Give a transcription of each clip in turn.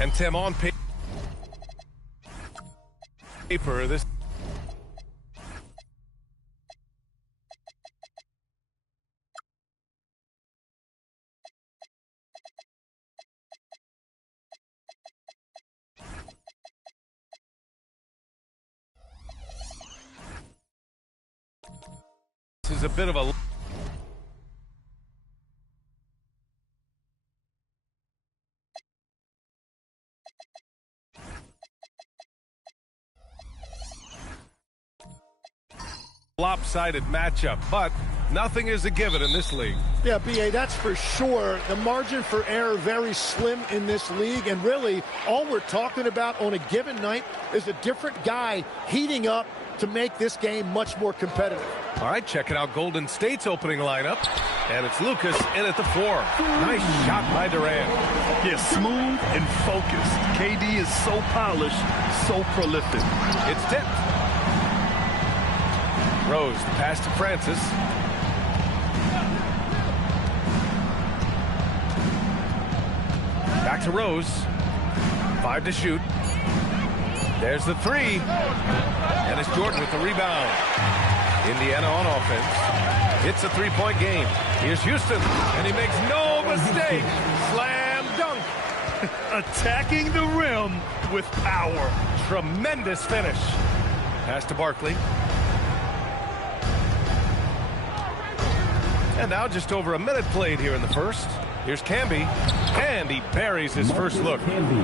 And Tim, on paper, this is a bit of a lopsided matchup, but nothing is a given in this league. Yeah, B.A., that's for sure. The margin for error very slim in this league, and really all we're talking about on a given night is a different guy heating up to make this game much more competitive. All right, checking out Golden State's opening lineup, and it's Lucas in at the 4. Nice shot by Durant. Yeah, smooth and focused. KD is so polished, so prolific. It's tipped. Rose, the pass to Francis. Back to Rose. 5 to shoot. There's the 3. And it's Jordan with the rebound. Indiana on offense. It's a three-point game. Here's Houston, and he makes no mistake. Slam dunk. Attacking the rim with power. Tremendous finish. Pass to Barkley. And now just over a minute played here in the first. Here's Camby, and he buries his first look.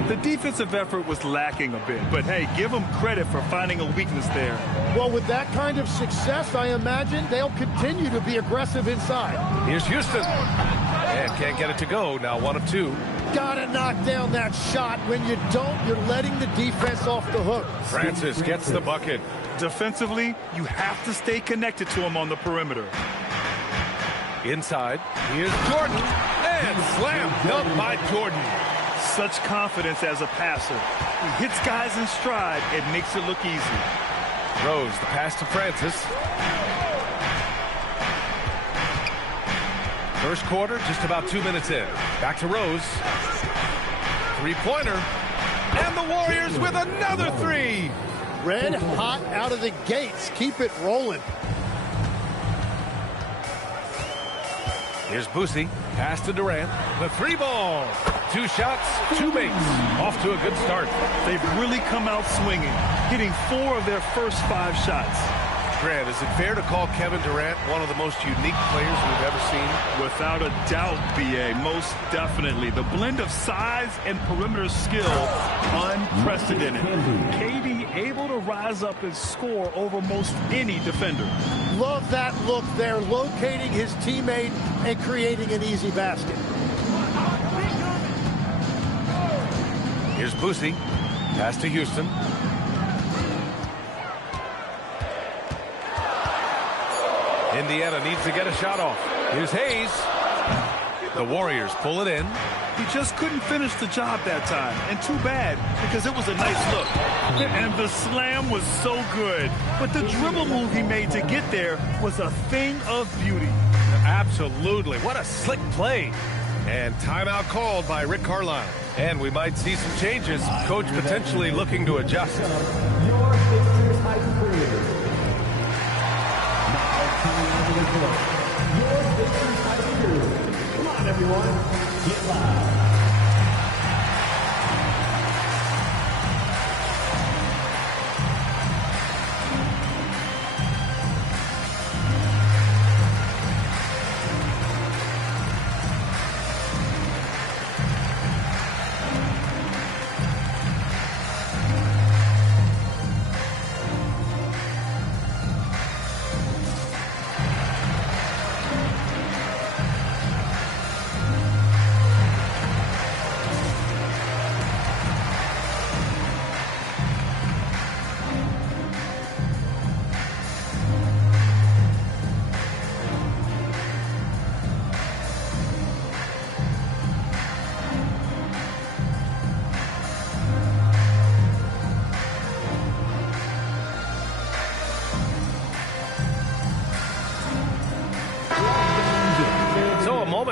The defensive effort was lacking a bit, but hey, give them credit for finding a weakness there. Well, with that kind of success, I imagine they'll continue to be aggressive inside. Here's Houston, and can't get it to go. Now 1 of 2. Gotta knock down that shot. When you don't, you're letting the defense off the hook. Francis gets the bucket. Defensively, you have to stay connected to him on the perimeter. Inside, here's Jordan, and slam dunk by Jordan. Such confidence as a passer. He hits guys in stride and makes it look easy. Rose, the pass to Francis. First quarter, just about 2 minutes in. Back to Rose. Three-pointer, and the Warriors with another 3. Red hot out of the gates. Keep it rolling. Here's Boosie, pass to Durant, the 3-ball. 2 shots, 2 makes. Off to a good start. They've really come out swinging, hitting 4 of their first 5 shots. Grant, is it fair to call Kevin Durant one of the most unique players we've ever seen? Without a doubt, B.A., most definitely. The blend of size and perimeter skill, unprecedented. KD able to rise up and score over most any defender. Love that look there, locating his teammate and creating an easy basket. Here's Boosie, pass to Houston. Indiana needs to get a shot off. Here's Hayes. The Warriors pull it in. He just couldn't finish the job that time, and too bad, because it was a nice look. And the slam was so good, but the dribble move he made to get there was a thing of beauty. Absolutely. What a slick play. And timeout called by Rick Carlisle. And we might see some changes. Coach potentially looking to adjust. Your Sixers high career. Your Sixers high career. Come on, everyone. Get loud.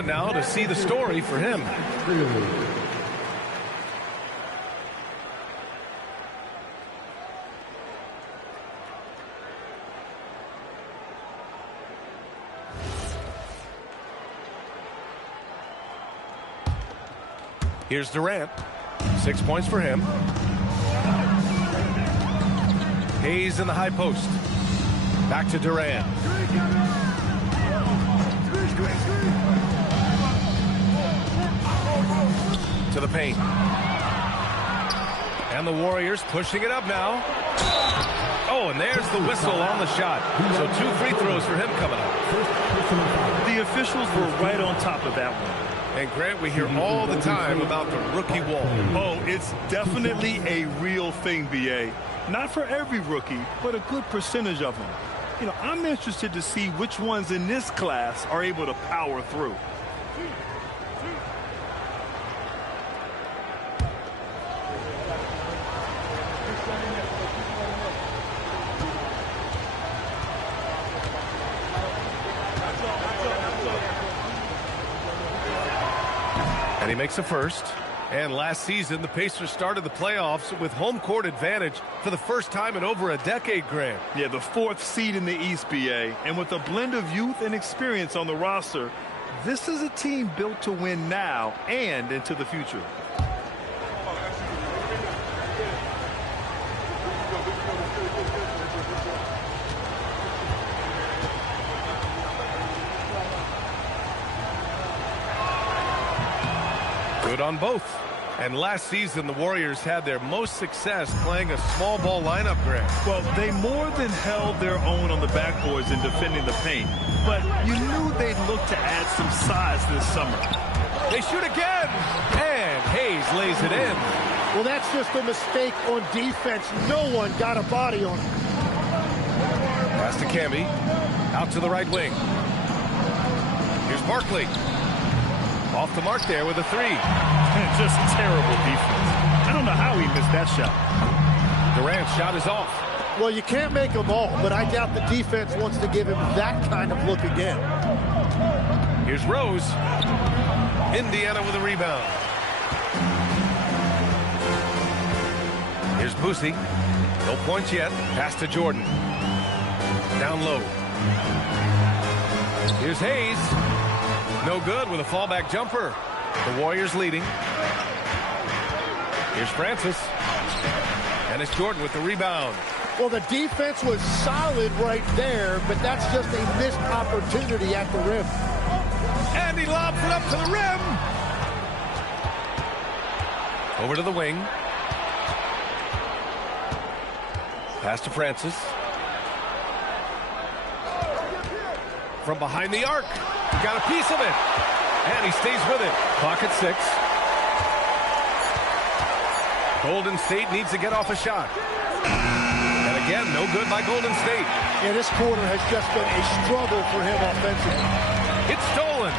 Now to see the story for him. Here's Durant. 6 points for him. Hayes in the high post. Back to Durant. To the paint. And the Warriors pushing it up now. Oh, and there's the whistle on the shot. So 2 free throws for him coming up. The officials were right on top of that one. And Grant, we hear all the time about the rookie wall. Oh, it's definitely a real thing, B.A. Not for every rookie, but a good percentage of them. You know, I'm interested to see which ones in this class are able to power through. And he makes a first. And last season, the Pacers started the playoffs with home court advantage for the first time in over a decade, Grant. Yeah, the 4th seed in the East, B.A. And with a blend of youth and experience on the roster, this is a team built to win now and into the future. Good on both. And last season, the Warriors had their most success playing a small ball lineup, Grant. Well, they more than held their own on the backboards in defending the paint. But you knew they'd look to add some size this summer. They shoot again. And Hayes lays it in. Well, that's just a mistake on defense. No one got a body on him. Pass to Camby. Out to the right wing. Here's Barkley. Off the mark there with a 3. Just terrible defense. I don't know how he missed that shot. Durant's shot is off. Well, you can't make them all, but I doubt the defense wants to give him that kind of look again. Here's Rose. Indiana with a rebound. Here's Boosie. No points yet. Pass to Jordan. Down low. Here's Hayes. No good with a fallback jumper. The Warriors leading. Here's Francis. And it's Jordan with the rebound. Well, the defense was solid right there, but that's just a missed opportunity at the rim. And he lobs it up to the rim. Over to the wing. Pass to Francis. From behind the arc. Got a piece of it. And he stays with it. Clock at 6. Golden State needs to get off a shot. And again, no good by Golden State. Yeah, this quarter has just been a struggle for him offensively. It's stolen.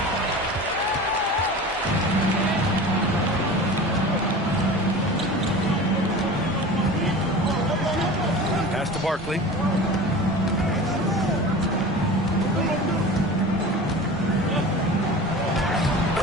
Pass to Barkley.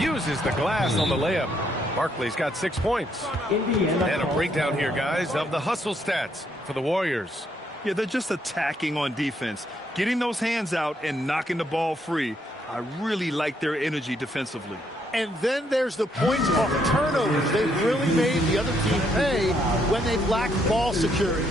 Uses the glass on the layup. Barkley's got 6 points. And a breakdown here, guys, of the hustle stats for the Warriors. Yeah, they're just attacking on defense, getting those hands out and knocking the ball free. I really like their energy defensively. And then there's the points off turnovers. They've really made the other team pay when they've lacked ball security.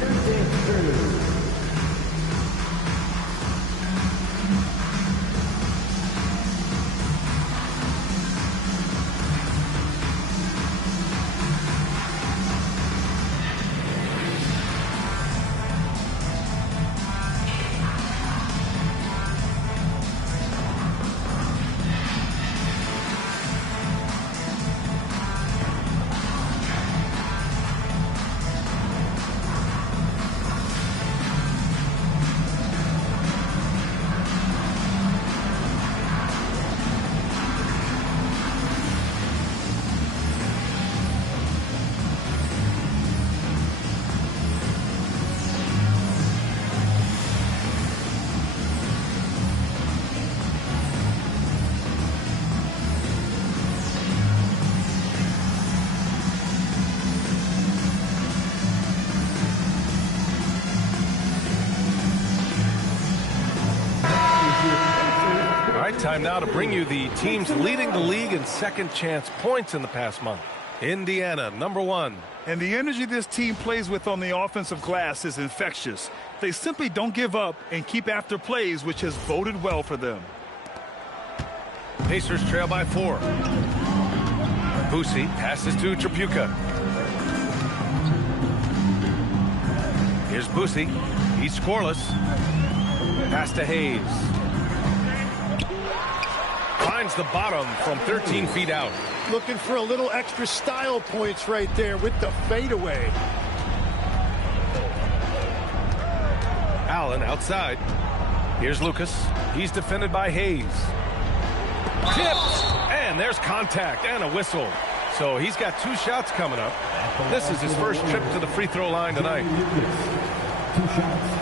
Time now to bring you the teams leading the league in second chance points in the past month. Indiana, number 1. And the energy this team plays with on the offensive glass is infectious. They simply don't give up and keep after plays, which has boded well for them. Pacers trail by 4. Boosie passes to Tripucka. Here's Boosie. He's scoreless. Pass to Hayes. Finds the bottom from 13 feet out. Looking for a little extra style points right there with the fadeaway. Allen outside. Here's Lucas. He's defended by Hayes. Tipped, and there's contact and a whistle. So he's got 2 shots coming up. This is his first trip to the free throw line tonight. 2 shots.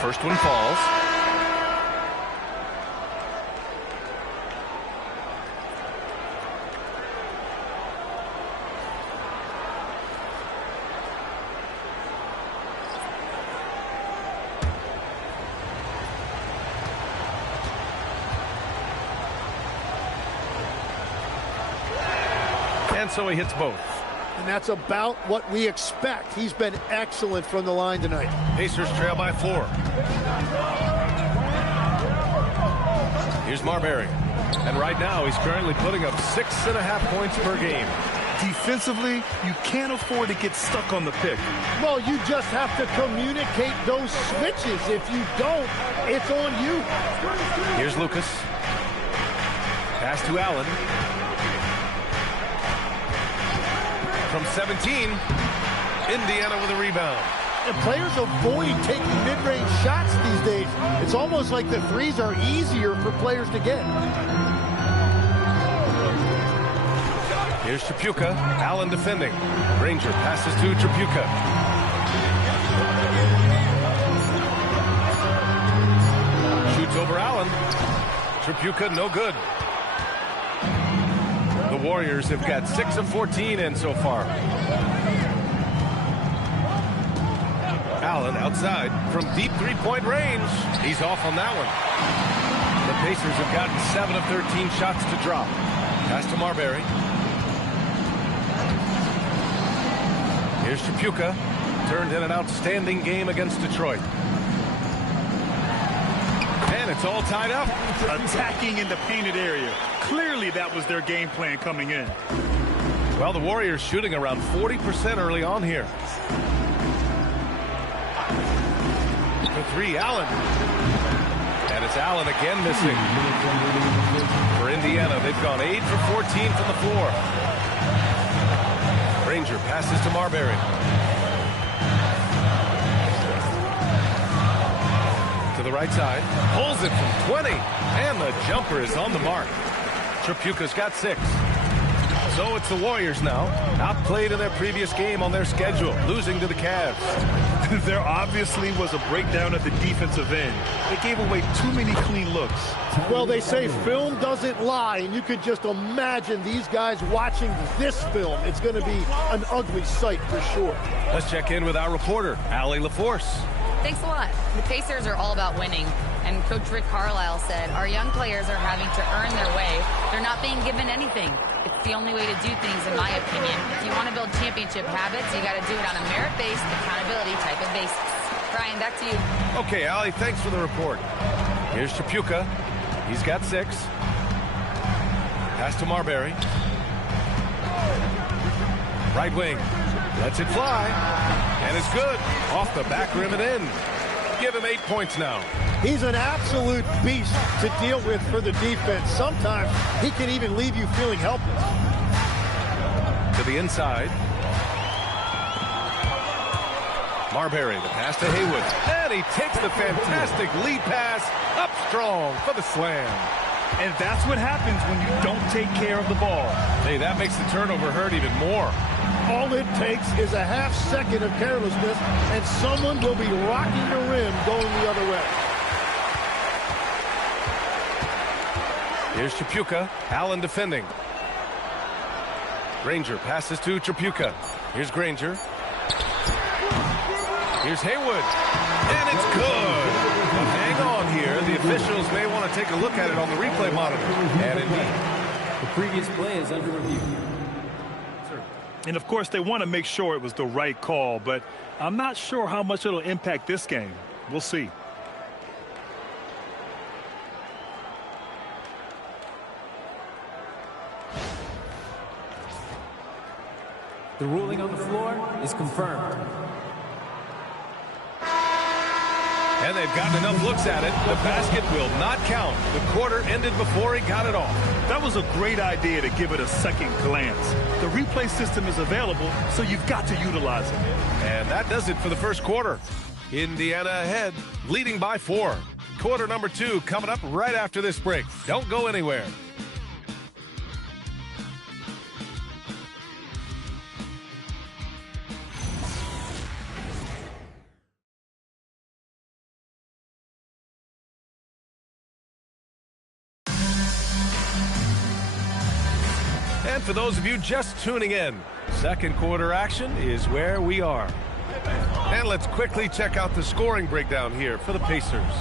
First one falls. And so he hits both. And that's about what we expect. He's been excellent from the line tonight. Pacers trail by 4. Here's Marbury. And right now, he's currently putting up 6.5 points per game. Defensively, you can't afford to get stuck on the pick. Well, you just have to communicate those switches. If you don't, it's on you. Here's Lucas. Pass to Allen. From 17, Indiana with a rebound. And players avoid taking mid-range shots these days. It's almost like the threes are easier for players to get. Here's Tripucka. Allen defending. Ranger passes to Tripucka. Shoots over Allen. Tripucka, no good. The Warriors have got 6 of 14 in so far. Allen outside from deep three-point range. He's off on that one. The Pacers have gotten 7 of 13 shots to drop. Pass to Marbury. Here's Tripucka. Turned in an outstanding game against Detroit. And it's all tied up. Attacking in the painted area. Clearly that was their game plan coming in. Well, the Warriors shooting around 40% early on here. For 3, Allen. And it's Allen again missing. For Indiana, they've gone 8 for 14 from the floor. Ranger passes to Marbury. To the right side. Pulls it from 20. And the jumper is on the mark. Tripucka's got 6. So it's the Warriors now, outplayed in their previous game on their schedule, losing to the Cavs. There obviously was a breakdown at the defensive end. They gave away too many clean looks. Well, they say film doesn't lie, and you could just imagine these guys watching this film. It's going to be an ugly sight for sure. Let's check in with our reporter, Allie LaForce. Thanks a lot. The Pacers are all about winning. And Coach Rick Carlisle said, our young players are having to earn their way. They're not being given anything. It's the only way to do things, in my opinion. If you want to build championship habits, you got to do it on a merit-based, accountability type of basis. Brian, back to you. Okay, Allie, thanks for the report. Here's Tripucka. He's got 6. Pass to Marbury. Right wing. Lets it fly. And it's good. Off the back rim and in. Give him 8 points now. He's an absolute beast to deal with for the defense. Sometimes he can even leave you feeling helpless. To the inside. Marbury, the pass to Haywood. And he takes the fantastic lead pass up strong for the slam. And that's what happens when you don't take care of the ball. Hey, that makes the turnover hurt even more. All it takes is a half second of carelessness, and someone will be rocking the rim going the other way. Here's Tripucka. Allen defending. Granger passes to Tripucka. Here's Granger. Here's Haywood. And it's good. But hang on here. The officials may want to take a look at it on the replay monitor. And indeed, the previous play is under review. And of course, they want to make sure it was the right call, but I'm not sure how much it'll impact this game. We'll see. The ruling on the floor is confirmed. And they've gotten enough looks at it. The basket will not count. The quarter ended before he got it off. That was a great idea to give it a second glance. The replay system is available, so you've got to utilize it. And that does it for the first quarter. Indiana ahead, leading by 4. Quarter number 2 coming up right after this break. Don't go anywhere. And for those of you just tuning in, second quarter action is where we are. And let's quickly check out the scoring breakdown here for the Pacers.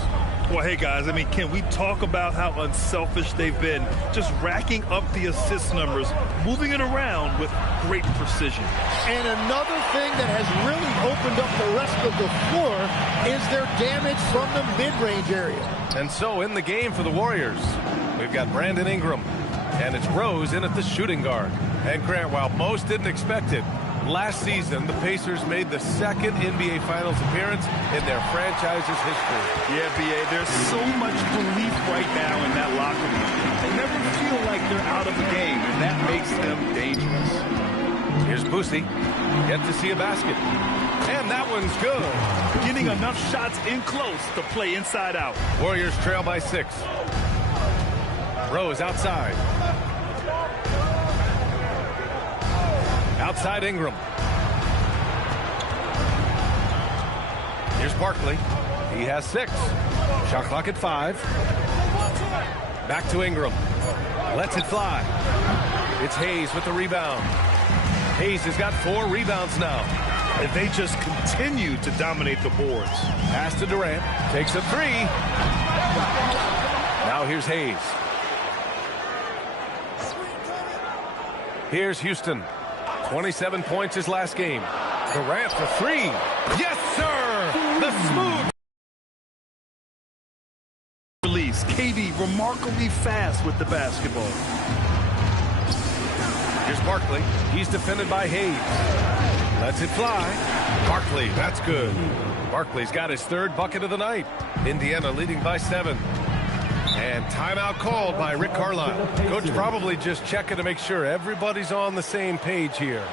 Well, hey, guys, I mean, can we talk about how unselfish they've been? Just racking up the assist numbers, moving it around with great precision. And another thing that has really opened up the rest of the floor is their damage from the mid-range area. And so in the game for the Warriors, we've got Brandon Ingram. And it's Rose in at the shooting guard. And Grant, while most didn't expect it, last season the Pacers made the second NBA Finals appearance in their franchise's history. Yeah, B.A., there's so much belief right now in that locker room. They never feel like they're out of the game, and that makes them dangerous. Here's Boosie. Yet to see a basket. And that one's good. Getting enough shots in close to play inside out. Warriors trail by 6. Rose outside. Outside Ingram. Here's Barkley. He has 6. Shot clock at 5. Back to Ingram. Lets it fly. It's Hayes with the rebound. Hayes has got 4 rebounds now. And they just continue to dominate the boards. Pass to Durant. Takes a 3. Now here's Hayes. Here's Houston. 27 points his last game. Durant for 3. Yes, sir! The smooth release. KD remarkably fast with the basketball. Here's Barkley. He's defended by Hayes. Lets it fly. Barkley, that's good. Barkley's got his 3rd bucket of the night. Indiana leading by 7. And timeout called by Rick Carlisle. Coach probably just checking to make sure everybody's on the same page here.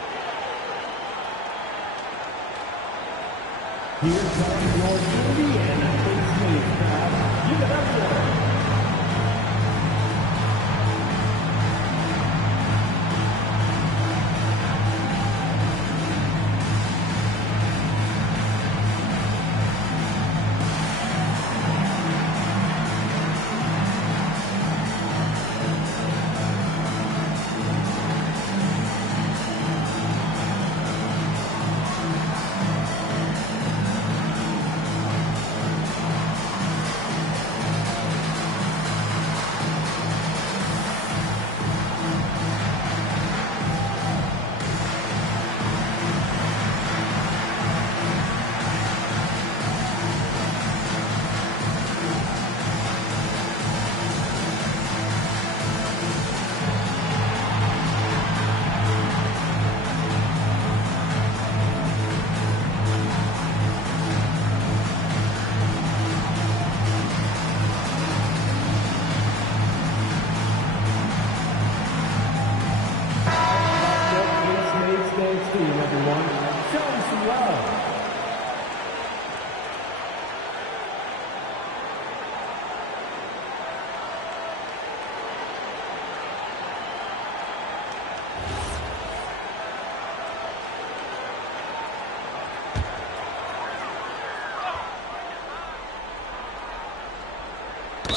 Here comes your Indiana Pacers crowd. You got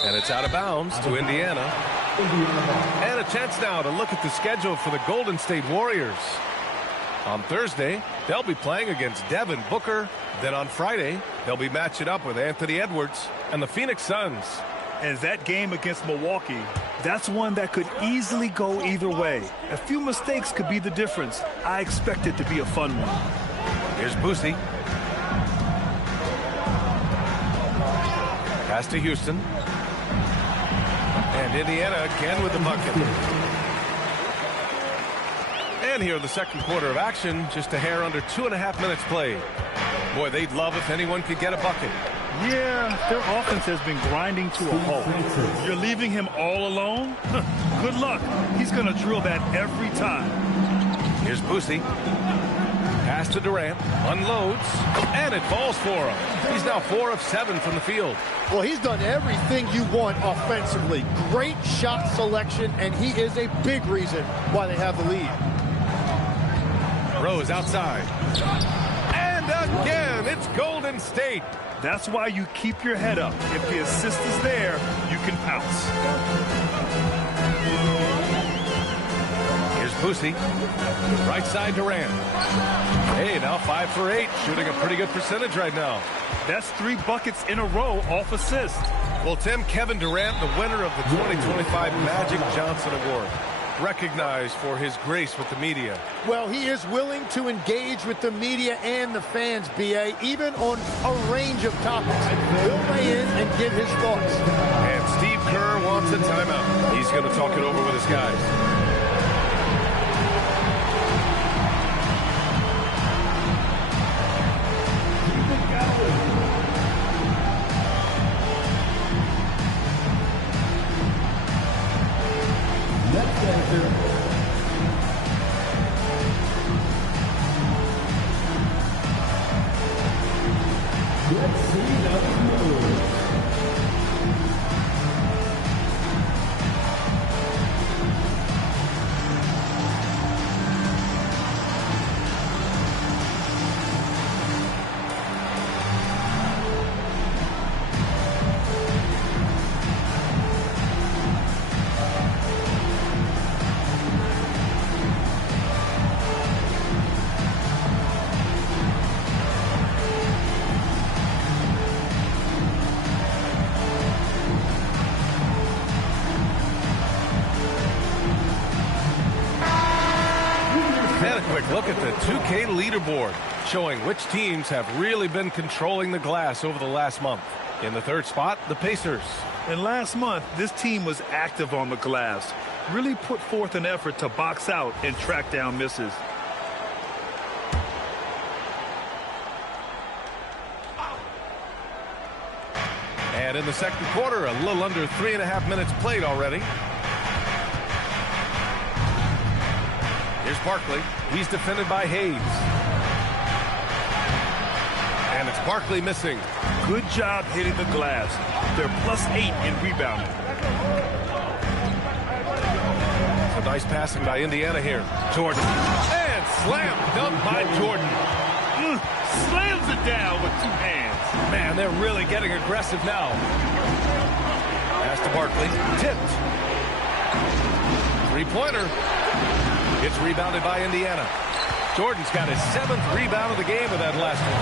And it's out of bounds to Indiana. And a chance now to look at the schedule for the Golden State Warriors. On Thursday, they'll be playing against Devin Booker. Then on Friday, they'll be matching up with Anthony Edwards and the Phoenix Suns. And that game against Milwaukee, that's one that could easily go either way. A few mistakes could be the difference. I expect it to be a fun one. Here's Boosie. Pass to Houston. And Indiana again with the bucket. And here in the second quarter of action, just a hair under 2.5 minutes played. Boy, they'd love if anyone could get a bucket. Yeah, their offense has been grinding to a halt. You're leaving him all alone? Good luck. He's going to drill that every time. Here's Boosie. Pass to Durant. Unloads. And it falls for him. He's now 4 of 7 from the field. Well, he's done everything you want offensively. Great shot selection, and he is a big reason why they have the lead. Rose outside. And again, it's Golden State. That's why you keep your head up. If the assist is there, you can pounce. Here's Boosie. Right side Durant. Hey, now 5 for 8. Shooting a pretty good percentage right now. That's 3 buckets in a row off assist. Well, Tim, Kevin Durant, the winner of the 2025 Magic Johnson Award, recognized for his grace with the media. Well, he is willing to engage with the media and the fans, B.A., even on a range of topics. He'll weigh in and give his thoughts. And Steve Kerr wants a timeout. He's going to talk it over with his guys. Look at the 2K leaderboard, showing which teams have really been controlling the glass over the last month. In the third spot, the Pacers. And last month, this team was active on the glass, really put forth an effort to box out and track down misses. And in the second quarter, a little under 3.5 minutes played already. Here's Barkley. He's defended by Hayes. And it's Barkley missing. Good job hitting the glass. They're +8 in rebounding. So nice passing by Indiana here. Jordan. And slam dunk by Jordan. Slams it down with 2 hands. Man, they're really getting aggressive now. Pass to Barkley. Tipped. Three-pointer. It's rebounded by Indiana. Jordan's got his 7th rebound of the game with that last one.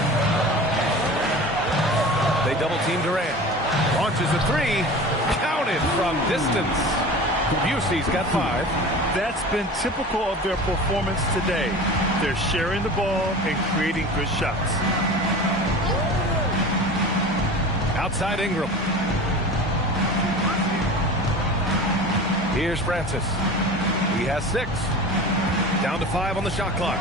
They double-team Durant. Launches a 3. Counted from distance. Busey's got 5. That's been typical of their performance today. They're sharing the ball and creating good shots. Outside Ingram. Here's Francis. He has 6. Down to 5 on the shot clock.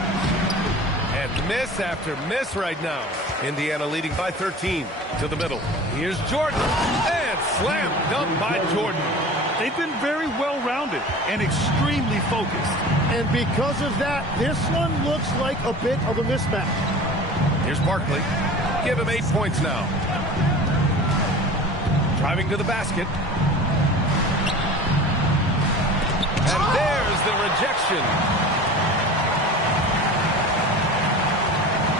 And miss after miss right now. Indiana leading by 13 to the middle. Here's Jordan. And slam dunk by Jordan. They've been very well-rounded and extremely focused. And because of that, this one looks like a bit of a mismatch. Here's Barkley. Give him 8 points now. Driving to the basket. And there's the rejection.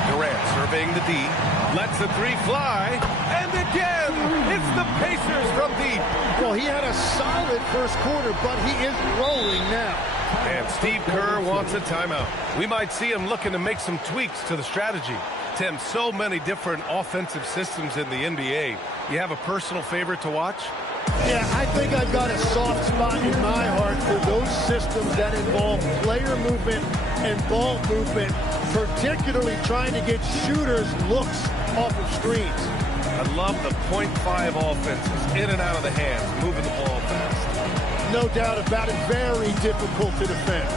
Durant surveying the D. Lets the three fly. And again, it's the Pacers from deep. Well, he had a solid first quarter, but he is rolling now. And Steve Kerr wants a timeout. We might see him looking to make some tweaks to the strategy. Tim, so many different offensive systems in the NBA. You have a personal favorite to watch? Yeah, I think I've got a soft spot in my heart for those systems that involve player movement and ball movement, particularly trying to get shooters looks off of screens. I love the .5 offenses, in and out of the hands, moving the ball fast. No doubt about it, very difficult to defend.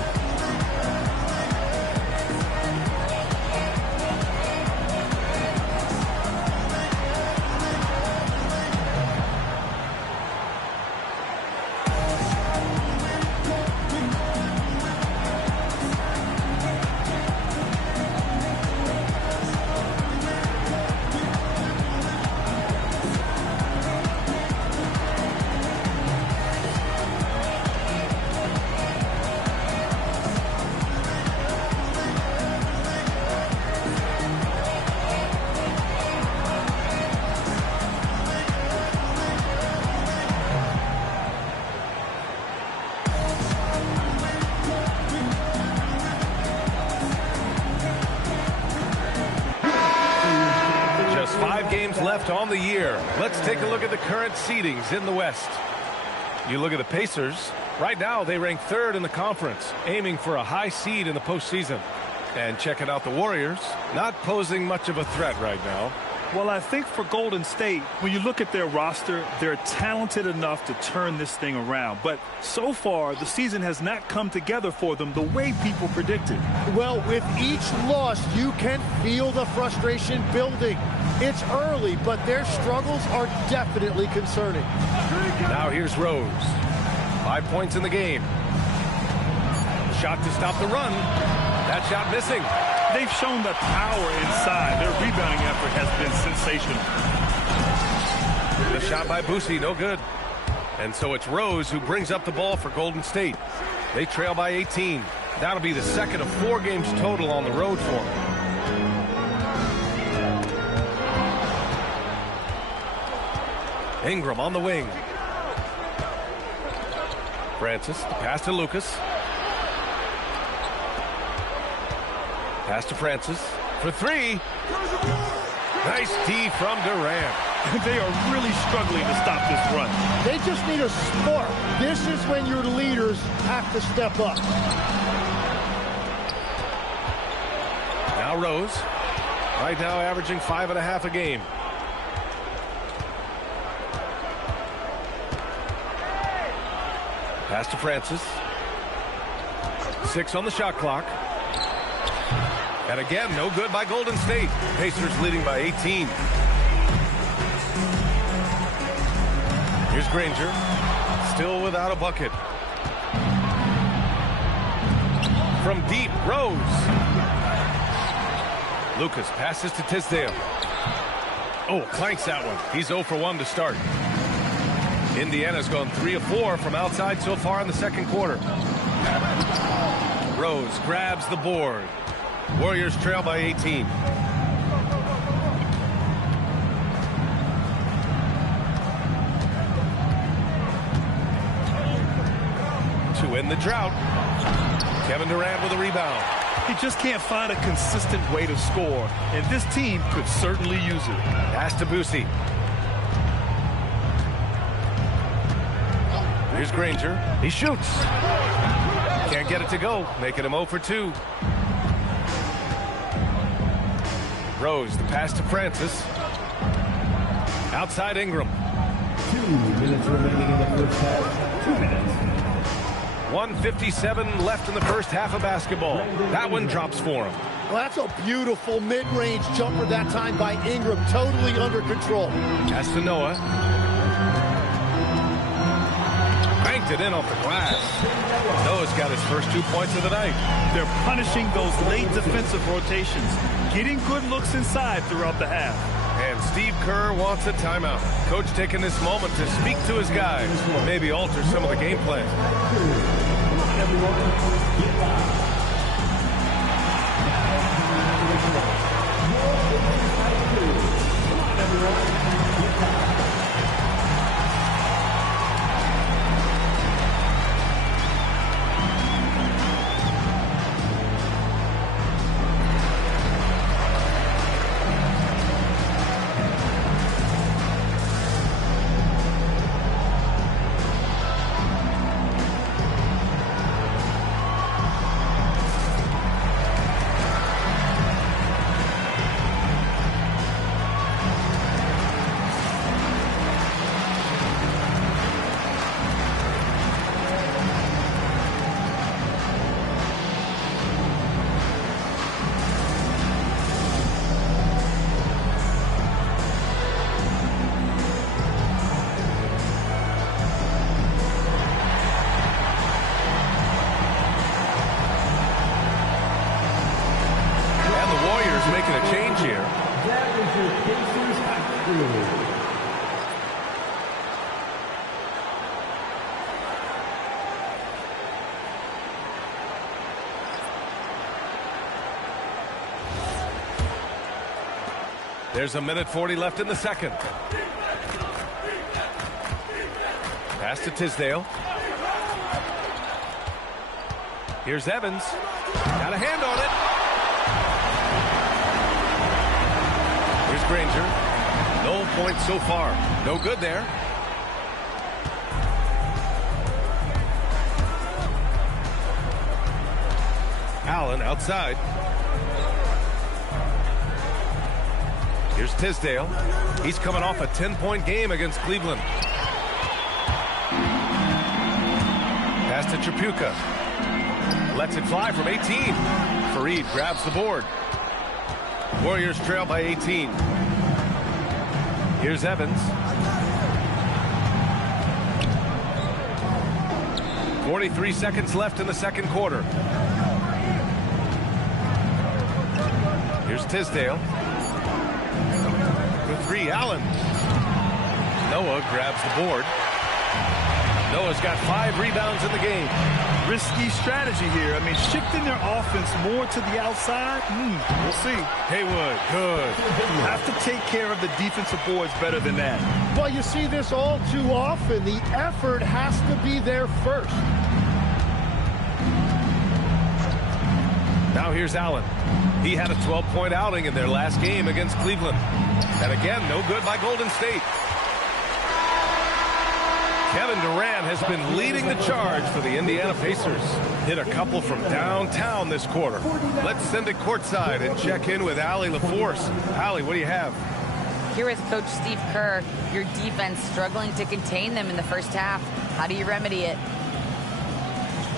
Left on the year. Let's take a look at the current seedings in the West. You look at the Pacers. Right now, they rank third in the conference, aiming for a high seed in the postseason. And checking out the Warriors, not posing much of a threat right now. Well, I think for Golden State, when you look at their roster, they're talented enough to turn this thing around. But so far, the season has not come together for them the way people predicted. Well, with each loss, you can feel the frustration building. It's early, but their struggles are definitely concerning. Now here's Rose. 5 points in the game. Shot to stop the run. That shot missing. They've shown the power inside. Their rebounding effort has been sensational. The shot by Boosie, no good. And so it's Rose who brings up the ball for Golden State. They trail by 18. That'll be the second of 4 games total on the road for them. Ingram on the wing. Francis, the pass to Lucas. Pass to Francis for 3. Nice D from Durant. They are really struggling to stop this run. They just need a spark. This is when your leaders have to step up. Now Rose. Right now averaging 5.5 a game. Pass to Francis. 6 on the shot clock. And again, no good by Golden State. Pacers leading by 18. Here's Granger. Still without a bucket. From deep, Rose. Lucas passes to Tisdale. Oh, clanks that one. He's 0 for 1 to start. Indiana's gone 3 of 4 from outside so far in the second quarter. Rose grabs the board. Warriors trail by 18. To end the drought. Kevin Durant with a rebound. He just can't find a consistent way to score, and this team could certainly use it. Pass to Boosie. Here's Granger. He shoots. Can't get it to go, making him 0 for 2. Rose, the pass to Francis. Outside Ingram. 2 minutes remaining in the first half. 2 minutes. 1:57 left in the first half of basketball. That one drops for him. Well, that's a beautiful mid-range jumper that time by Ingram. Totally under control. Pass to Noah. Banked it in off the glass. Noah's got his first 2 points of the night. They're punishing those late defensive rotations, getting good looks inside throughout the half. And Steve Kerr wants a timeout. Coach taking this moment to speak to his guys, maybe alter some of the game plan. a change here. That is your Pacers hot crew. There's a minute 40 left in the second. Pass to Tisdale. Here's Evans. Got a hand on it. Here's Granger. No points so far. No good there. Allen outside. Here's Tisdale. He's coming off a 10-point game against Cleveland. Pass to Tripucka. Lets it fly from 18. Fareed grabs the board. Warriors trail by 18. Here's Evans. 43 seconds left in the second quarter. Here's Tisdale. For three, Allen. Noah grabs the board. Noah's got 5 rebounds in the game. Risky strategy here. I mean, shifting their offense more to the outside. We'll see. Haywood, good. You have to take care of the defensive boards better than that. Well, you see this all too often. The effort has to be there first. Now here's Allen. He had a 12-point outing in their last game against Cleveland. And again, no good by Golden State. Kevin Durant has been leading the charge for the Indiana Pacers. Hit a couple from downtown this quarter. Let's send it courtside and check in with Allie LaForce. Allie, what do you have? Here with Coach Steve Kerr, your defense struggling to contain them in the first half. How do you remedy it?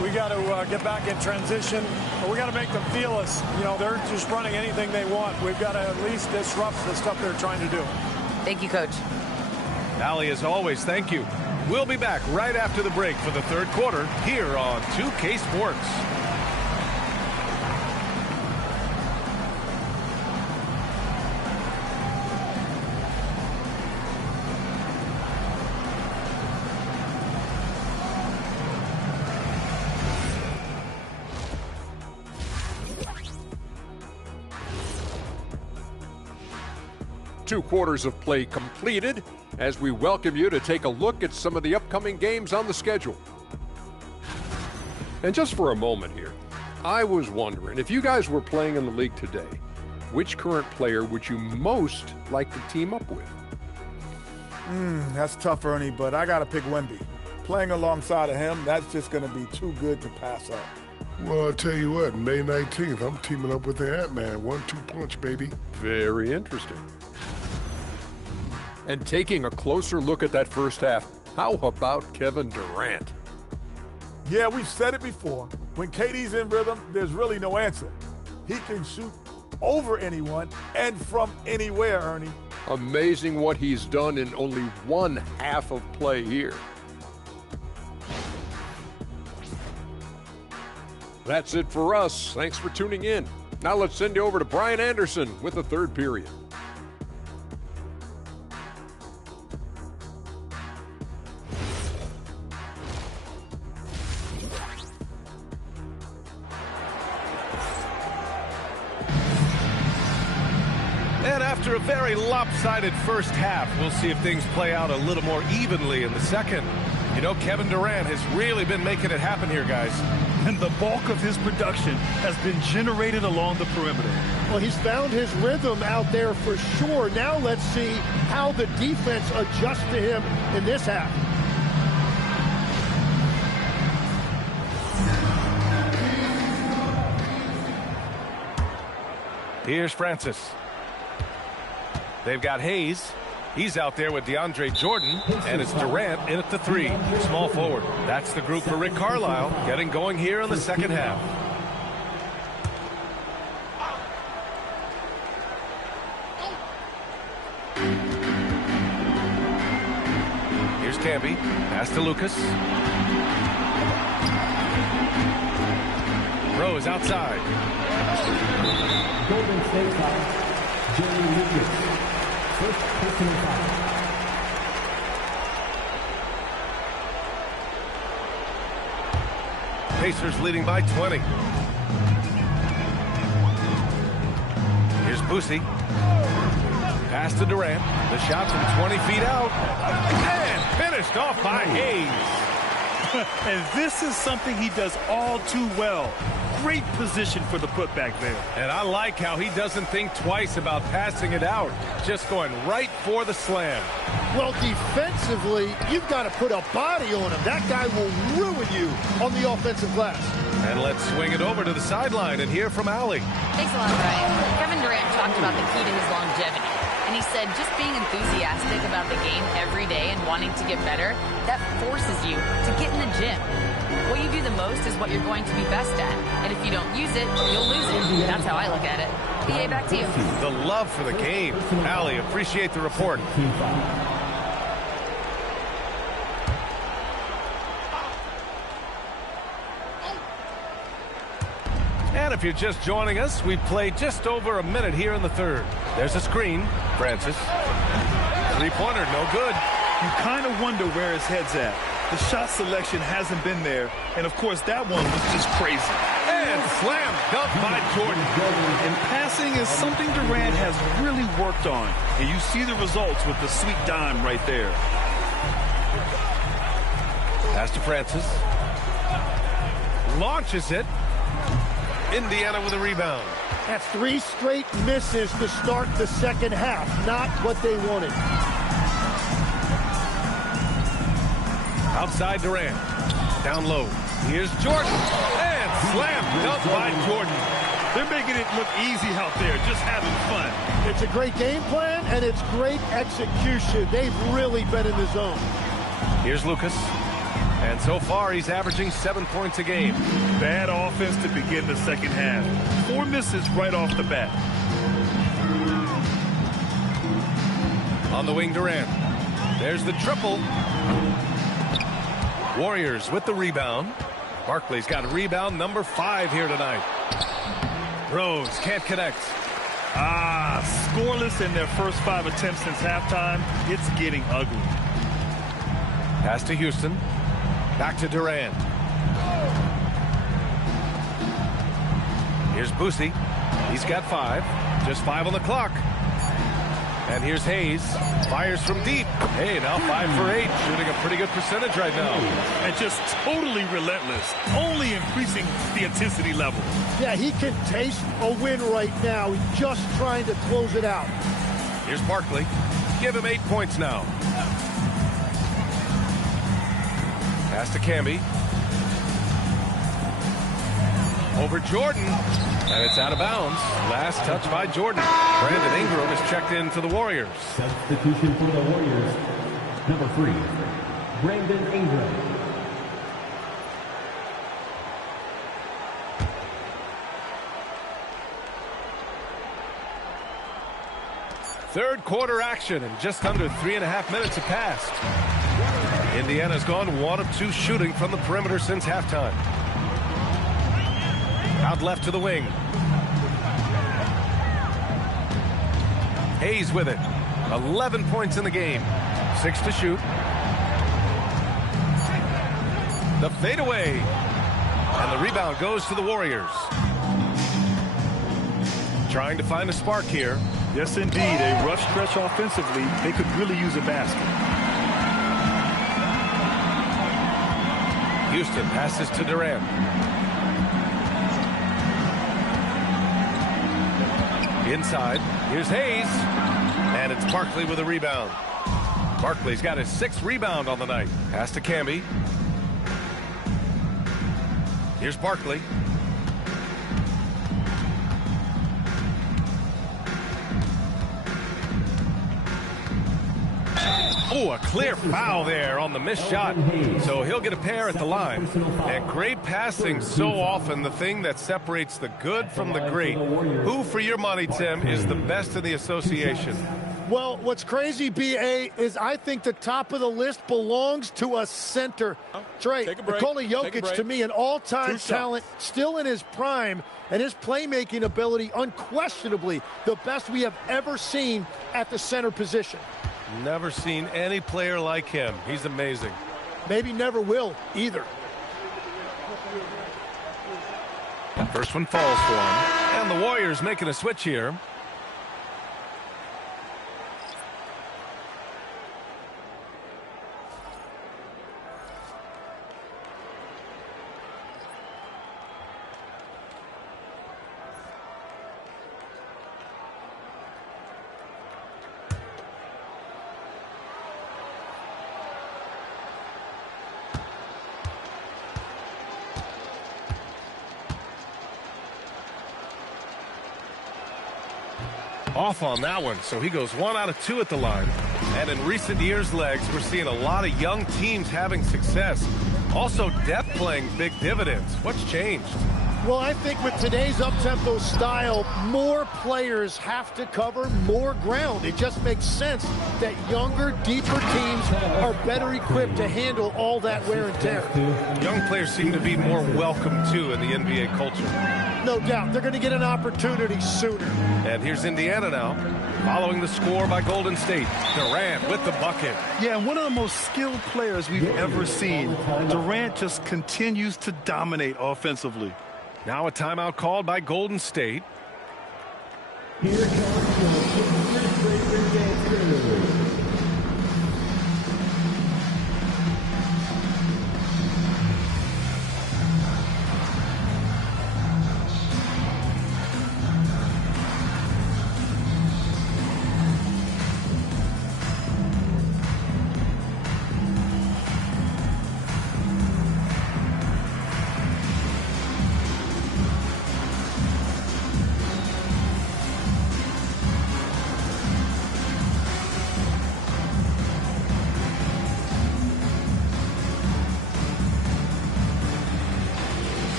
We got to get back in transition. We got to make them feel us. You know, they're just running anything they want. We've got to at least disrupt the stuff they're trying to do. Thank you, Coach. Allie, as always, thank you. We'll be back right after the break for the third quarter here on 2K Sports. Two quarters of play completed as we welcome you to take a look at some of the upcoming games on the schedule. And just for a moment here, I was wondering, if you guys were playing in the league today, which current player would you most like to team up with? That's tough, Ernie, but I got to pick Wemby. Playing alongside of him, that's just going to be too good to pass up. Well, I'll tell you what, May 19th, I'm teaming up with the Ant-Man. 1-2 punch, baby. Very interesting. And taking a closer look at that first half, how about Kevin Durant? Yeah, we've said it before. When KD's in rhythm, there's really no answer. He can shoot over anyone and from anywhere, Ernie. Amazing what he's done in only one half of play here. That's it for us. Thanks for tuning in. Now let's send you over to Brian Anderson with the third period. And after a very lopsided first half, we'll see if things play out a little more evenly in the second. You know, Kevin Durant has really been making it happen here, guys. And the bulk of his production has been generated along the perimeter. Well, he's found his rhythm out there for sure. Now let's see how the defense adjusts to him in this half. Here's Francis. They've got Hayes. He's out there with DeAndre Jordan, and it's Durant in at the 3, small forward. That's the group for Rick Carlisle, getting going here in the second half. Here's Camby, pass to Lucas. Rose outside. Golden State foul. Jerry Lucas. First personal foul. Pacers leading by 20. Here's Boosie. Pass to Durant. The shot from 20 feet out. And finished off by Hayes. And this is something he does all too well. Great position for the putback there. And I like how he doesn't think twice about passing it out. Just going right for the slam. Well, defensively, you've got to put a body on him. That guy will ruin you on the offensive glass. And let's swing it over to the sideline and hear from Allie. Thanks a lot, Brian. Kevin Durant talked about the key to his longevity. And he said just being enthusiastic about the game every day and wanting to get better, that forces you to get in the gym. What you do the most is what you're going to be best at. And if you don't use it, you'll lose it. That's how I look at it. BA, back to you. The love for the game. Allie, appreciate the report. And if you're just joining us, we've played just over a minute here in the third. There's a screen. Francis. Three-pointer, no good. You kind of wonder where his head's at. The shot selection hasn't been there. And, of course, that one was just crazy. And slam dunk by Jordan. And passing is something Durant has really worked on. And you see the results with the sweet dime right there. Pass to Francis. Launches it. Indiana with a rebound. That's 3 straight misses to start the second half. Not what they wanted. Outside Durant. Down low. Here's Jordan. And slam dunk by Jordan. They're making it look easy out there, just having fun. It's a great game plan, and it's great execution. They've really been in the zone. Here's Lucas. And so far, he's averaging 7 points a game. Bad offense to begin the second half. 4 misses right off the bat. On the wing, Durant. There's the triple. Warriors with the rebound. Barkley's got rebound number 5 here tonight. Rose can't connect. Scoreless in their first 5 attempts since halftime. It's getting ugly. Pass to Houston. Back to Durant. Here's Boosie. He's got 5. Just 5 on the clock. And here's Hayes. Fires from deep. Hey, now 5 for 8. Shooting a pretty good percentage right now. And just totally relentless. Only increasing the intensity level. Yeah, he can taste a win right now. He's just trying to close it out. Here's Barkley. Give him 8 points now. Pass to Camby. Over Jordan. And it's out of bounds. Last touch by Jordan. Brandon Ingram is checked in for the Warriors. Substitution for the Warriors. Number 3, Brandon Ingram. Third quarter action, and just under 3.5 minutes have passed. Indiana's gone 1 of 2 shooting from the perimeter since halftime. Out left to the wing. Hayes with it. 11 points in the game. 6 to shoot. The fadeaway. And the rebound goes to the Warriors. Trying to find a spark here. Yes, indeed. A rough stretch offensively. They could really use a basket. Houston passes to Durant. Inside. Here's Hayes. And it's Barkley with a rebound. Barkley's got his 6th rebound on the night. Pass to Camby. Here's Barkley. Oh, a clear foul there on the missed shot. So he'll get a pair at the line. And great passing, so often the thing that separates the good from the great. Who, for your money, Tim, is the best in the association? Well, what's crazy, B.A., is I think the top of the list belongs to a center. Trey, Nikola Jokic, to me, an all-time talent, still in his prime, and his playmaking ability, unquestionably, the best we have ever seen at the center position. Never seen any player like him. He's amazing. Maybe never will, either. First one falls for him. And the Warriors making a switch here. Off on that one, so he goes 1 out of 2 at the line. And in recent years, Legs, we're seeing a lot of young teams having success. Also, depth playing big dividends. What's changed? Well, I think with today's up-tempo style, more players have to cover more ground. It just makes sense that younger, deeper teams are better equipped to handle all that wear and tear. Young players seem to be more welcome, too, in the NBA culture. No doubt. They're going to get an opportunity sooner. And here's Indiana now, following the score by Golden State. Durant with the bucket. Yeah, one of the most skilled players we've ever seen. Durant just continues to dominate offensively. Now a timeout called by Golden State. Here comes the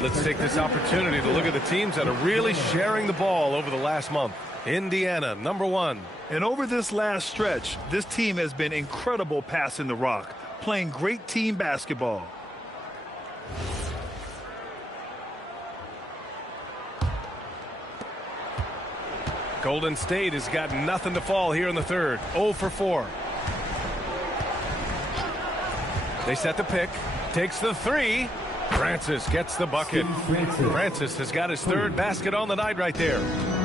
Let's take this opportunity to look at the teams that are really sharing the ball over the last month. Indiana, number 1. And over this last stretch, this team has been incredible passing the rock, playing great team basketball. Golden State has got nothing to fall here in the third. 0 for 4. They set the pick. Takes the 3. Francis gets the bucket. Francis has got his 3rd basket on the night right there.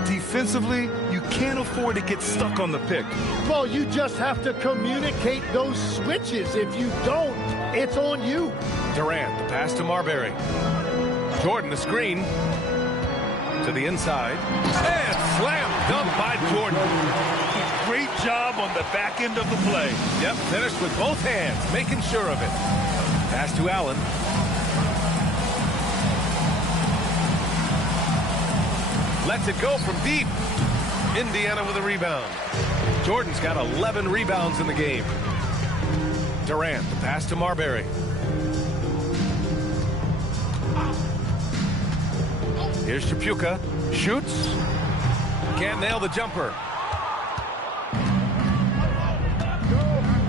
Defensively, you can't afford to get stuck on the pick. Well, you just have to communicate those switches. If you don't, it's on you. Durant, the pass to Marbury. Jordan, the screen. To the inside. And slam dunk by Jordan. Great job on the back end of the play. Yep, finished with both hands, making sure of it. Pass to Allen. Lets it go from deep. Indiana with a rebound. Jordan's got 11 rebounds in the game. Durant, the pass to Marbury. Here's Chapuka. Shoots. Can't nail the jumper.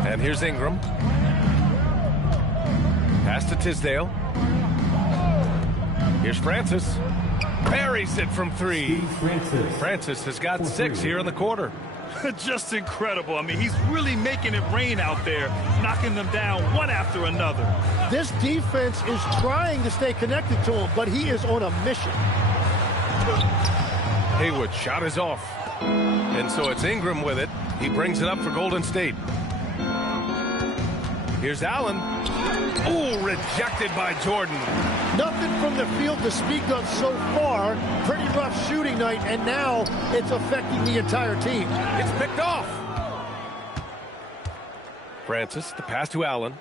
And here's Ingram. Pass to Tisdale. Here's Francis. Buries it from 3. Francis has got 6 here in the quarter. Just incredible. I mean, he's really making it rain out there, knocking them down one after another. This defense is trying to stay connected to him, but he is on a mission. Haywood shot is off. And so it's Ingram with it. He brings it up for Golden State. Here's Allen. Ooh, rejected by Jordan. Nothing from the field to speak of so far. Pretty rough shooting night, and now it's affecting the entire team. It's picked off. Francis, the pass to Allen.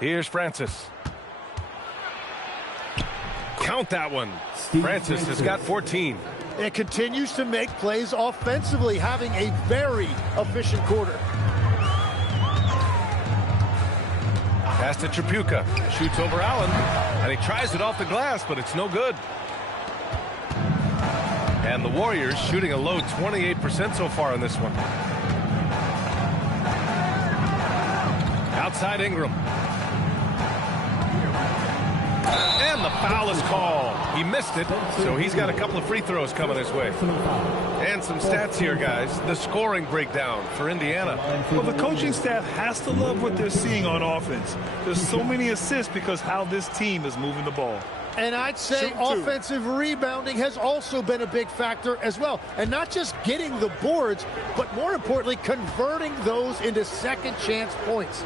Here's Francis. Count that one. Francis has got 14. It continues to make plays offensively, having a very efficient quarter. Pass to Tripucka. Shoots over Allen. And he tries it off the glass, but it's no good. And the Warriors shooting a low 28% so far in this one. Outside Ingram. And the foul is called. He missed it, so he's got a couple of free throws coming his way. And some stats here, guys. The scoring breakdown for Indiana. Well, the coaching staff has to love what they're seeing on offense. There's so many assists because how this team is moving the ball. And I'd say offensive rebounding has also been a big factor as well. And not just getting the boards, but more importantly, converting those into second chance points.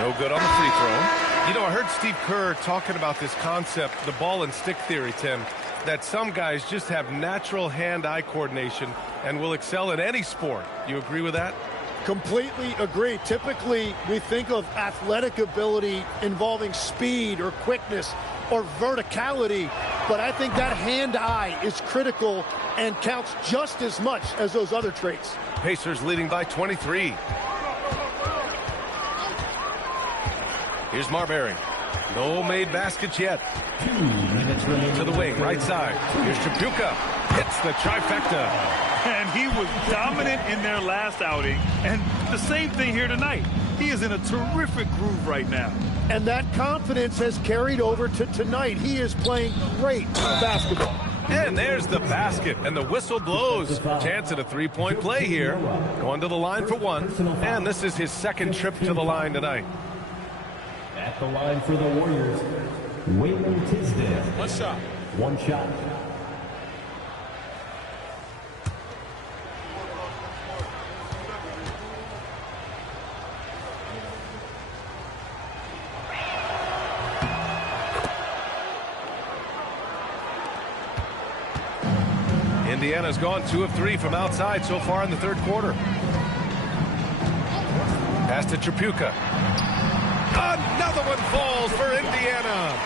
No good on the free throw. You know, I heard Steve Kerr talking about this concept, the ball and stick theory, Tim, that some guys just have natural hand-eye coordination and will excel in any sport. You agree with that? Completely agree. Typically, we think of athletic ability involving speed or quickness or verticality, but I think that hand-eye is critical and counts just as much as those other traits. Pacers leading by 23. Here's Marbury. No made baskets yet. 2 minutes remaining. To the wing, right side. Here's Tripucka. Hits the trifecta. And he was dominant in their last outing. And the same thing here tonight. He is in a terrific groove right now. And that confidence has carried over to tonight. He is playing great basketball. And there's the basket, and the whistle blows. Chance at a three-point play here. Going to the line for one. And this is his second trip to the line tonight. At the line for the Warriors, Wayman Tisdale. One shot. One shot. Indiana's gone 2 of 3 from outside so far in the third quarter. Pass to Tripucka. Another one falls for Indiana.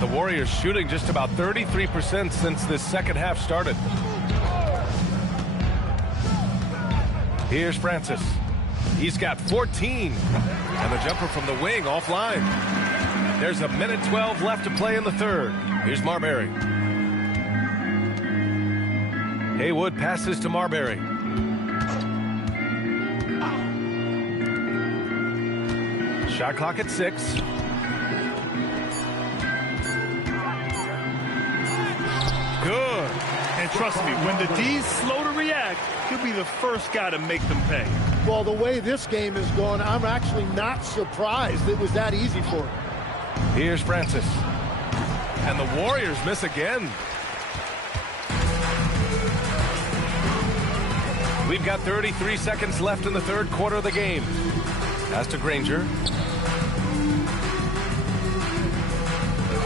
The Warriors shooting just about 33% since this second half started. Here's Francis. He's got 14. And the jumper from the wing offline. There's a minute 12 left to play in the third. Here's Marbury. Haywood passes to Marbury. Shot clock at 6. Good. And trust me, when the D's slow to react, he'll be the first guy to make them pay. Well, the way this game is going, I'm actually not surprised it was that easy for him. Here's Francis. And the Warriors miss again. We've got 33 seconds left in the third quarter of the game. Pass to Granger.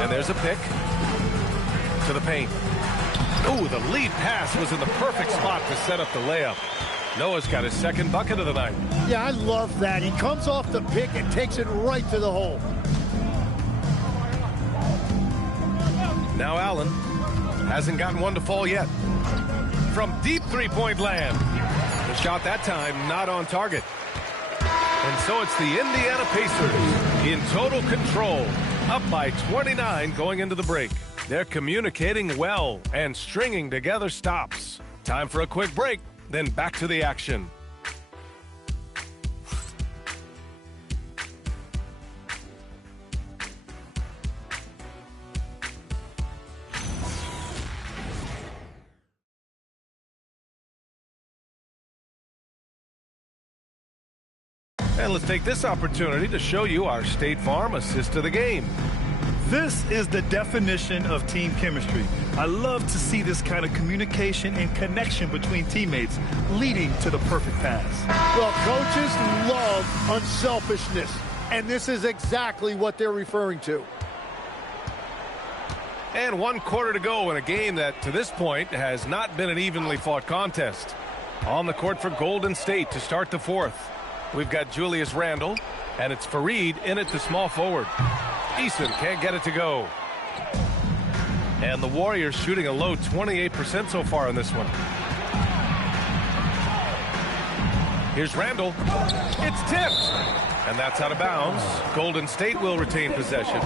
And there's a pick to the paint. Ooh, the lead pass was in the perfect spot to set up the layup. Noah's got his second bucket of the night. Yeah, I love that. He comes off the pick and takes it right to the hole. Now Allen hasn't gotten one to fall yet. From deep three-point land. The shot that time not on target. And so it's the Indiana Pacers in total control, up by 29 going into the break. They're communicating well and stringing together stops. Time for a quick break, then back to the action. And let's take this opportunity to show you our State Farm assist of the game. This is the definition of team chemistry. I love to see this kind of communication and connection between teammates leading to the perfect pass. Well, coaches love unselfishness, and this is exactly what they're referring to. And 1 quarter to go in a game that, to this point, has not been an evenly fought contest. On the court for Golden State to start the 4th. We've got Julius Randle, and it's Fareed in at the small forward. Eason can't get it to go. And the Warriors shooting a low 28% so far in this one. Here's Randle. It's tipped. And that's out of bounds. Golden State will retain possession.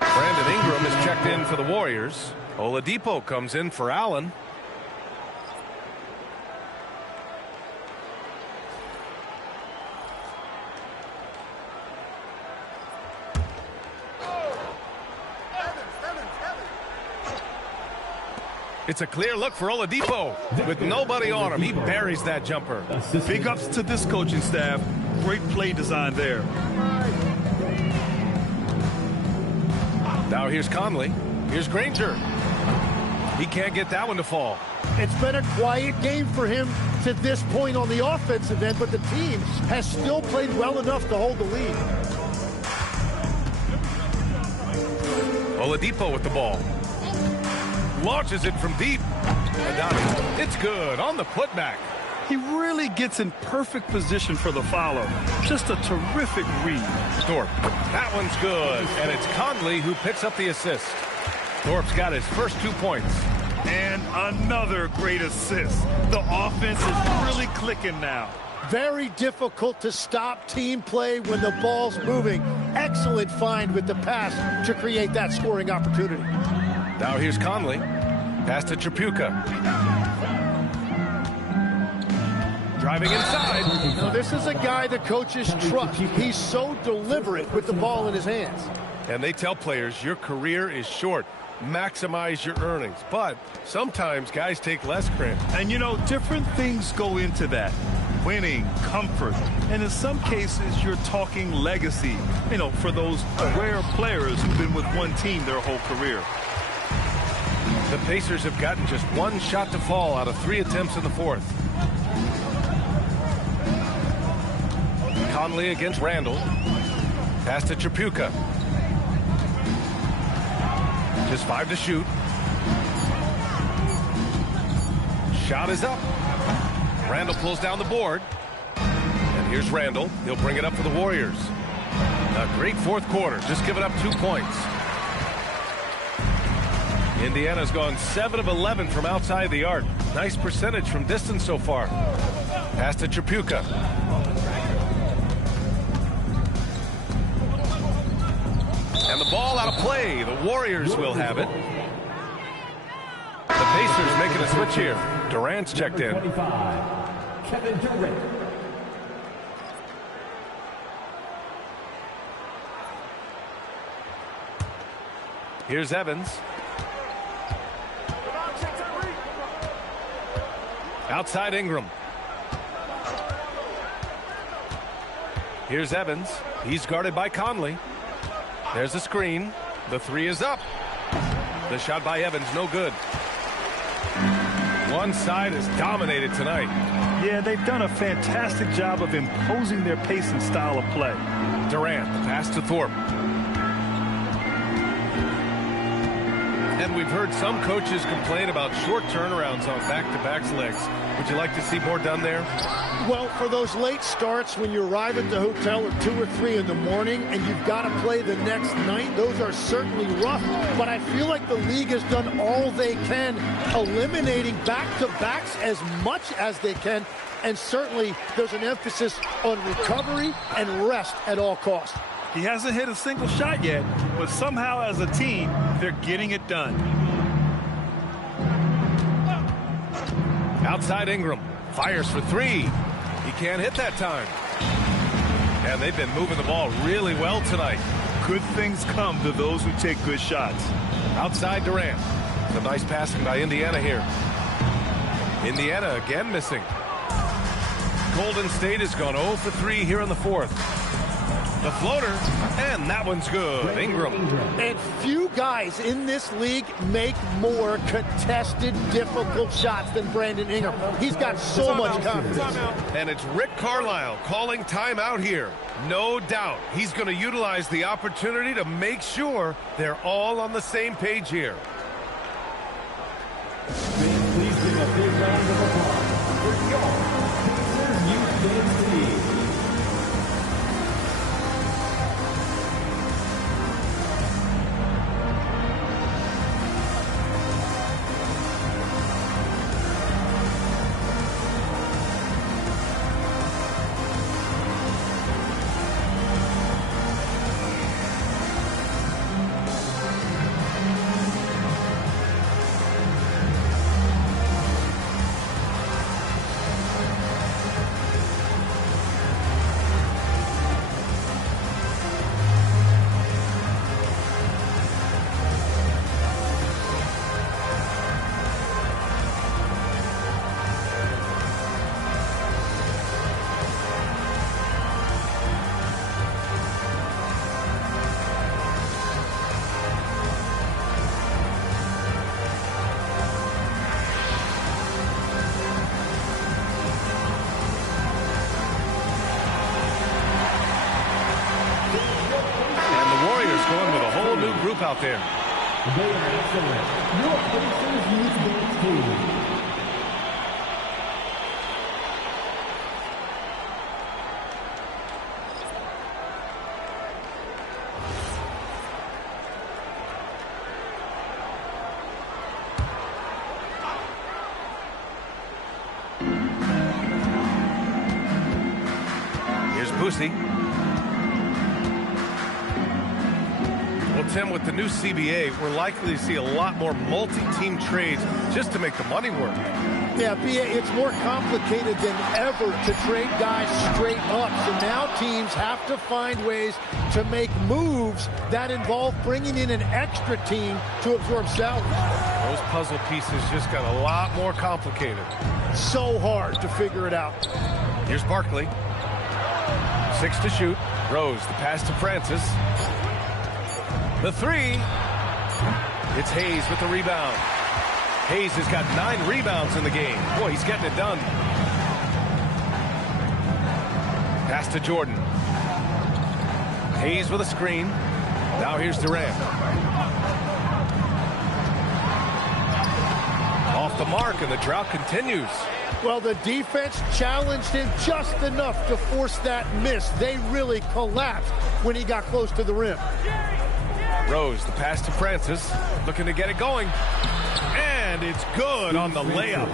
Brandon Ingram is checked in for the Warriors. Oladipo comes in for Allen. It's a clear look for Oladipo. With nobody on him, he buries that jumper. Big ups to this coaching staff. Great play design there. Now here's Conley. Here's Granger. He can't get that one to fall. It's been a quiet game for him to this point on the offensive end, but the team has still played well enough to hold the lead. Oladipo with the ball. Launches it from deep. And it's good on the putback. He really gets in perfect position for the follow. Just a terrific read. Thorpe. That one's good. And it's Conley who picks up the assist. Thorpe's got his first 2 points. And another great assist. The offense is really clicking now. Very difficult to stop team play when the ball's moving. Excellent find with the pass to create that scoring opportunity. Now here's Conley. Pass to Tripucka. Driving inside. Now this is a guy the coaches trust. He's so deliberate with the ball in his hands. And they tell players your career is short. Maximize your earnings. But sometimes guys take less credit. And, you know, different things go into that. Winning, comfort, and in some cases, you're talking legacy, you know, for those rare players who've been with one team their whole career. The Pacers have gotten just 1 shot to fall out of 3 attempts in the 4th. Conley against Randle. Pass to Tripucka. Just 5 to shoot. Shot is up. Randle pulls down the board. And here's Randle. He'll bring it up for the Warriors. A great 4th quarter. Just giving up 2 points. Indiana's gone 7 of 11 from outside the arc. Nice percentage from distance so far. Pass to Tripucka. And the ball out of play. The Warriors will have it. The Pacers making a switch here. Durant's checked in. Kevin Durant. Here's Evans. Outside Ingram. Here's Evans. He's guarded by Conley. There's the screen. The 3 is up. The shot by Evans, no good. One side is dominated tonight. Yeah, they've done a fantastic job of imposing their pace and style of play. Durant, the pass to Thorpe. And we've heard some coaches complain about short turnarounds on back-to-back legs. Would you like to see more done there? Well, for those late starts when you arrive at the hotel at 2 or 3 in the morning and you've got to play the next night, those are certainly rough. But I feel like the league has done all they can, eliminating back-to-backs as much as they can. And certainly there's an emphasis on recovery and rest at all costs. He hasn't hit a single shot yet, but somehow as a team, they're getting it done. Outside Ingram. Fires for 3. He can't hit that time. And they've been moving the ball really well tonight. Good things come to those who take good shots. Outside Durant. Some nice passing by Indiana here. Indiana again missing. Golden State has gone 0 for 3 here in the 4th. The floater, and that one's good. Ingram. And few guys in this league make more contested, difficult shots than Brandon Ingram. He's got so much confidence. And it's Rick Carlisle calling timeout here. No doubt he's going to utilize the opportunity to make sure they're all on the same page here. Please give a big round of applause for your Pacers Youth Dance Team. Out there. They are excellent. Your Pacers Youth Dance Team. Here's Boosie. Tim, with the new CBA, we're likely to see a lot more multi-team trades just to make the money work. Yeah, BA, it's more complicated than ever to trade guys straight up. So now teams have to find ways to make moves that involve bringing in an extra team to absorb salary. Those puzzle pieces just got a lot more complicated. So hard to figure it out. Here's Barkley. 6 to shoot. Rose, the pass to Francis. The three. It's Hayes with the rebound. Hayes has got 9 rebounds in the game. Boy, he's getting it done. Pass to Jordan. Hayes with a screen. Now here's Durant. Off the mark, and the drought continues. Well, the defense challenged him just enough to force that miss. They really collapsed when he got close to the rim. Rose, the pass to Francis, looking to get it going. And it's good on the layup.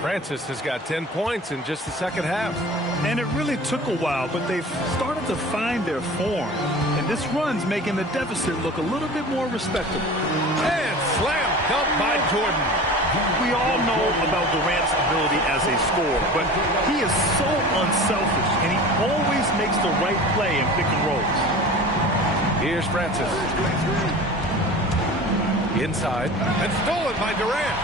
Francis has got 10 points in just the second half. And it really took a while, but they've started to find their form. And this run's making the deficit look a little bit more respectable. And slam dunk by Jordan. We all know about Durant's ability as a scorer, but he is so unselfish, and he always makes the right play in pick and rolls. Here's Francis. Inside, and stolen by Durant.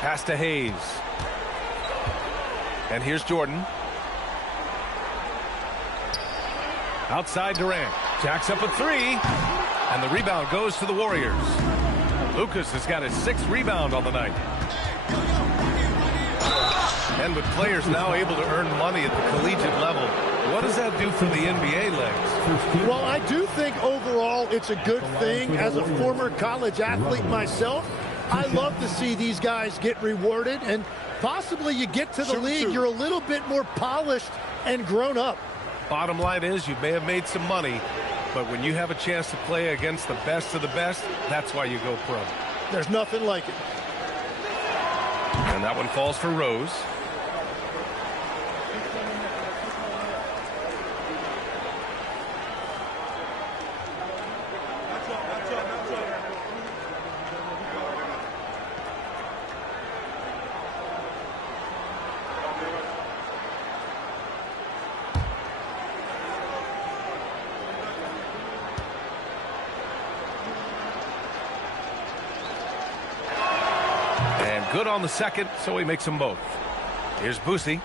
Pass to Hayes. And here's Jordan. Outside Durant. Jacks up a 3. And the rebound goes to the Warriors. Lucas has got his 6th rebound on the night. And with players now able to earn money at the collegiate level, what does that do for the NBA legs? Well, I do think overall it's a good thing. As a former college athlete myself, I love to see these guys get rewarded, and possibly you get to the league, you're a little bit more polished and grown up. Bottom line is you may have made some money, but when you have a chance to play against the best of the best, that's why you go pro. There's nothing like it. And that one falls for Rose. Good on the second, so he makes them both. Here's Boosie.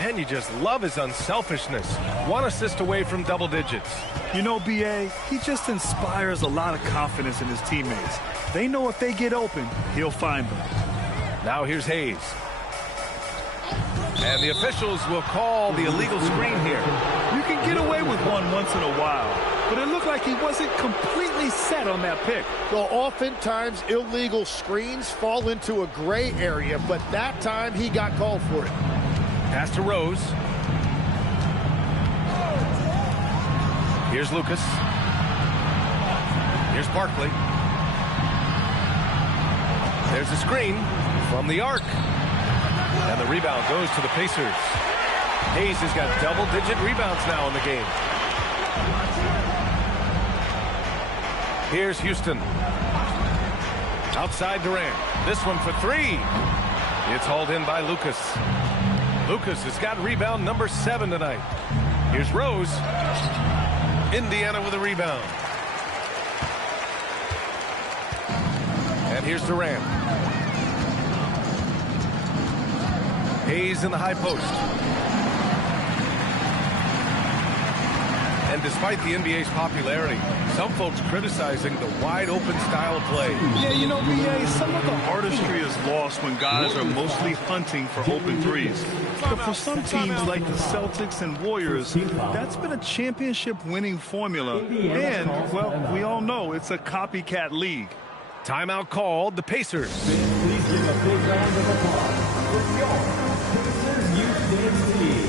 And you just love his unselfishness. 1 assist away from double digits. You know, B.A., he just inspires a lot of confidence in his teammates. They know if they get open, he'll find them. Now here's Hayes. And the officials will call the illegal screen here. You can get away with one once in a while, but it looked like he wasn't completely set on that pick. Well, oftentimes illegal screens fall into a gray area, but that time he got called for it. Pass to Rose. Here's Lucas. Here's Barkley. There's a screen from the arc. And the rebound goes to the Pacers. Hayes has got double-digit rebounds now in the game. Here's Houston. Outside Durant. This one for 3. It's hauled in by Lucas. Lucas has got rebound number 7 tonight. Here's Rose. Indiana with a rebound. And here's Durant. Hayes in the high post. And despite the NBA's popularity, some folks criticizing the wide-open style of play. Yeah, you know, B.A., some of the artistry is lost when guys are mostly hunting for open threes. But for some teams like the Celtics and Warriors, that's been a championship-winning formula. And, well, we all know it's a copycat league. Timeout called, the Pacers. Please give a big round of applause for your Pacers Youth Dance Team.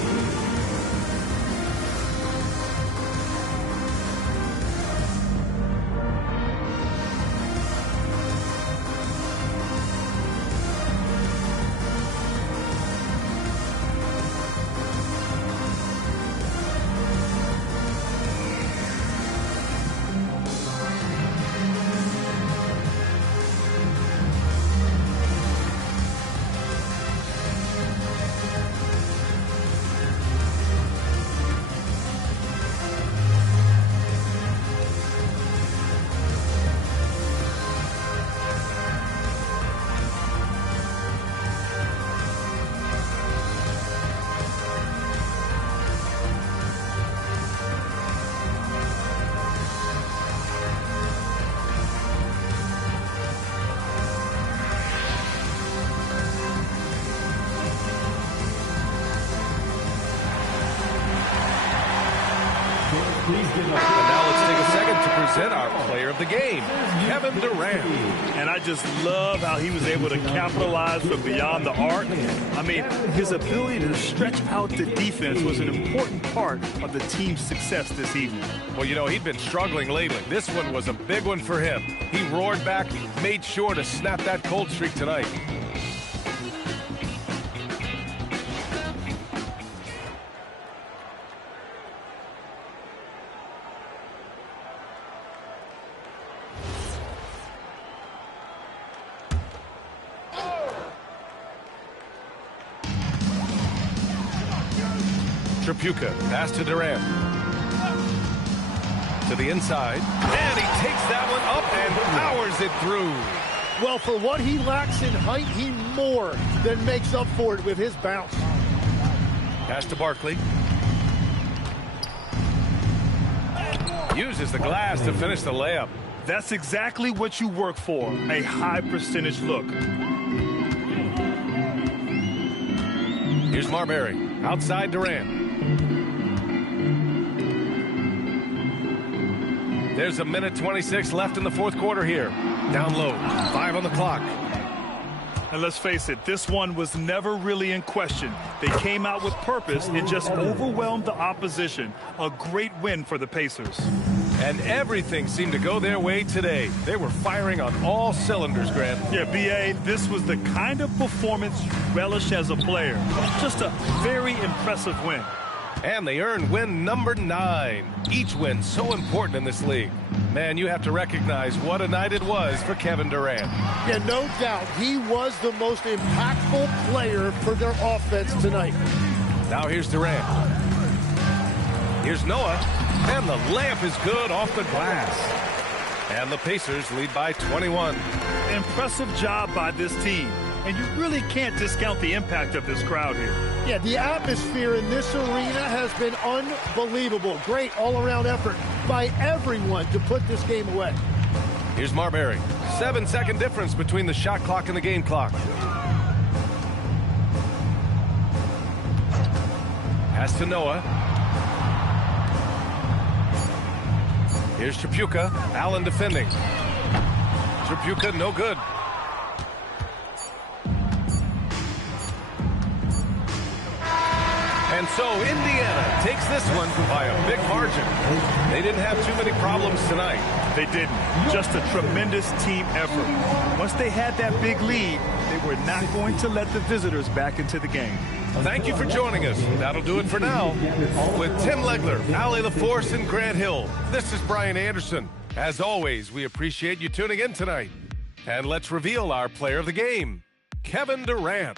And now let's take a second to present our player of the game, Kevin Durant. And I just love how he was able to capitalize from beyond the arc. I mean, his ability to stretch out the defense was an important part of the team's success this evening. Well, you know, he'd been struggling lately. This one was a big one for him. He roared back, made sure to snap that cold streak tonight. Tripucka, pass to Durant. To the inside. And he takes that one up and powers it through. Well, for what he lacks in height, he more than makes up for it with his bounce. Pass to Barkley. Uses the glass to finish the layup. That's exactly what you work for, a high percentage look. Here's Marbury, outside Durant. There's a minute 26 left in the fourth quarter here. Down low, 5 on the clock. And let's face it, this one was never really in question. They came out with purpose and just overwhelmed the opposition. A great win for the Pacers. And everything seemed to go their way today. They were firing on all cylinders, Grant. Yeah, B.A., this was the kind of performance you relish as a player. Just a very impressive win. And they earned win number 9. Each win so important in this league. Man, you have to recognize what a night it was for Kevin Durant. Yeah, no doubt. He was the most impactful player for their offense tonight. Now here's Durant. Here's Noah. And the layup is good off the glass. And the Pacers lead by 21. Impressive job by this team. and you really can't discount the impact of this crowd here. Yeah, the atmosphere in this arena has been unbelievable. Great all-around effort by everyone to put this game away. Here's Marbury. 7-second difference between the shot clock and the game clock. Pass to Noah. Here's Tripucka. Allen defending. Tripucka, no good. And so Indiana takes this one by a big margin. They didn't have too many problems tonight. They didn't. Just a tremendous team effort. Once they had that big lead, they were not going to let the visitors back into the game. Thank you for joining us. That'll do it for now. With Tim Legler, Allie LaForce, and Grant Hill, this is Brian Anderson. As always, we appreciate you tuning in tonight. And let's reveal our player of the game, Kevin Durant.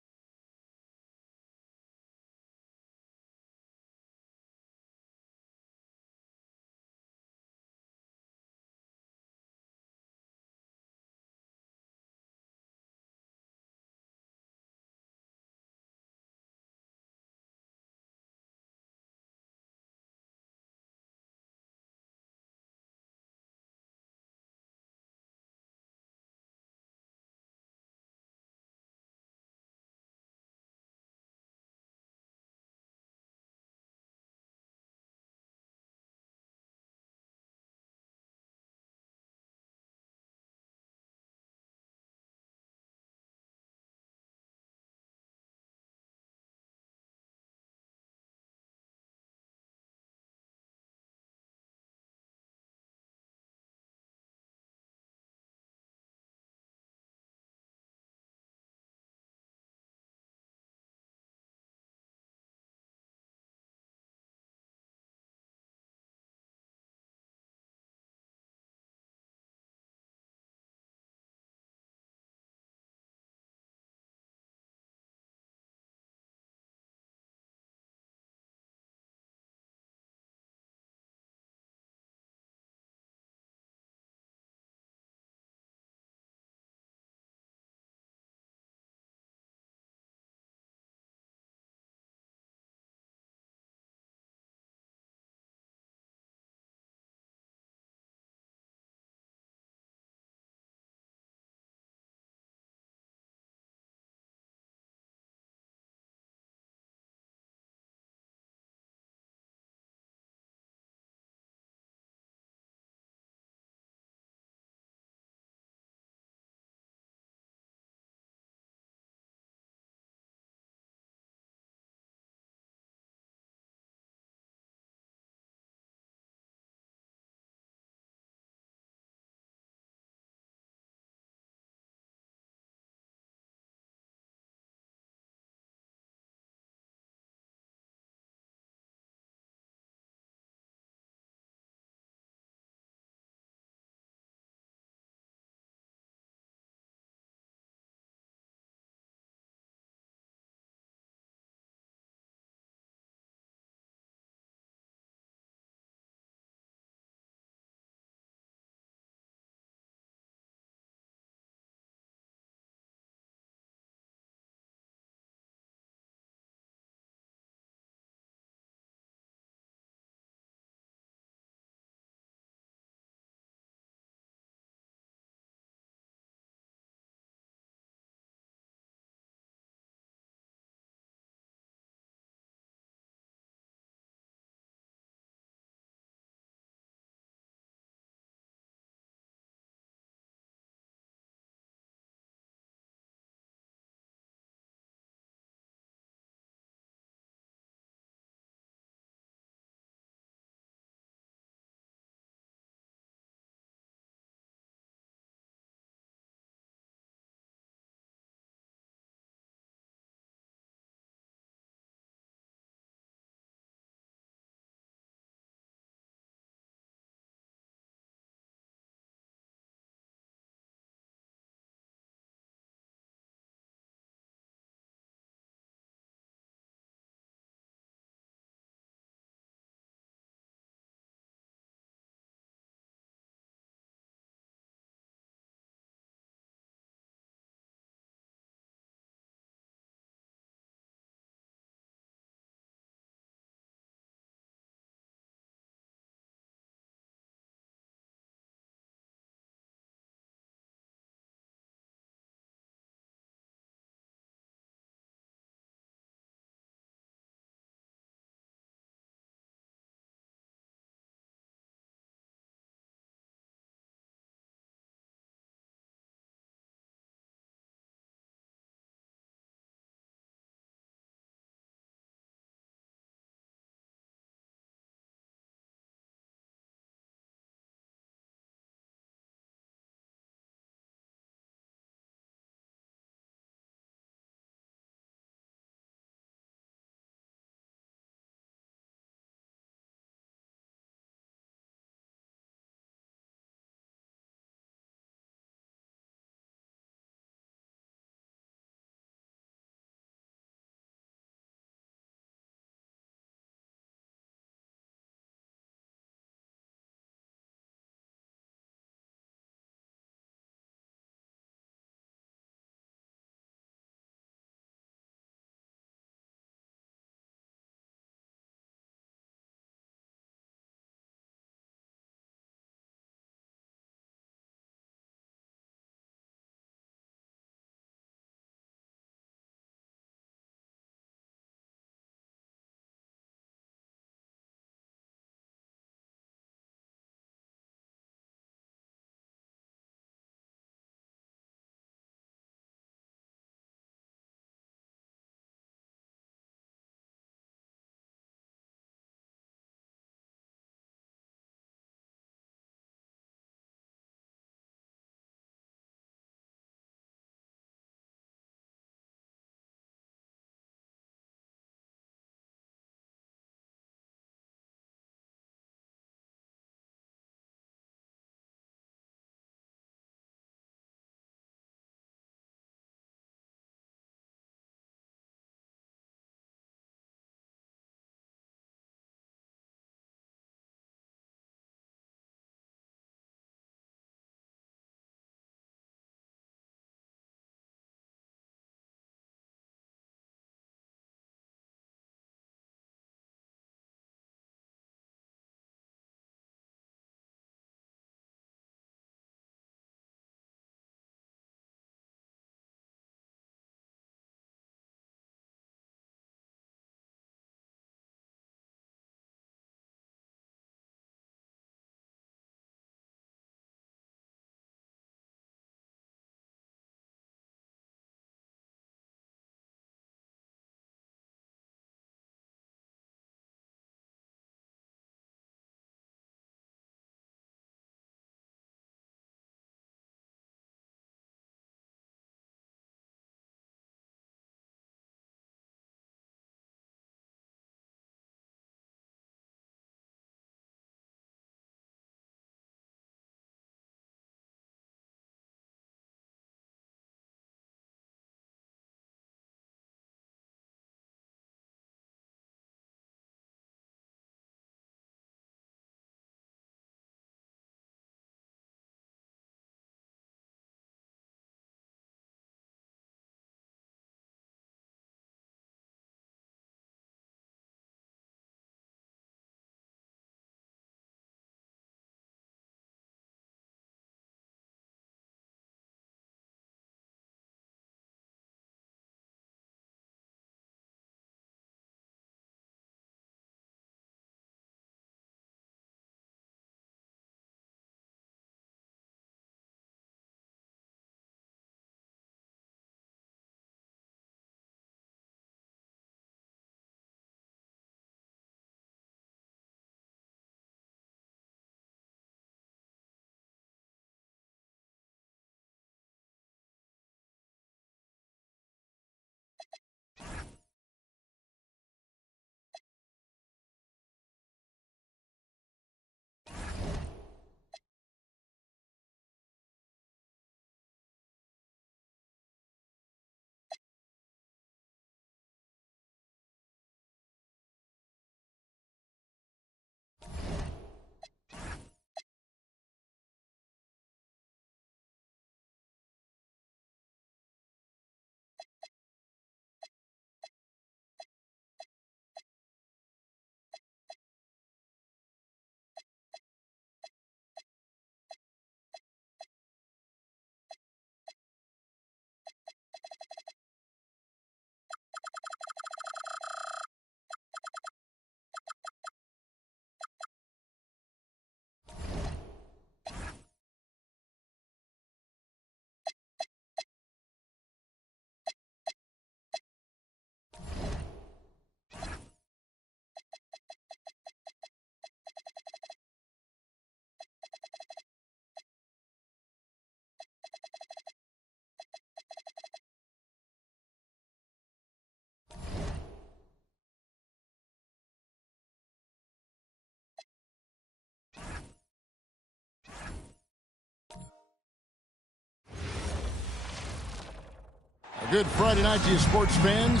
A good Friday night to you sports fans.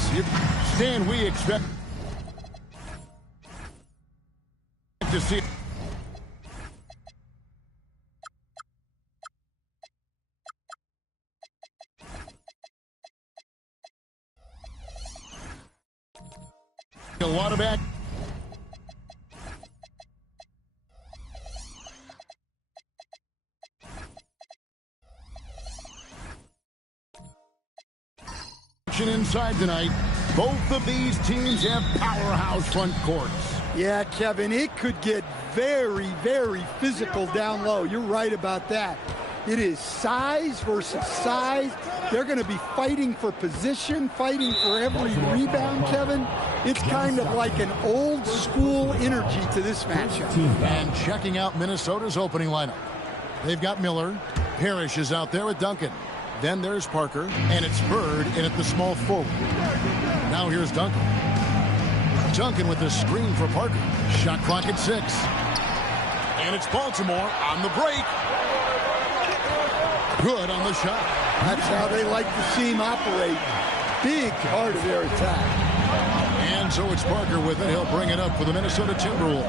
Stan, we expect to see a lot of action. Inside tonight, both of these teams have powerhouse front courts. Yeah, Kevin, it could get very, very physical down low. You're right about that. It is size versus size. They're going to be fighting for position, fighting for every rebound, Kevin. It's kind of like an old school energy to this matchup. And checking out Minnesota's opening lineup. They've got Miller. Parrish is out there with Duncan. Then there's Parker, and it's Bird in at the small forward. Now here's Duncan. Duncan with the screen for Parker. Shot clock at 6. And it's Baltimore on the break. Good on the shot. That's how they like to see him operate. Big part of their attack. And so it's Parker with it. He'll bring it up for the Minnesota Timberwolves.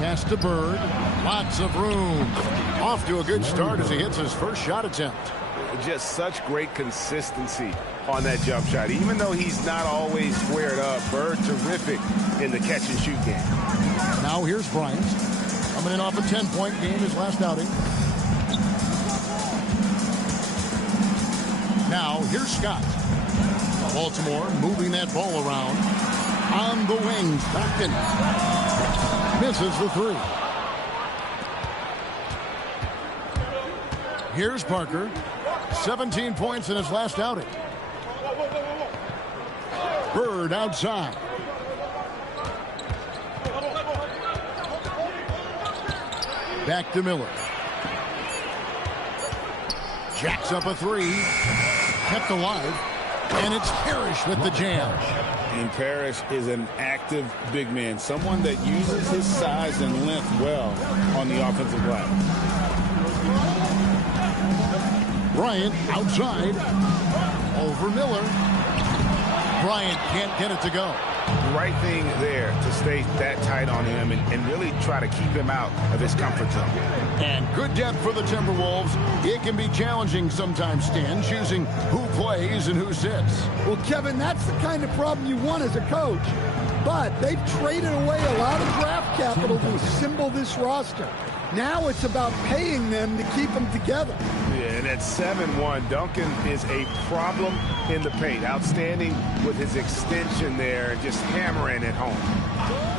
Pass to Bird. Lots of room. Off to a good start as he hits his first shot attempt. Just such great consistency on that jump shot. Even though he's not always squared up, Bird terrific in the catch-and-shoot game. Now here's Bryant. Coming in off a 10-point game his last outing. Now here's Scott. Baltimore moving that ball around. On the wings, Stockton. Misses the 3. Here's Parker. 17 points in his last outing. Bird outside. Back to Miller. Jacks up a 3. Kept alive. And it's Parrish with the jam. And Parrish is an active big man. Someone that uses his size and length well on the offensive glass. Bryant outside. Over Miller. Bryant can't get it to go. Right thing there to stay that tight on him and really try to keep him out of his comfort zone. And good depth for the Timberwolves. It can be challenging sometimes, Stan, choosing who plays and who sits. Well, Kevin, that's the kind of problem you want as a coach. But they've traded away a lot of draft capital to assemble this roster. Now it's about paying them to keep them together. Yeah, and at 7-1, Duncan is a problem in the paint. Outstanding with his extension there, just hammering it home.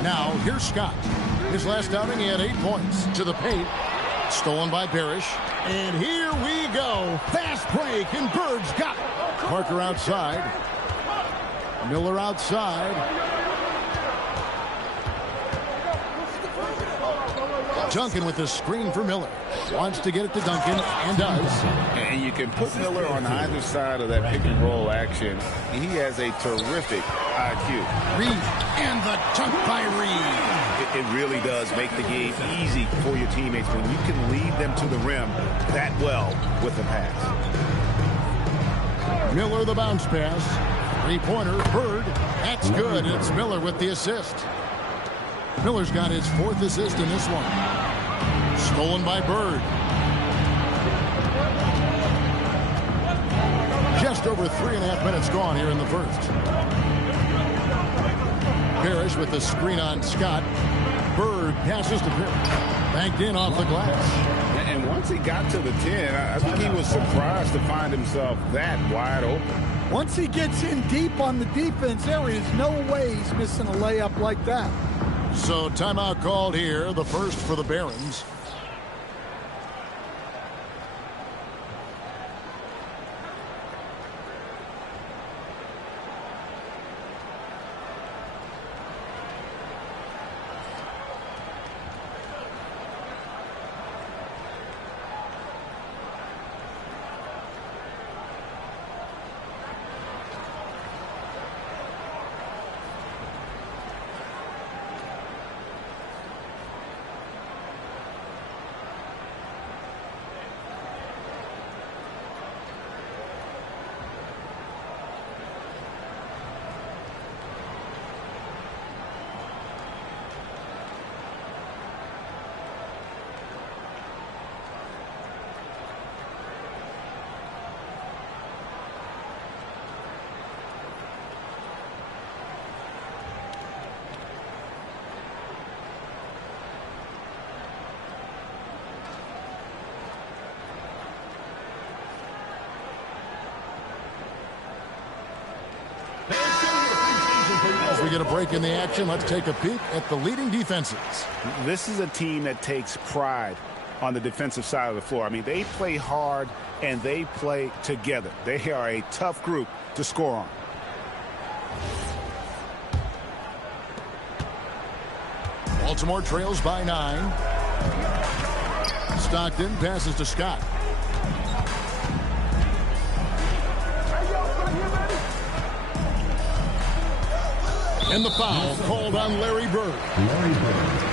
Now, here's Scott. His last outing, he had 8 points. To the paint. Stolen by Parrish. And here we go. Fast break, and Bird's got it. Parker outside. Miller outside. Duncan with the screen for Miller. Wants to get it to Duncan, and does. And you can put Miller on either side of that pick and roll action. He has a terrific IQ. Reed, and the dunk by Reed. It really does make the game easy for your teammates when you can lead them to the rim that well with the pass. Miller the bounce pass. 3-pointer, Bird. That's good. It's Miller with the assist. Miller's got his 4th assist in this one. Stolen by Bird. Just over 3.5 minutes gone here in the first. Parrish with the screen on Scott. Bird passes to Parrish. Banked in off the glass. And once he got to the 10, I think he was surprised to find himself that wide open. Once he gets in deep on the defense, there is no way he's missing a layup like that. So timeout called here, the first for the Barons. get a break in the action, let's take a peek at the leading defenses. This is a team that takes pride on the defensive side of the floor. I mean, they play hard and they play together. They are a tough group to score on. Baltimore trails by 9. Stockton passes to Scott. And the foul called on Larry Bird.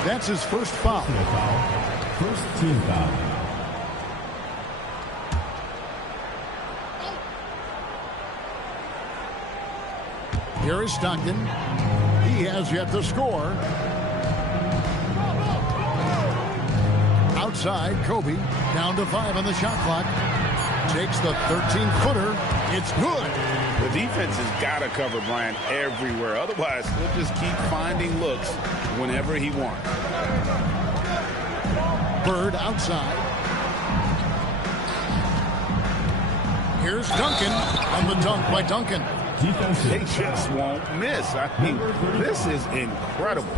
That's his first foul. First team foul. Here is Stockton. He has yet to score. Outside, Kobe down to 5 on the shot clock. Takes the 13-footer. It's good. The defense has got to cover Bryant everywhere. Otherwise, he'll just keep finding looks whenever he wants. Bird outside. Here's Duncan. And the dunk by Duncan. They just won't miss. I mean, this is incredible.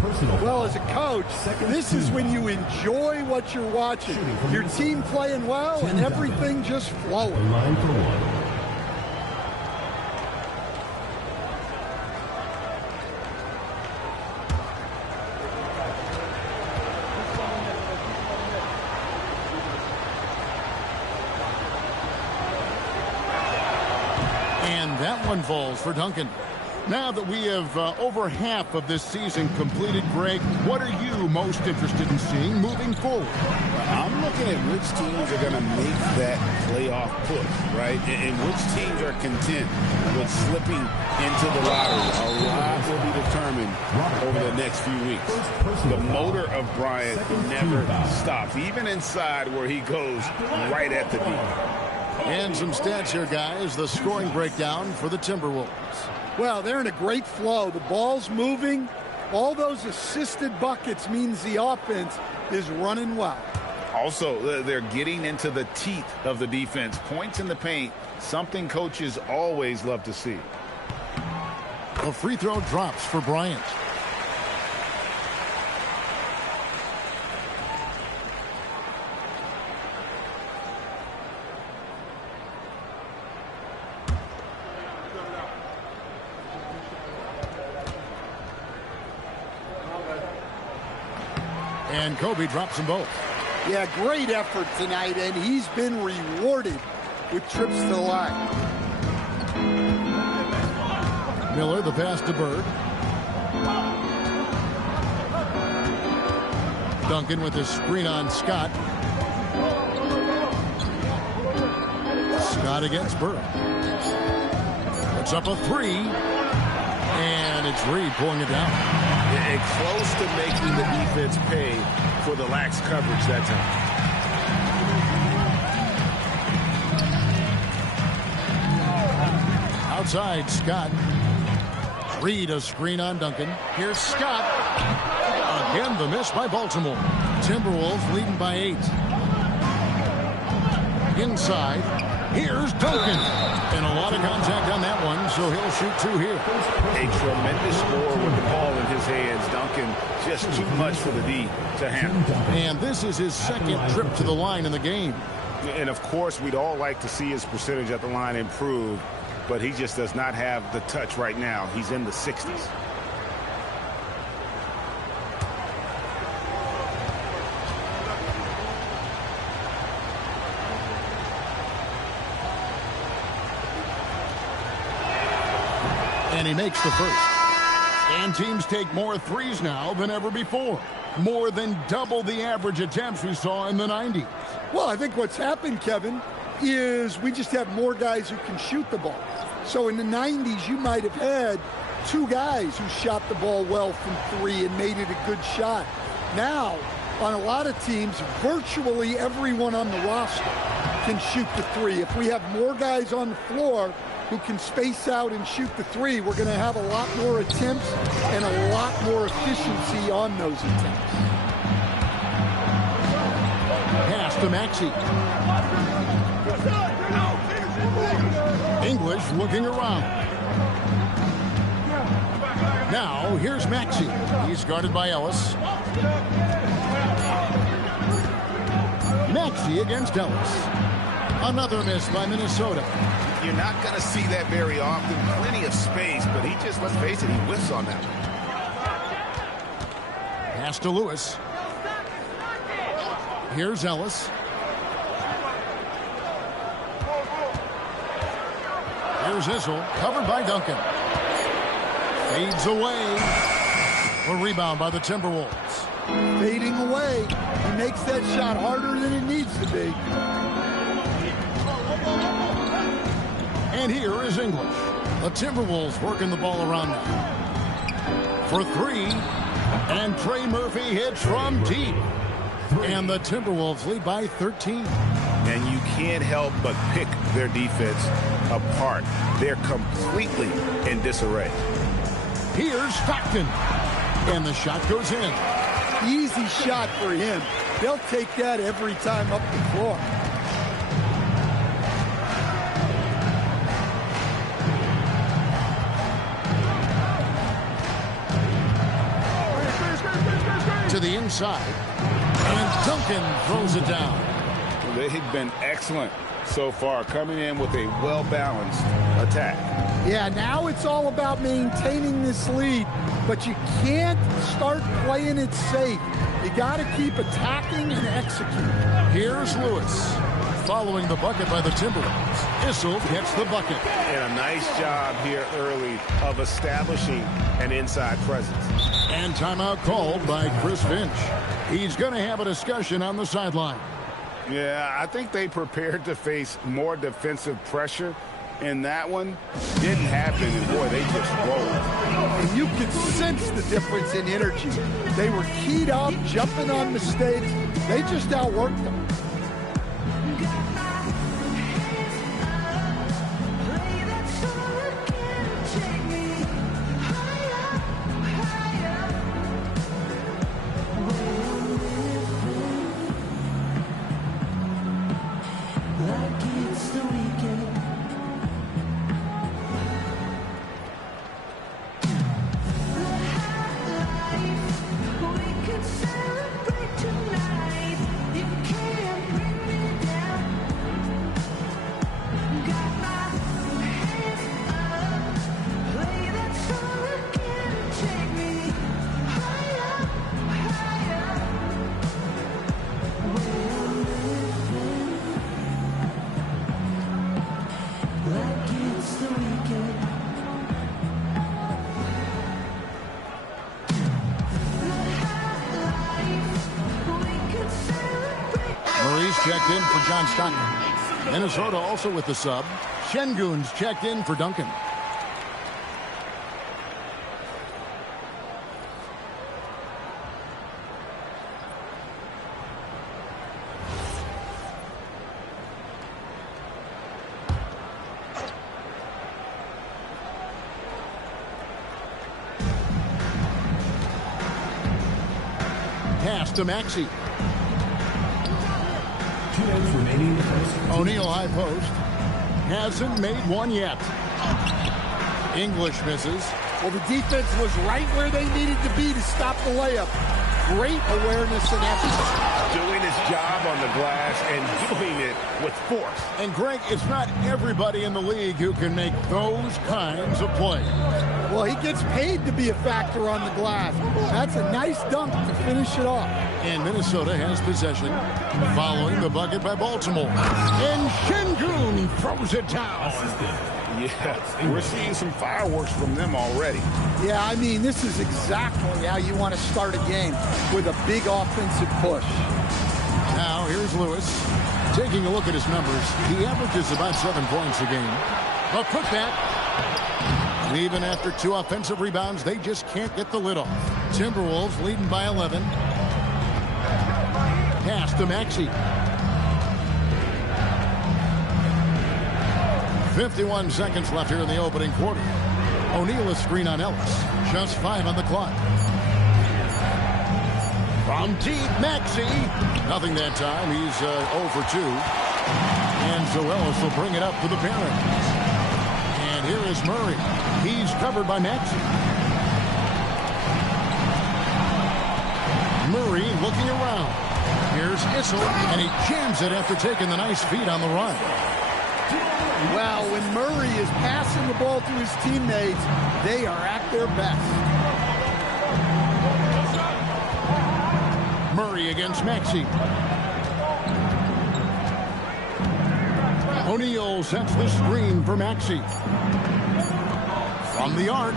Well, as a coach, this is when you enjoy what you're watching. Your team playing well and everything just flowing. Line for one. That one falls for Duncan. Now that we have over half of this season completed, Greg, what are you most interested in seeing moving forward? I'm looking at which teams are going to make that playoff push, right? And which teams are content with slipping into the lottery. A lot will be determined over the next few weeks. The motor of Bryant never stops, even inside where he goes right at the deep. And some stats here, guys. The scoring breakdown for the Timberwolves. Well, they're in a great flow. The ball's moving. All those assisted buckets means the offense is running well. Also, they're getting into the teeth of the defense. Points in the paint, something coaches always love to see. A free throw drops for Bryant. And Kobe drops them both. Yeah, great effort tonight, and he's been rewarded with trips to the line. Miller, the pass to Bird. Duncan with his screen on Scott. Scott against Bird. Puts up a 3. And it's Reed pulling it down. Close to making the defense pay for the lax coverage that time. Outside, Scott. Reed a screen on Duncan. Here's Scott. Again, the miss by Baltimore. Timberwolves leading by 8. Inside. Here's Duncan. And a lot of contact on that one, so he'll shoot 2 here. A tremendous score with the ball in his hands. Duncan, just too much for the D to handle. And this is his second trip to the line in the game. And, of course, we'd all like to see his percentage at the line improve, but he just does not have the touch right now. He's in the 60s. And he makes the first. And teams take more threes now than ever before. More than double the average attempts we saw in the 90s. Well, I think what's happened, Kevin, is we just have more guys who can shoot the ball. So in the 90s, you might have had 2 guys who shot the ball well from 3 and made it a good shot. Now, on a lot of teams, virtually everyone on the roster can shoot the 3. If we have more guys on the floor who can space out and shoot the 3, we're going to have a lot more attempts and a lot more efficiency on those attempts. Pass to Maxey. English looking around. Now, here's Maxey. He's guarded by Ellis. Maxey against Ellis. Another miss by Minnesota. You're not going to see that very often. Plenty of space, but he just, let's face it, he whiffs on that one. Pass to Lewis. Here's Ellis. Here's Issel, covered by Duncan. Fades away. A rebound by the Timberwolves. Fading away. He makes that shot harder than it needs to be. And here is English. The Timberwolves working the ball around now. For three. And Trey Murphy hits from deep. And the Timberwolves lead by 13. And you can't help but pick their defense apart. They're completely in disarray. Here's Stockton. And the shot goes in. Easy shot for him. They'll take that every time up the floor. To the inside. And Duncan throws it down. They've been excellent so far, coming in with a well-balanced attack. Yeah, now it's all about maintaining this lead, but you can't start playing it safe. You got to keep attacking and executing. Here's Lewis. Following the bucket by the Timberwolves. Issel gets the bucket. And a nice job here early of establishing an inside presence. And timeout called by Chris Finch. He's going to have a discussion on the sideline. Yeah, I think they prepared to face more defensive pressure. And that one didn't happen, and boy, they just rolled. And you could sense the difference in energy. They were keyed up, jumping on mistakes. They just outworked them. Checked in for John Stockton. Minnesota also with the sub. Şengün's checked in for Duncan. Pass to Maxey. O'Neal high post. Hasn't made one yet. English misses. Well, the defense was right where they needed to be to stop the layup. Great awareness and effort. Doing his job on the glass and doing it with force. And Greg, it's not everybody in the league who can make those kinds of plays. Well, he gets paid to be a factor on the glass. That's a nice dunk to finish it off. And Minnesota has possession following the bucket by Baltimore. And Şengün throws it down. Yeah, we're seeing some fireworks from them already. Yeah, I mean, this is exactly how you want to start a game, with a big offensive push. Now, here's Lewis. Taking a look at his numbers, he averages about 7 points a game. A putback. And even after 2 offensive rebounds, they just can't get the lid off. Timberwolves leading by 11. Pass to Maxey. 51 seconds left here in the opening quarter. O'Neal a screen on Ellis. Just 5 on the clock. From deep, Maxey. Nothing that time. He's 0 for 2. And so Ellis will bring it up to the parent. And here is Murray. He's covered by Maxey. Murray looking around. Here's Issel, and he jams it after taking the nice feed on the run. Well, when Murray is passing the ball to his teammates, they are at their best. Murray against Maxey. O'Neal sets the screen for Maxey. From the arc.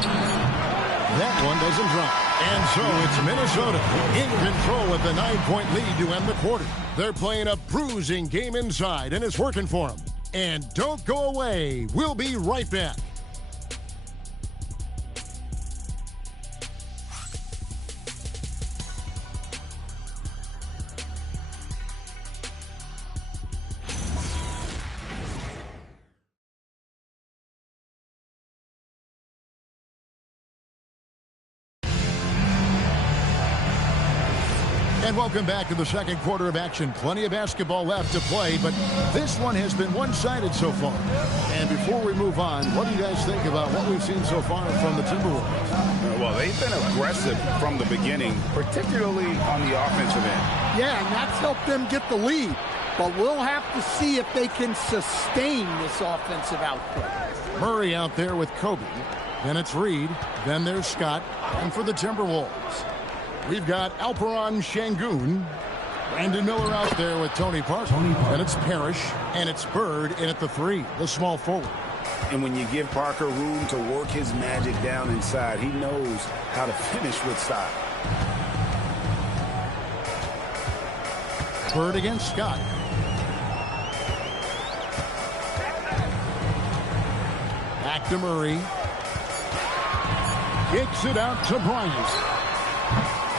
That one doesn't drop. And so it's Minnesota in control with the 9-point lead to end the quarter. They're playing a bruising game inside, and it's working for them. And don't go away. We'll be right back. And welcome back to the second quarter of action. Plenty of basketball left to play, but this one has been one-sided so far. And before we move on, what do you guys think about what we've seen so far from the Timberwolves? Well, they've been aggressive from the beginning, particularly on the offensive end. Yeah, and that's helped them get the lead. But we'll have to see if they can sustain this offensive output. Murray out there with Kobe. Then it's Reed. Then there's Scott. And for the Timberwolves, we've got Alperon Şengün. Brandon Miller out there with Tony Parker. And it's Parrish. And it's Bird in at the 3, the small forward. And when you give Parker room to work his magic down inside, he knows how to finish with style. Bird against Scott. Back to Murray. Kicks it out to Bryant.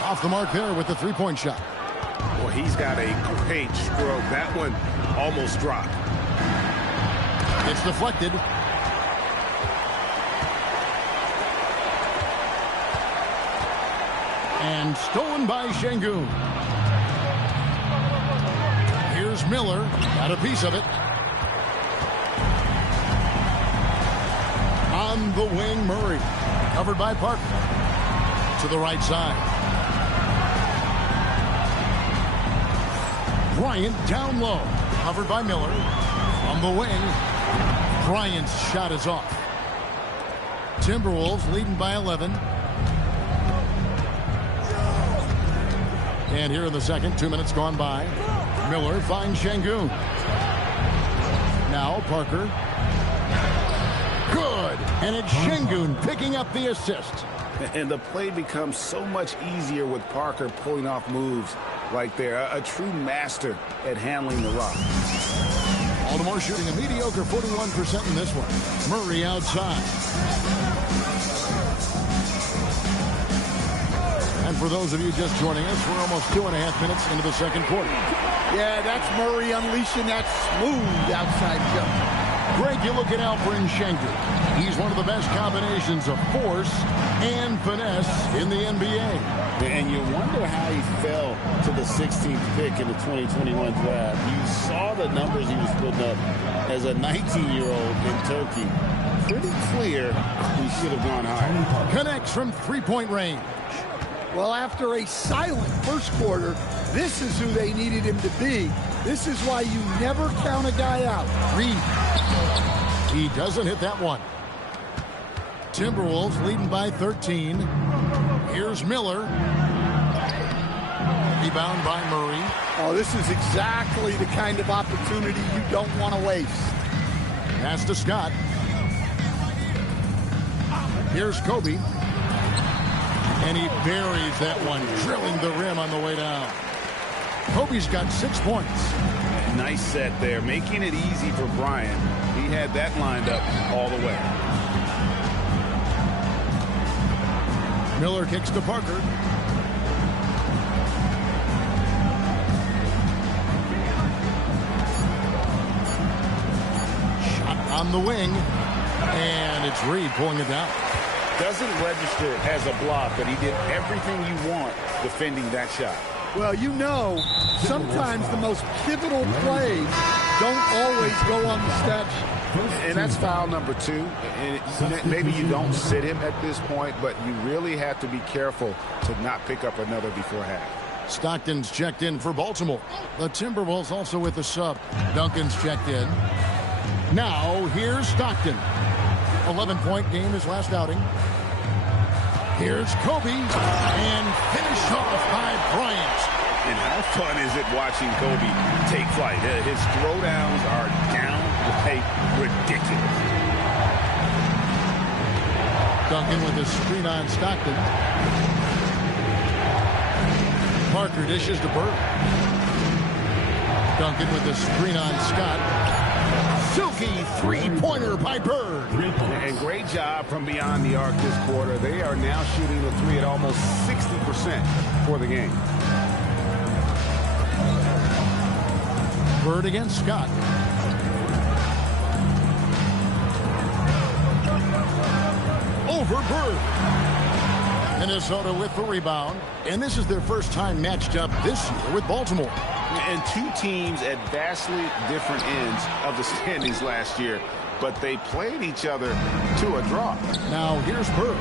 Off the mark there with the three-point shot. Well, he's got a great stroke. That one almost dropped. It's deflected. And stolen by Şengün. Here's Miller. Got a piece of it. On the wing, Murray. Covered by Parker. To the right side. Bryant down low. Covered by Miller. On the wing. Bryant's shot is off. Timberwolves leading by 11. And here in the second, 2 minutes gone by. Miller finds Şengün. Now Parker. Good. And it's Şengün picking up the assist. And the play becomes so much easier with Parker pulling off moves right there. A true master at handling the rock. Baltimore shooting a mediocre 41% in this one. Murray outside. And for those of you just joining us, we're almost 2.5 minutes into the second quarter. Yeah, that's Murray unleashing that smooth outside jump. Greg, you look at Alperon Şengün. He's one of the best combinations of force and finesse in the NBA. And you wonder how he fell to the 16th pick in the 2021 draft. You saw the numbers he was putting up as a 19-year-old in Turkey. Pretty clear he should have gone higher. Connects from three-point range. Well, after a silent first quarter, this is who they needed him to be. This is why you never count a guy out. Reed. He doesn't hit that one. Timberwolves leading by 13. Here's Miller. Rebound by Murray. Oh, this is exactly the kind of opportunity you don't want to waste. Pass to Scott. Here's Kobe. And he buries that one, drilling the rim on the way down. Kobe's got 6 points. Nice set there, making it easy for Bryant. He had that lined up all the way. Miller kicks to Parker. Shot on the wing. And it's Reed pulling it down. Doesn't register as a block, but he did everything you want defending that shot. Well, you know, sometimes the most pivotal plays don't always go on the stat sheet. And that's foul number 2. And maybe you don't sit him at this point, but you really have to be careful to not pick up another before half. Stockton's checked in for Baltimore. The Timberwolves also with the sub. Duncan's checked in. Now, here's Stockton. 11-point game his last outing. Here's Kobe. And finished off by Bryant. And how fun is it watching Kobe take flight? His throwdowns are downright ridiculous. Duncan with a screen on Stockton. Parker dishes to Bird. Duncan with the screen on Scott. Silky three-pointer by Bird. And great job from beyond the arc this quarter. They are now shooting the three at almost 60% for the game. Bird against Scott. Over Bird. Minnesota with the rebound. And this is their first time matched up this year with Baltimore. And two teams at vastly different ends of the standings last year, but they played each other to a draw. Now here's Bird.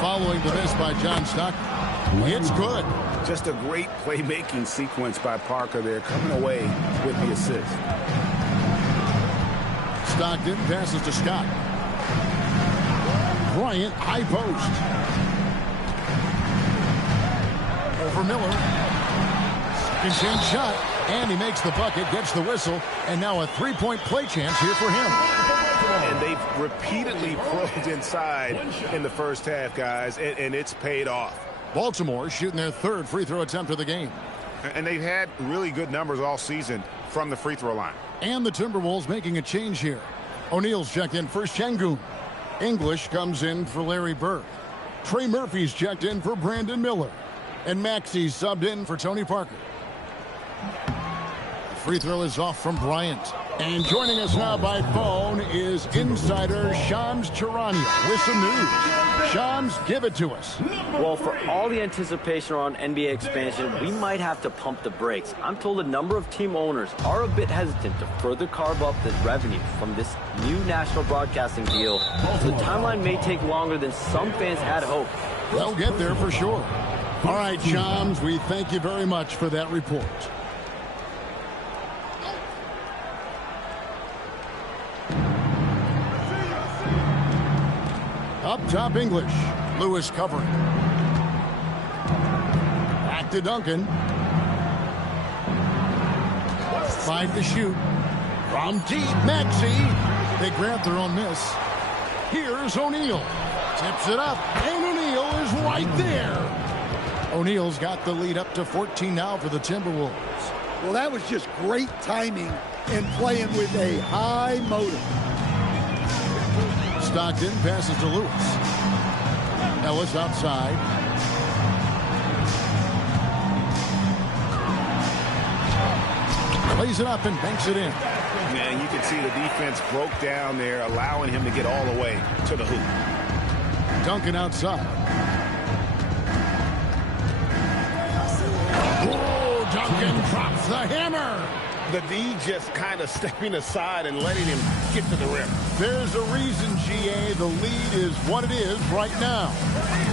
Following the miss by John Stockton. It's good. Just a great playmaking sequence by Parker there, coming away with the assist. Stockton passes to Scott. Bryant, high post. Over Miller. Second chance shot. And he makes the bucket, gets the whistle, and now a three-point play chance here for him. And they've repeatedly probed inside in the first half, guys, and it's paid off. Baltimore shooting their third free throw attempt of the game. And they've had really good numbers all season from the free throw line. And the Timberwolves making a change here. O'Neal's checked in for Şengün. English comes in for Larry Bird. Trey Murphy's checked in for Brandon Miller. And Maxey's subbed in for Tony Parker. The free throw is off from Bryant. And joining us now by phone is insider Shams Charania with some news. Shams, give it to us. Well, for all the anticipation around NBA expansion, we might have to pump the brakes. I'm told a number of team owners are a bit hesitant to further carve up the revenue from this new national broadcasting deal. So the timeline may take longer than some fans had hoped. They'll get there for sure. All right, Shams, we thank you very much for that report. Up top, English. Lewis covering. Back to Duncan. 5 to shoot. From deep, Maxey. They grab their own miss. Here's O'Neal. Tips it up, and O'Neal is right there. O'Neal's got the lead up to 14 now for the Timberwolves. Well, that was just great timing and playing with a high motor. Stockton passes to Lewis. Ellis outside. Plays it up and banks it in. Man, you can see the defense broke down there, allowing him to get all the way to the hoop. Duncan outside. Oh, Duncan drops the hammer. The D just kind of stepping aside and letting him get to the rim. There's a reason, GA, the lead is what it is right now.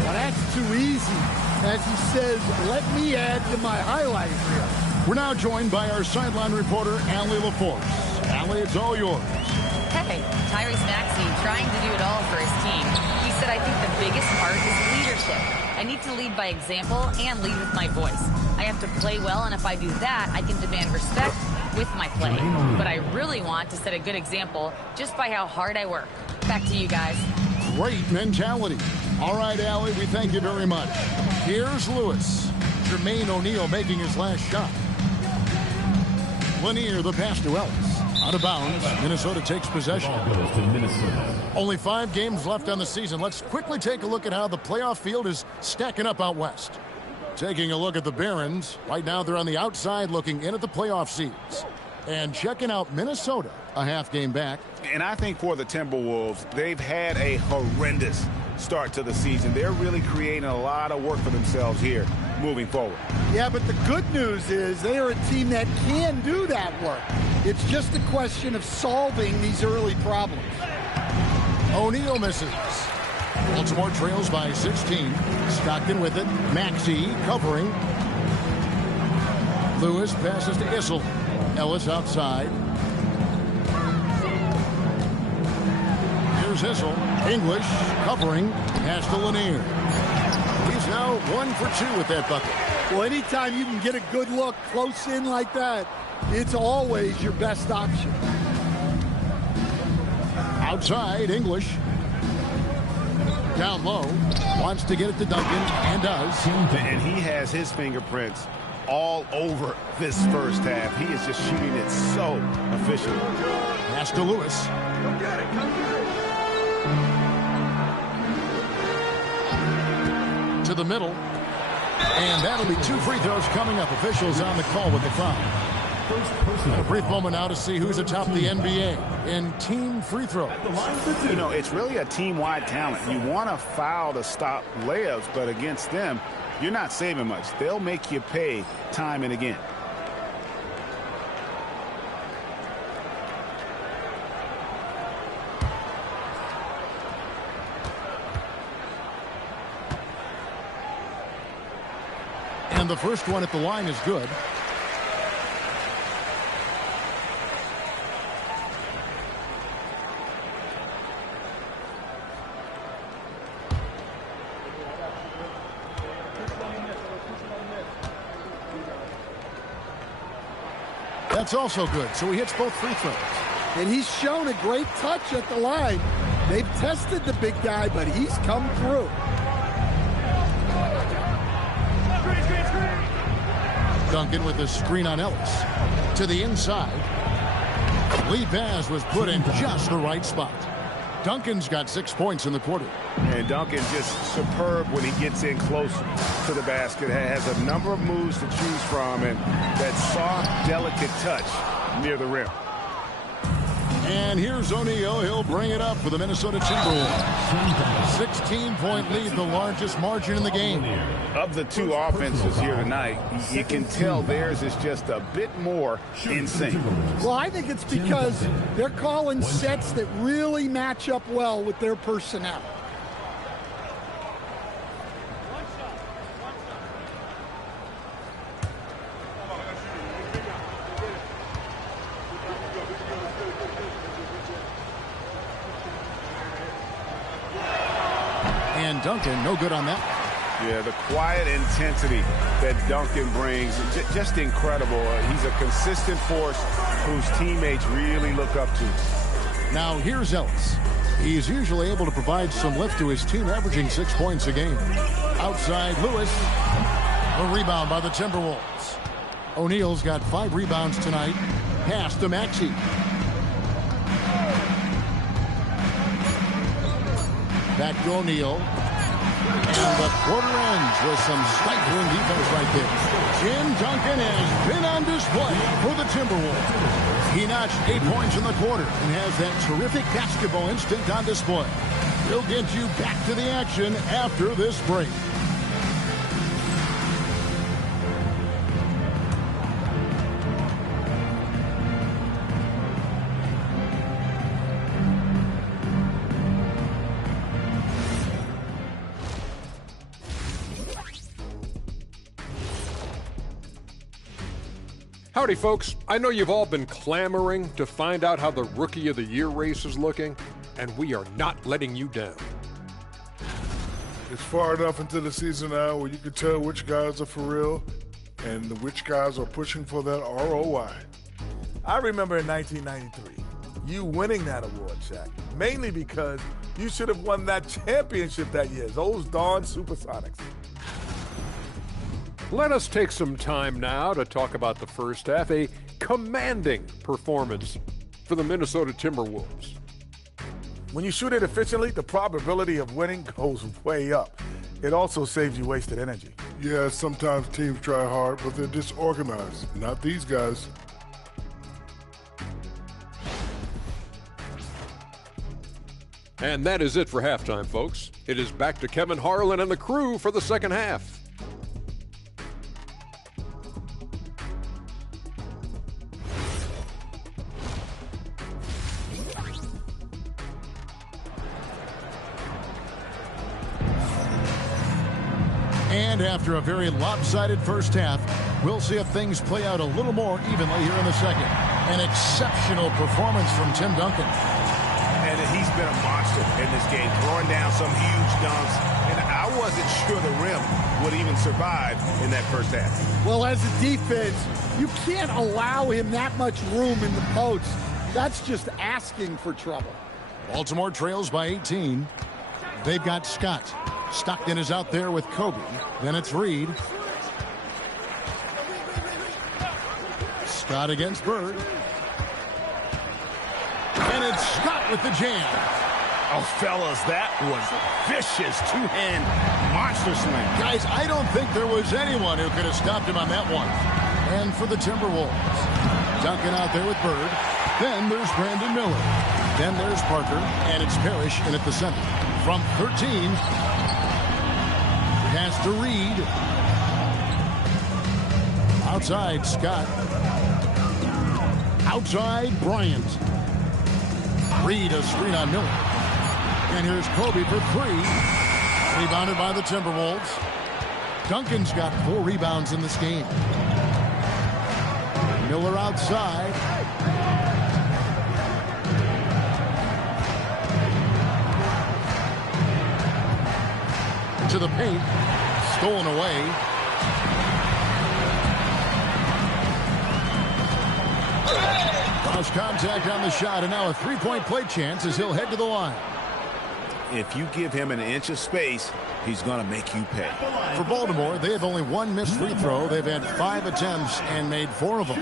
Well, that's too easy. As he says, let me add to my highlight reel. We're now joined by our sideline reporter, Allie LaForce. Allie, it's all yours. Hey, Tyrese Maxey trying to do it all for his team. He said, I think the biggest part is leadership. I need to lead by example and lead with my voice. I have to play well, and if I do that, I can demand respect with my play. But I really want to set a good example just by how hard I work. Back to you guys. Great mentality. All right, Allie, we thank you very much. Here's Lewis. Jermaine O'Neal making his last shot. Lanier, the pass to Ellis. Out of bounds. Minnesota takes possession. Only 5 games left on the season. Let's quickly take a look at how the playoff field is stacking up out west. Taking a look at the Barons. Right now they're on the outside looking in at the playoff seeds. And checking out Minnesota, a half game back. And I think for the Timberwolves, they've had a horrendous start to the season. They're really creating a lot of work for themselves here moving forward. Yeah, but the good news is they are a team that can do that work. It's just a question of solving these early problems. O'Neal misses. Baltimore trails by 16. Stockton with it. Maxey covering. Lewis passes to Issel. Ellis outside. Here's Issel. English covering. Pass to Lanier. He's now 1 for 2 with that bucket. Well, anytime you can get a good look close in like that, it's always your best option. Outside, English. Down low. Wants to get it to Duncan, and does. And he has his fingerprints all over this first half. He is just shooting it so efficiently. Pass to Lewis. Come get it, come get it. To the middle. And that'll be 2 free throws coming up. Officials on the call with the foul. A brief moment now to see who's atop the NBA in team free throws. You know, it's really a team-wide talent. You want a foul to stop layups, but against them, you're not saving much. They'll make you pay time and again. And the first one at the line is good. That's also good. So he hits both free throws. And he's shown a great touch at the line. They've tested the big guy, but he's come through. Duncan with a screen on Ellis. To the inside. Lead pass was put in just the right spot. Duncan's got 6 points in the quarter. And Duncan just superb when he gets in close to the basket. Has a number of moves to choose from, and that soft, delicate touch near the rim. And here's O'Neal. He'll bring it up for the Minnesota Timberwolves. 16-point lead, the largest margin in the game. Of the 2 offenses here tonight, you can tell theirs is just a bit more in sync. Well, I think it's because they're calling sets that really match up well with their personnel. And Duncan, no good on that. Yeah, the quiet intensity that Duncan brings, just incredible. He's a consistent force whose teammates really look up to. Now here's Ellis. He's usually able to provide some lift to his team, averaging 6 points a game. Outside Lewis. A rebound by the Timberwolves. O'Neal's got 5 rebounds tonight. Pass to Maxey. Back to O'Neal. And the quarter ends with some stifling defense right there. Tim Duncan has been on display for the Timberwolves. He notched 8 points in the quarter and has that terrific basketball instinct on display. He'll get you back to the action after this break. Howdy, folks. I know you've all been clamoring to find out how the Rookie of the Year race is looking, and we are not letting you down. It's far enough into the season now where you can tell which guys are for real and which guys are pushing for that ROI. I remember in 1993, you winning that award, Shaq, mainly because you should have won that championship that year, those darn Supersonics. Let us take some time now to talk about the first half, a commanding performance for the Minnesota Timberwolves. When you shoot it efficiently, the probability of winning goes way up. It also saves you wasted energy. Yeah, sometimes teams try hard, but they're disorganized. Not these guys. And that is it for halftime, folks. It is back to Kevin Harlan and the crew for the second half. And after a very lopsided first half, we'll see if things play out a little more evenly here in the second. An exceptional performance from Tim Duncan. And he's been a monster in this game, throwing down some huge dunks. And I wasn't sure the rim would even survive in that first half. Well, as a defense, you can't allow him that much room in the post. That's just asking for trouble. Baltimore trails by 18. They've got Scott. Stockton is out there with Kobe. Then it's Reed. Scott against Bird. And it's Scott with the jam. Oh, fellas, that was vicious two-hand monster slam. Guys, I don't think there was anyone who could have stopped him on that one. And for the Timberwolves, Duncan out there with Bird. Then there's Brandon Miller. Then there's Parker, and it's Parrish in at the center. From 13, pass to Reed. Outside, Scott. Outside, Bryant. Reed a screen on Miller. And here's Kobe for three. Rebounded by the Timberwolves. Duncan's got 4 rebounds in this game. Miller outside. To the paint. Stolen away. Lost contact on the shot, and now a three-point play chance as he'll head to the line. If you give him an inch of space, he's going to make you pay. For Baltimore, they have only 1 missed free throw. They've had 5 attempts and made 4 of them.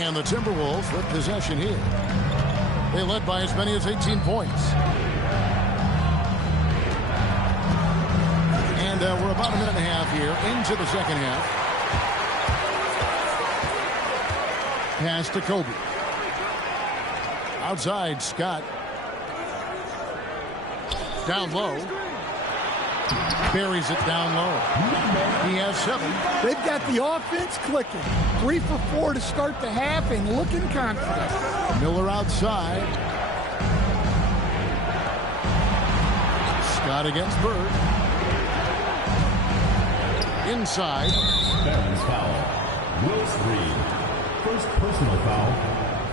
And the Timberwolves with possession here. They led by as many as 18 points. And we're about a minute and a half here into the second half. Pass to Kobe. Outside, Scott. Down low. Buries it down low. He has 7. They've got the offense clicking. 3 for 4 to start the half and looking confident. Miller outside. Scott against Bird. Inside. Barron's foul. Willis Reed. First personal foul.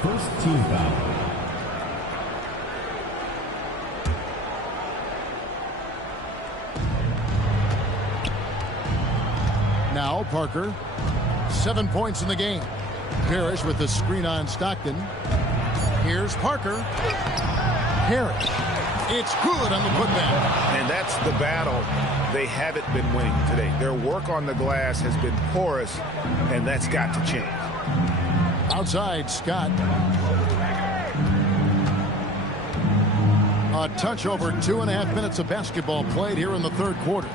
First team foul. Now Parker. 7 points in the game. Parrish with the screen on Stockton. Here's Parker. Parrish. It's good on the putback. And that's the battle they haven't been winning today. Their work on the glass has been porous, and that's got to change. Outside, Scott. A touch over 2.5 minutes of basketball played here in the third quarter.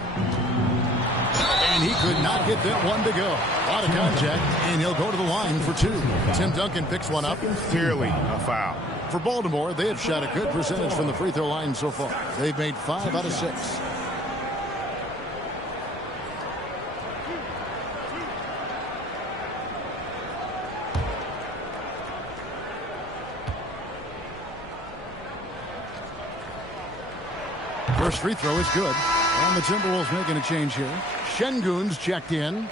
And he could not get that one to go. A lot of contact, and he'll go to the line for 2. Tim Duncan picks one up. Clearly a foul. For Baltimore, they have shot a good percentage from the free throw line so far. They've made 5 out of 6. First free throw is good. And the Timberwolves making a change here. Şengün's checked in.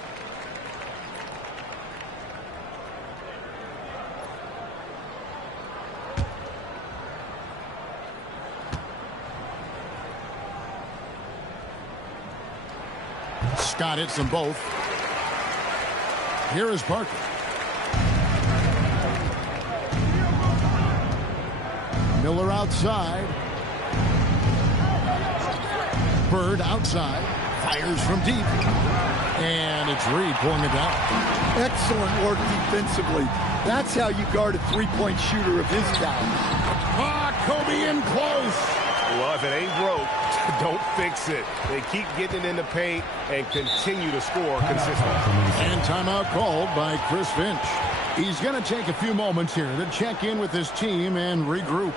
Scott hits them both. Here is Parker. Miller outside. Bird outside. Fires from deep. And it's Reed pulling it down. Excellent work defensively. That's how you guard a three-point shooter of his caliber. Kobe in close. Well, if it ain't broke, don't fix it. They keep getting it in the paint and continue to score consistently. And timeout called by Chris Finch. He's going to take a few moments here to check in with his team and regroup.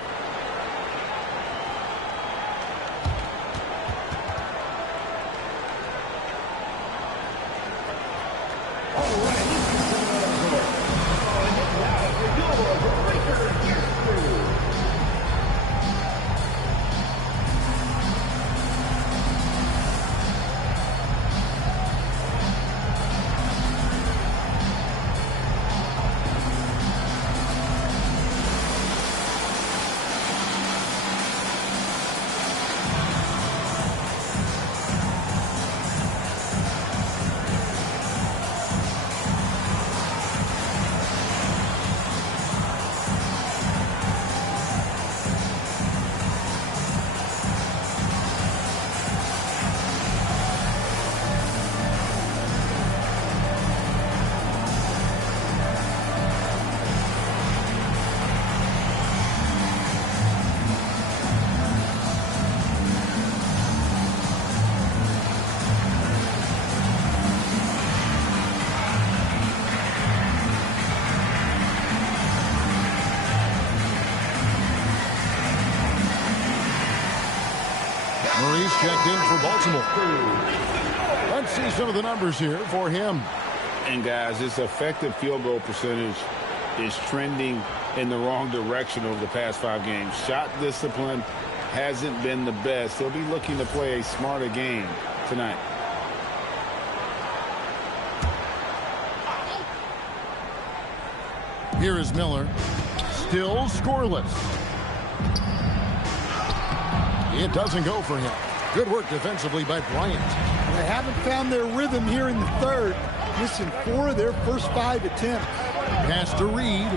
Murray's checked in for Baltimore. Let's see some of the numbers here for him. And guys, his effective field goal percentage is trending in the wrong direction over the past 5 games. Shot discipline hasn't been the best. He'll be looking to play a smarter game tonight. Here is Miller. Still scoreless. It doesn't go for him. Good work defensively by Bryant. They haven't found their rhythm here in the third. Missing 4 of their first 5 attempts. Pass to Reed.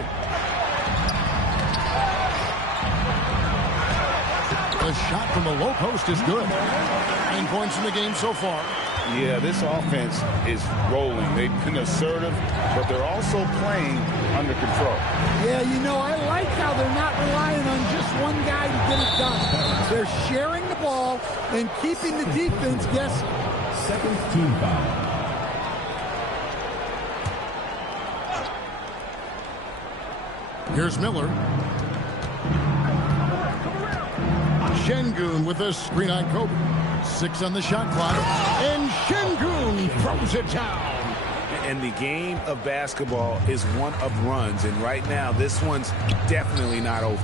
The shot from the low post is good. 9 points in the game so far. Yeah, this offense is rolling. They've been assertive, but they're also playing under control. Yeah, you know, I like how they're not relying on just one guy to get it done. They're sharing the ball and keeping the defense guessing. Second team foul. Here's Miller. Şengün with a screen on Kobe. 6 on the shot clock. And Şengün throws it down. And the game of basketball is one of runs. And right now, this one's definitely not over.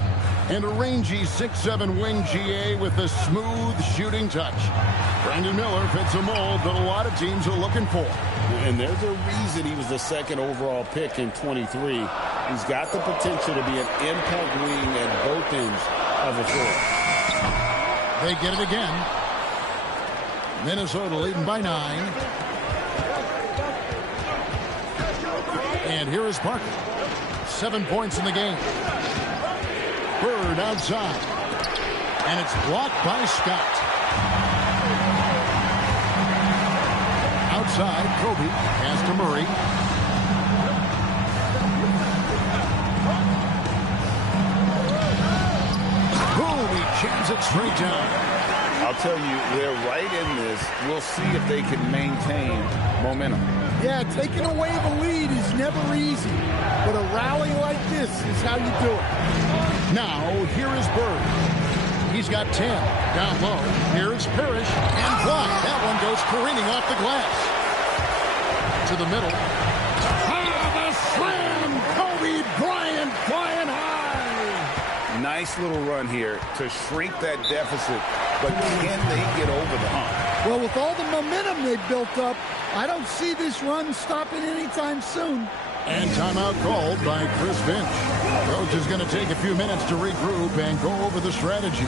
And a rangy 6'7" wing GA with a smooth shooting touch. Brandon Miller fits a mold that a lot of teams are looking for. And there's a reason he was the 2nd overall pick in 23. He's got the potential to be an impact wing at both ends of the floor. They get it again. Minnesota leading by 9. And here is Parker. 7 points in the game. Bird outside. And it's blocked by Scott. Outside, Kobe. Pass to Murray. Boom, he jams it straight down. I'll tell you, they're right in this. We'll see if they can maintain momentum. Yeah, taking away the lead is never easy. But a rally like this is how you do it. Now, here is Bird. He's got 10. Down low. Here is Parrish. And blocked. That one goes careening off the glass. To the middle. The slam! Kobe Bryant flying high! Nice little run here to shrink that deficit. But can they get over the hump? Well, with all the momentum they've built up, I don't see this run stopping anytime soon. And timeout called by Chris Finch. Coach is going to take a few minutes to regroup and go over the strategy.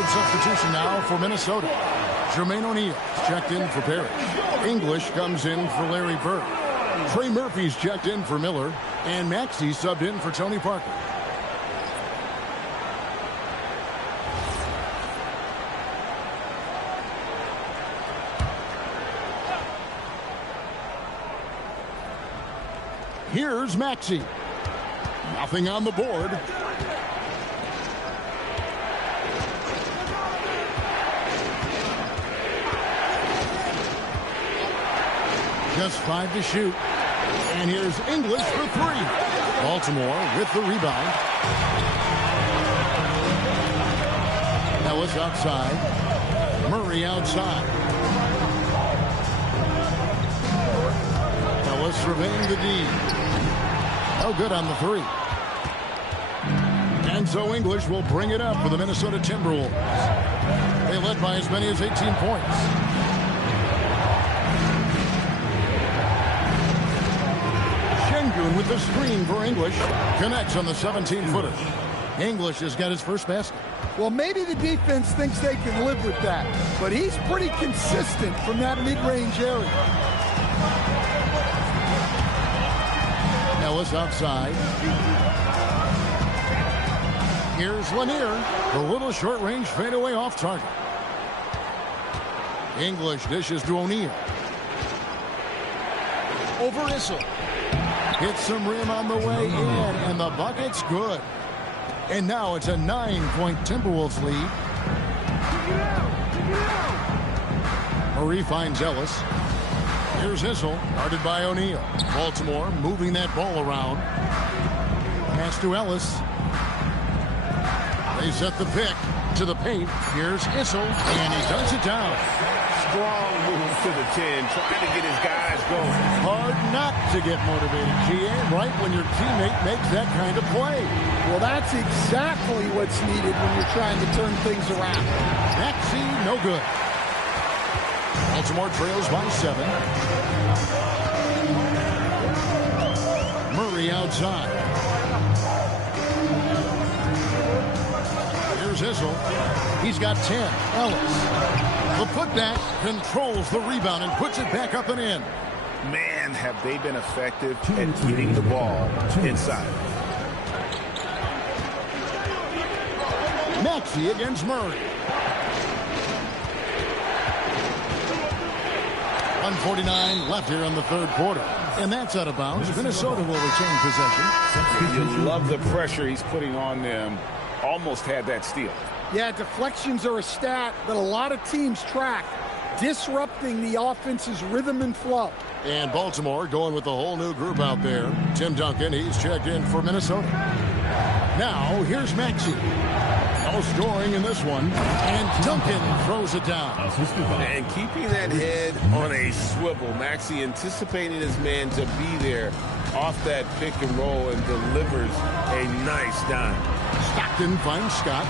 Third substitution now for Minnesota. Jermaine O'Neal checked in for Parrish. English comes in for Larry Bird. Trey Murphy's checked in for Miller. And Maxey subbed in for Tony Parker. Here's Maxey. Nothing on the board. Just 5 to shoot. And here's English for 3. Baltimore with the rebound. Ellis outside. Murray outside. Ellis surveying the D. No good on the 3. And so English will bring it up for the Minnesota Timberwolves. They led by as many as 18 points. Şengün with the screen for English. Connects on the 17-footer. English has got his first basket. Well, maybe the defense thinks they can live with that, but he's pretty consistent from that mid-range area. Ellis outside. Here's Lanier. The little short-range fadeaway off target. English dishes to O'Neal. Over Issel. Hits some rim on the way in, and the bucket's good. And now it's a 9-point Timberwolves lead. Murray finds Ellis. Here's Issel, guarded by O'Neal. Baltimore moving that ball around. Pass to Ellis. They set the pick to the paint. Here's Issel, and he dunks it down. Strong move to the 10, trying to get his guys going. Hard not to get motivated, GA, right when your teammate makes that kind of play. Well, that's exactly what's needed when you're trying to turn things around. Maxey, no good. Baltimore trails by 7. Murray outside. Here's Issel. He's got 10. Ellis. The putback controls the rebound and puts it back up and in. Man, have they been effective at getting the ball inside. Maxey against Murray. 1:49 left here in the third quarter. And that's out of bounds. Minnesota will retain possession. You love the pressure he's putting on them. Almost had that steal. Yeah, deflections are a stat that a lot of teams track, disrupting the offense's rhythm and flow. And Baltimore going with the whole new group out there. Tim Duncan, he's checked in for Minnesota. Now, here's Maxey. No scoring in this one. And Duncan throws it down. And keeping that head on a swivel. Maxey anticipating his man to be there off that pick and roll and delivers a nice dime. Stockton finds Scott.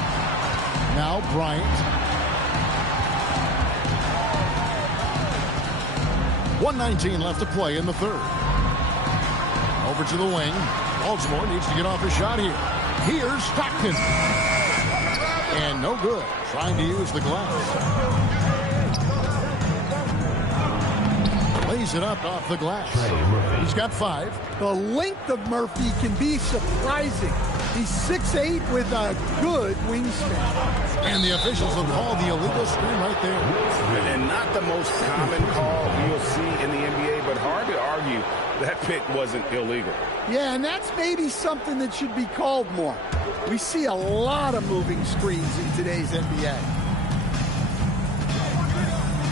Now Bryant. 1:19 left to play in the third. Over to the wing. Baltimore needs to get off a shot here. Here's Stockton. And no good. Trying to use the glass. Lays it up off the glass. He's got 5. The length of Murphy can be surprising. He's 6'8" with a good wingspan. And the officials have called the illegal screen right there. And not the most common call you'll see in the NBA, but hard to argue that pick wasn't illegal. Yeah, and that's maybe something that should be called more. We see a lot of moving screens in today's NBA.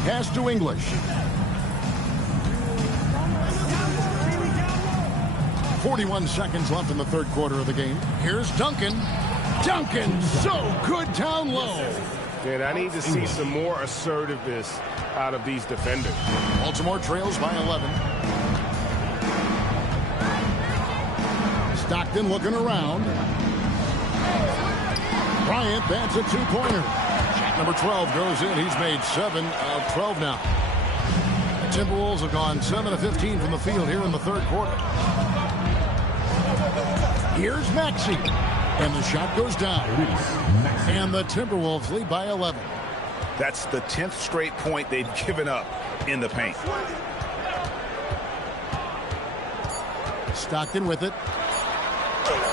Pass to English. 41 seconds left in the third quarter of the game. Here's Duncan. Duncan, so good down low. And I need to see some more assertiveness out of these defenders. Baltimore trails by 11. Stockton looking around. Bryant, that's a 2-pointer. Shot number 12 goes in. He's made 7 of 12 now. The Timberwolves have gone 7 of 15 from the field here in the third quarter. Here's Maxey. And the shot goes down. And the Timberwolves lead by 11. That's the 10th straight point they've given up in the paint. Stockton with it.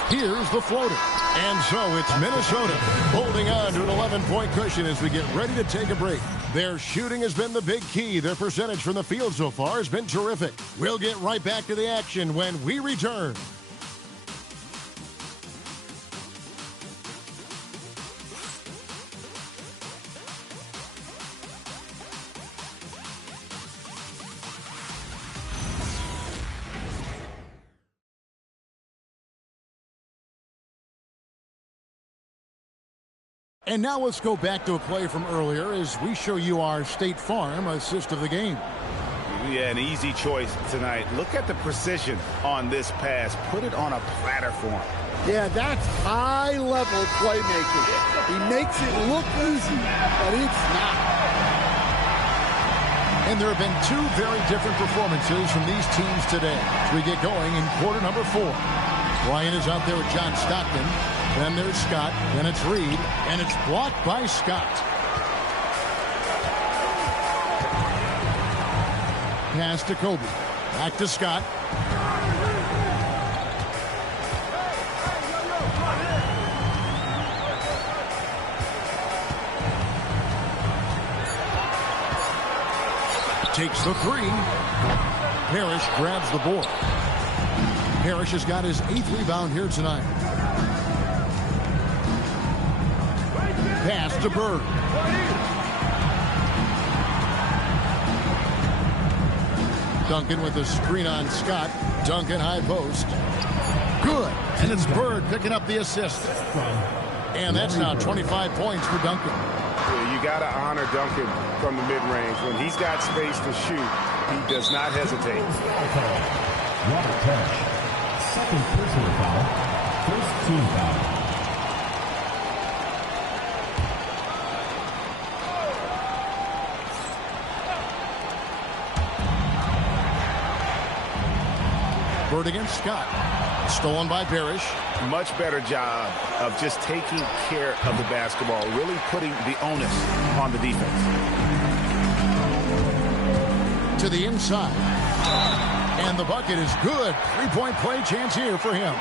Here's the floater. And so it's Minnesota holding on to an 11-point cushion as we get ready to take a break. Their shooting has been the big key. Their percentage from the field so far has been terrific. We'll get right back to the action when we return. And now let's go back to a play from earlier as we show you our State Farm assist of the game. Yeah, an easy choice tonight. Look at the precision on this pass. Put it on a platter for him. Yeah, that's high-level playmaking. He makes it look easy, but it's not. And there have been two very different performances from these teams today as we get going in quarter number 4. Ryan is out there with John Stockton. Then there's Scott. Then it's Reed. And it's blocked by Scott. Pass to Kobe. Back to Scott. Takes the 3. Parrish grabs the board. Parrish has got his 8th rebound here tonight. Pass to Bird. Duncan with the screen on Scott. Duncan high post. Good. And it's Bird picking up the assist. And that's now 25 points for Duncan. You got to honor Duncan from the mid-range. When he's got space to shoot, he does not hesitate. Robert Parrish. Second personal foul. First team foul. Bird against Scott. Stolen by Parrish. Much better job of just taking care of the basketball, really putting the onus on the defense. To the inside. And the bucket is good. 3-point play chance here for him.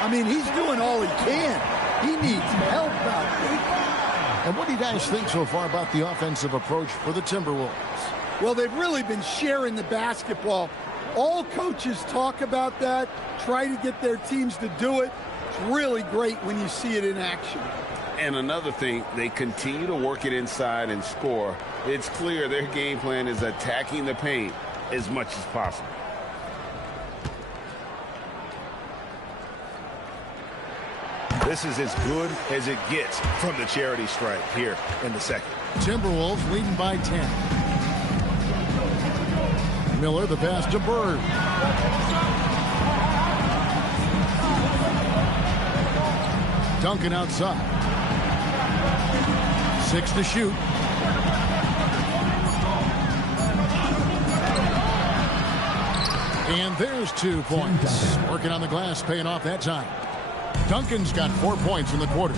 I mean, he's doing all he can. He needs help out there. And what do you guys think so far about the offensive approach for the Timberwolves? Well, they've really been sharing the basketball. All coaches talk about that, try to get their teams to do it. It's really great when you see it in action. And another thing, they continue to work it inside and score. It's clear their game plan is attacking the paint as much as possible. This is as good as it gets from the charity stripe here in the second. Timberwolves leading by 10. Miller, the pass to Bird. Duncan outside. 6 to shoot. And there's 2 points. Working on the glass, paying off that time. Duncan's got 4 points in the quarter.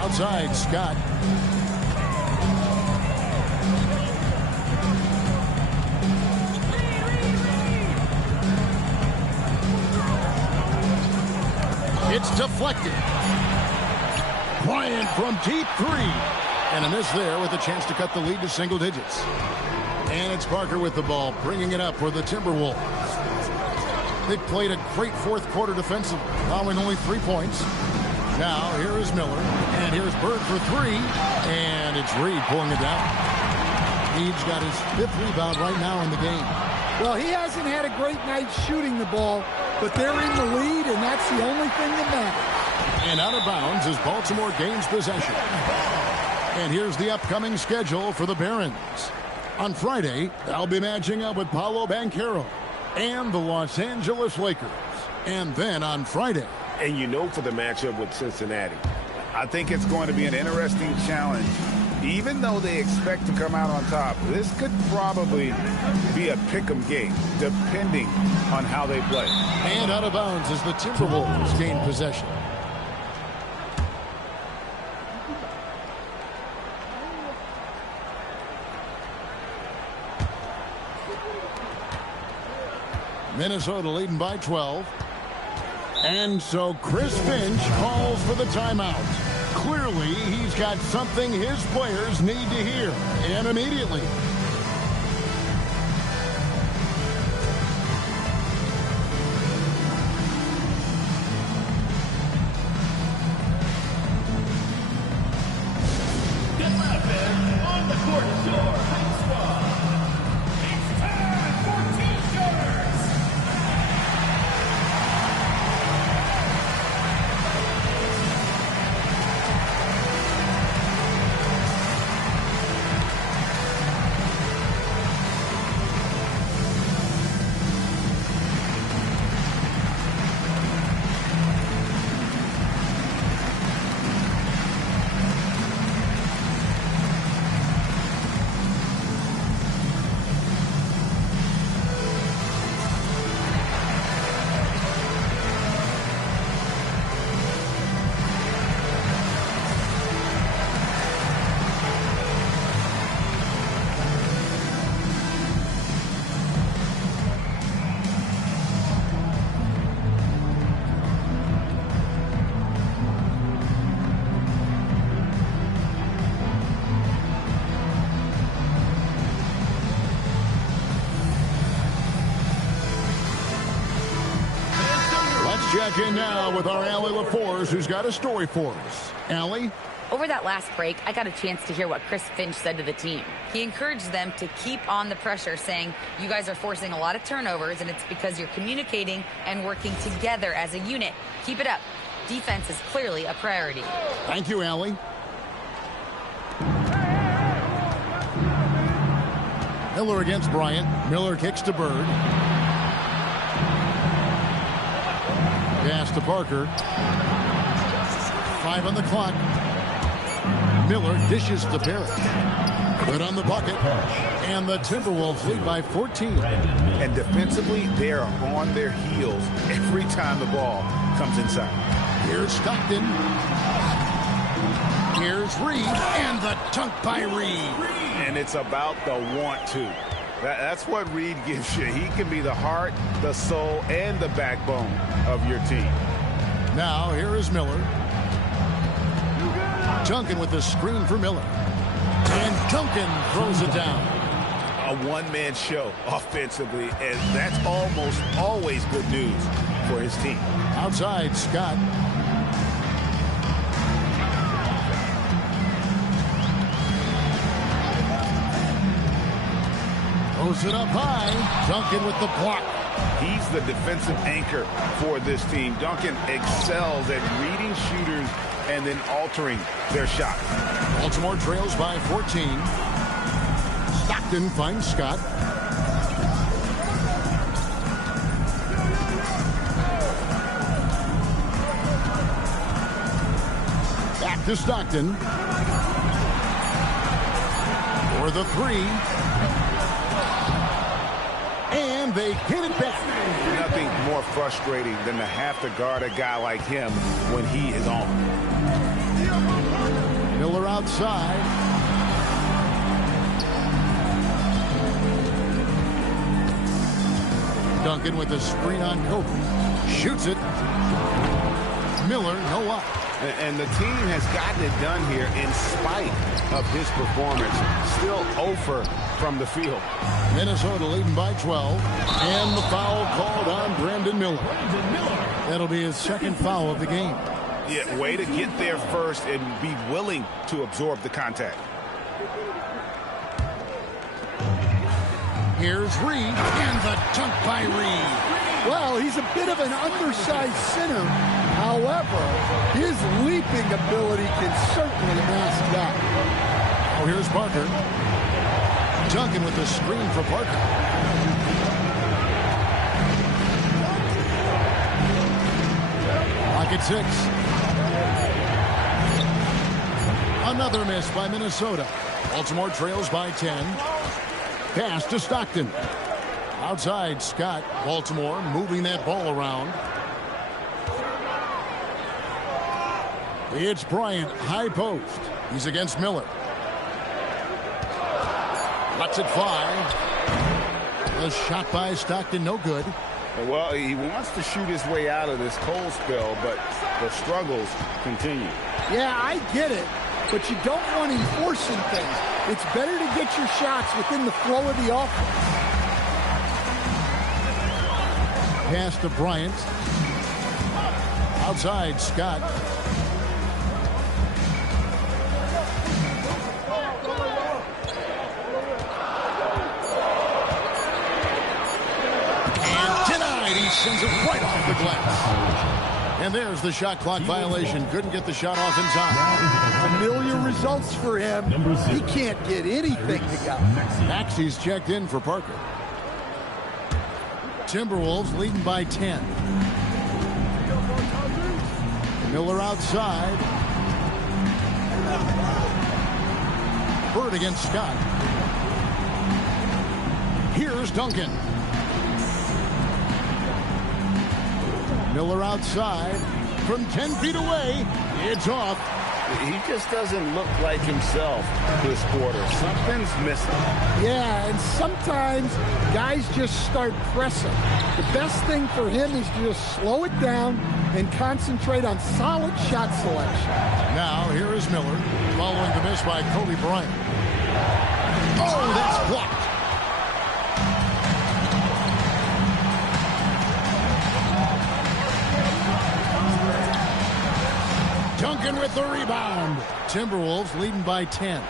Outside, Scott. It's deflected. Bryant from deep 3. And a miss there with a chance to cut the lead to single digits. And it's Parker with the ball, bringing it up for the Timberwolves. They've played a great fourth quarter defensively, allowing only 3 points. Now, here is Miller, and here's Bird for 3, and it's Reed pulling it down. Reed's got his 5th rebound right now in the game. Well, he hasn't had a great night shooting the ball, but they're in the lead, and that's the only thing that matters. And out of bounds as Baltimore gains possession. And here's the upcoming schedule for the Barons. On Friday, they'll be matching up with Paolo Banchero and the Los Angeles Lakers. And then on Friday. And you know, for the matchup with Cincinnati, I think it's going to be an interesting challenge Even though they expect to come out on top, this could probably be a pick-em game, depending on how they play. And out of bounds as the Timberwolves gain possession. Minnesota leading by 12. And so Chris Finch calls for the timeout. Clearly, he's got something his players need to hear, and immediately. On the court, your high squad. It's time for T-shirts. Check in now with our Allie LaForce, who's got a story for us. Allie? Over that last break, I got a chance to hear what Chris Finch said to the team. He encouraged them to keep on the pressure, saying, you guys are forcing a lot of turnovers, and it's because you're communicating and working together as a unit. Keep it up. Defense is clearly a priority. Thank you, Allie. Miller against Bryant. Miller kicks to Bird. Pass to Parker. 5 on the clock. Miller dishes to Parrish. Good on the bucket. And the Timberwolves lead by 14. And defensively, they are on their heels every time the ball comes inside. Here's Stockton. Here's Reed. And the dunk by Reed. And it's about the want to. That's what Reed gives you. He can be the heart, the soul, and the backbone of your team. Now, here is Miller. Duncan with the screen for Miller. And Duncan throws it down. A one-man show offensively, and that's almost always good news for his team. Outside, Scott. Throws it up high. Duncan with the block. He's the defensive anchor for this team. Duncan excels at reading shooters and then altering their shot. Baltimore trails by 14. Stockton finds Scott. Back to Stockton. For the three. And they hit it back. Nothing more frustrating than to have to guard a guy like him when he is on. Miller outside. Duncan with the screen on Kobe. Shoots it. Miller, no up. And the team has gotten it done here in spite of his performance. Still 0 from the field. Minnesota leading by 12. And the foul called on Brandon Miller. That'll be his second foul of the game. Yeah, way to get there first and be willing to absorb the contact. Here's Reed. And the dunk by Reed. Well, he's a bit of an undersized center. However, his leaping ability can certainly mask that. Oh, here's Parker. Duncan with the screen for Parker. Pocket 6. Another miss by Minnesota. Baltimore trails by 10. Pass to Stockton. Outside, Scott. Baltimore moving that ball around. It's Bryant, high post. He's against Miller. Lets it fly. A shot by Stockton, no good. Well, he wants to shoot his way out of this cold spell, but the struggles continue. Yeah, I get it, but you don't want him forcing things. It's better to get your shots within the flow of the offense. Pass to Bryant. Outside, Scott. He sends it right off the glass. And there's the shot clock violation. Couldn't get the shot off in time. Familiar results for him. He can't get anything to go. Maxey's checked in for Parker. Timberwolves leading by 10. Miller outside. Bird against Scott. Here's Duncan. Miller outside from 10 feet away. It's off. He just doesn't look like himself this quarter. Something's missing. Yeah, and sometimes guys just start pressing. The best thing for him is to just slow it down and concentrate on solid shot selection. Now here is Miller following the miss by Kobe Bryant. Oh, that's blocked. Duncan with the rebound. Timberwolves leading by 10.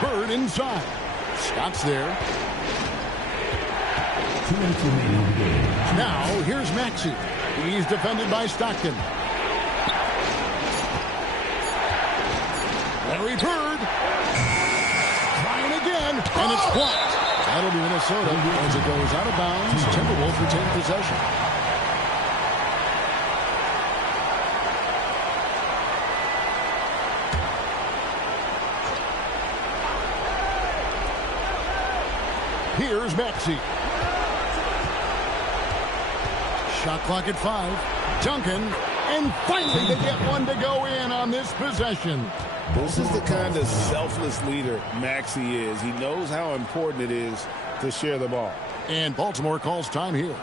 Bird inside. Scott's there. Now here's Maxey. He's defended by Stockton. Larry Bird. Trying again. And it's blocked. That'll be Minnesota as it goes out of bounds. Timberwolves retain possession. Here's Maxey. Shot clock at 5. Duncan. And finally they get one to go in on this possession. This is the kind of selfless leader Maxey is. He knows how important it is to share the ball. And Baltimore calls time here.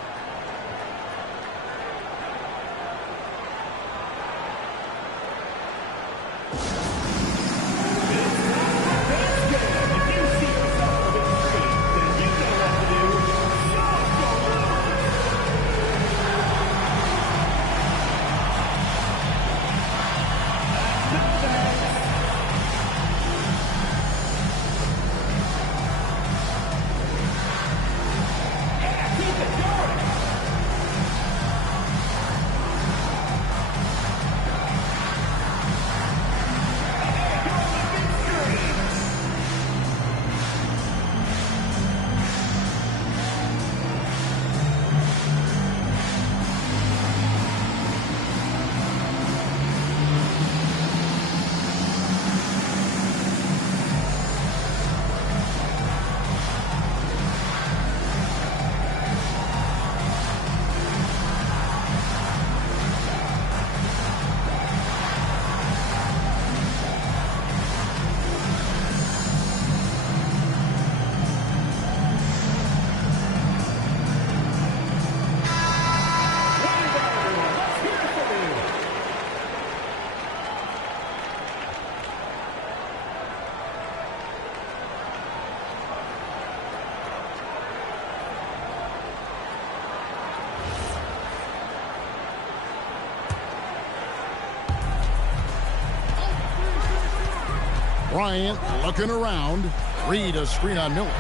Bryant looking around. Reed a screen on Miller.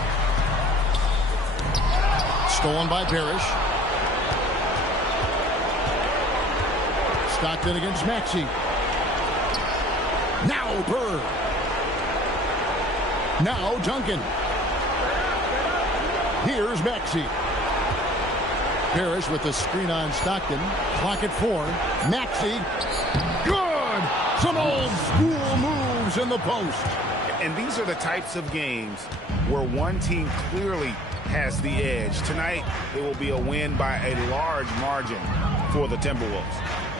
Stolen by Parrish. Stockton against Maxey. Now Bird. Now Duncan. Here's Maxey. Parrish with the screen on Stockton. Clock at 4. Maxey. Good! Some old school moves in the post. And these are the types of games where one team clearly has the edge. Tonight, it will be a win by a large margin for the Timberwolves.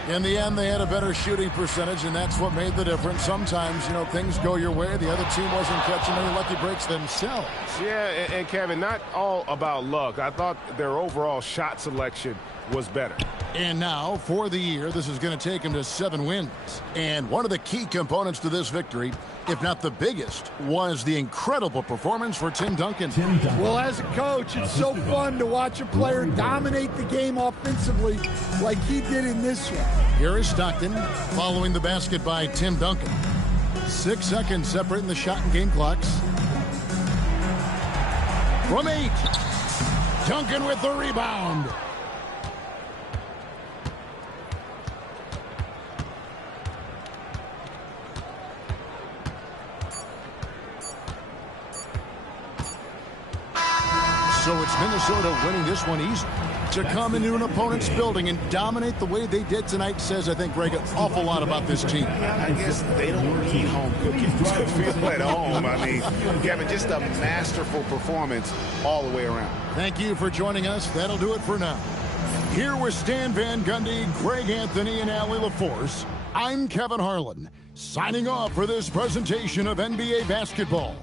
In the end, they had a better shooting percentage, and that's what made the difference. Sometimes, things go your way. The other team wasn't catching any lucky breaks themselves. Yeah, and Kevin, not all about luck. I thought their overall shot selection was better. And now, for the year, this is going to take them to 7 wins. And one of the key components to this victory, if not the biggest, was the incredible performance for Tim Duncan. Well, as a coach, it's so fun to watch a player dominate the game offensively like he did in this one. Here is Stockton following the basket by Tim Duncan. 6 seconds separating the shot and game clocks. From 8, Duncan with the rebound. So it's Minnesota winning this one easy. To come into an opponent's building and dominate the way they did tonight says, I think, Greg, an awful lot about this team. I guess they don't need home cooking to feel at home. I mean, Kevin, just a masterful performance all the way around. Thank you for joining us. That'll do it for now. Here with Stan Van Gundy, Greg Anthony, and Allie LaForce, I'm Kevin Harlan, signing off for this presentation of NBA basketball.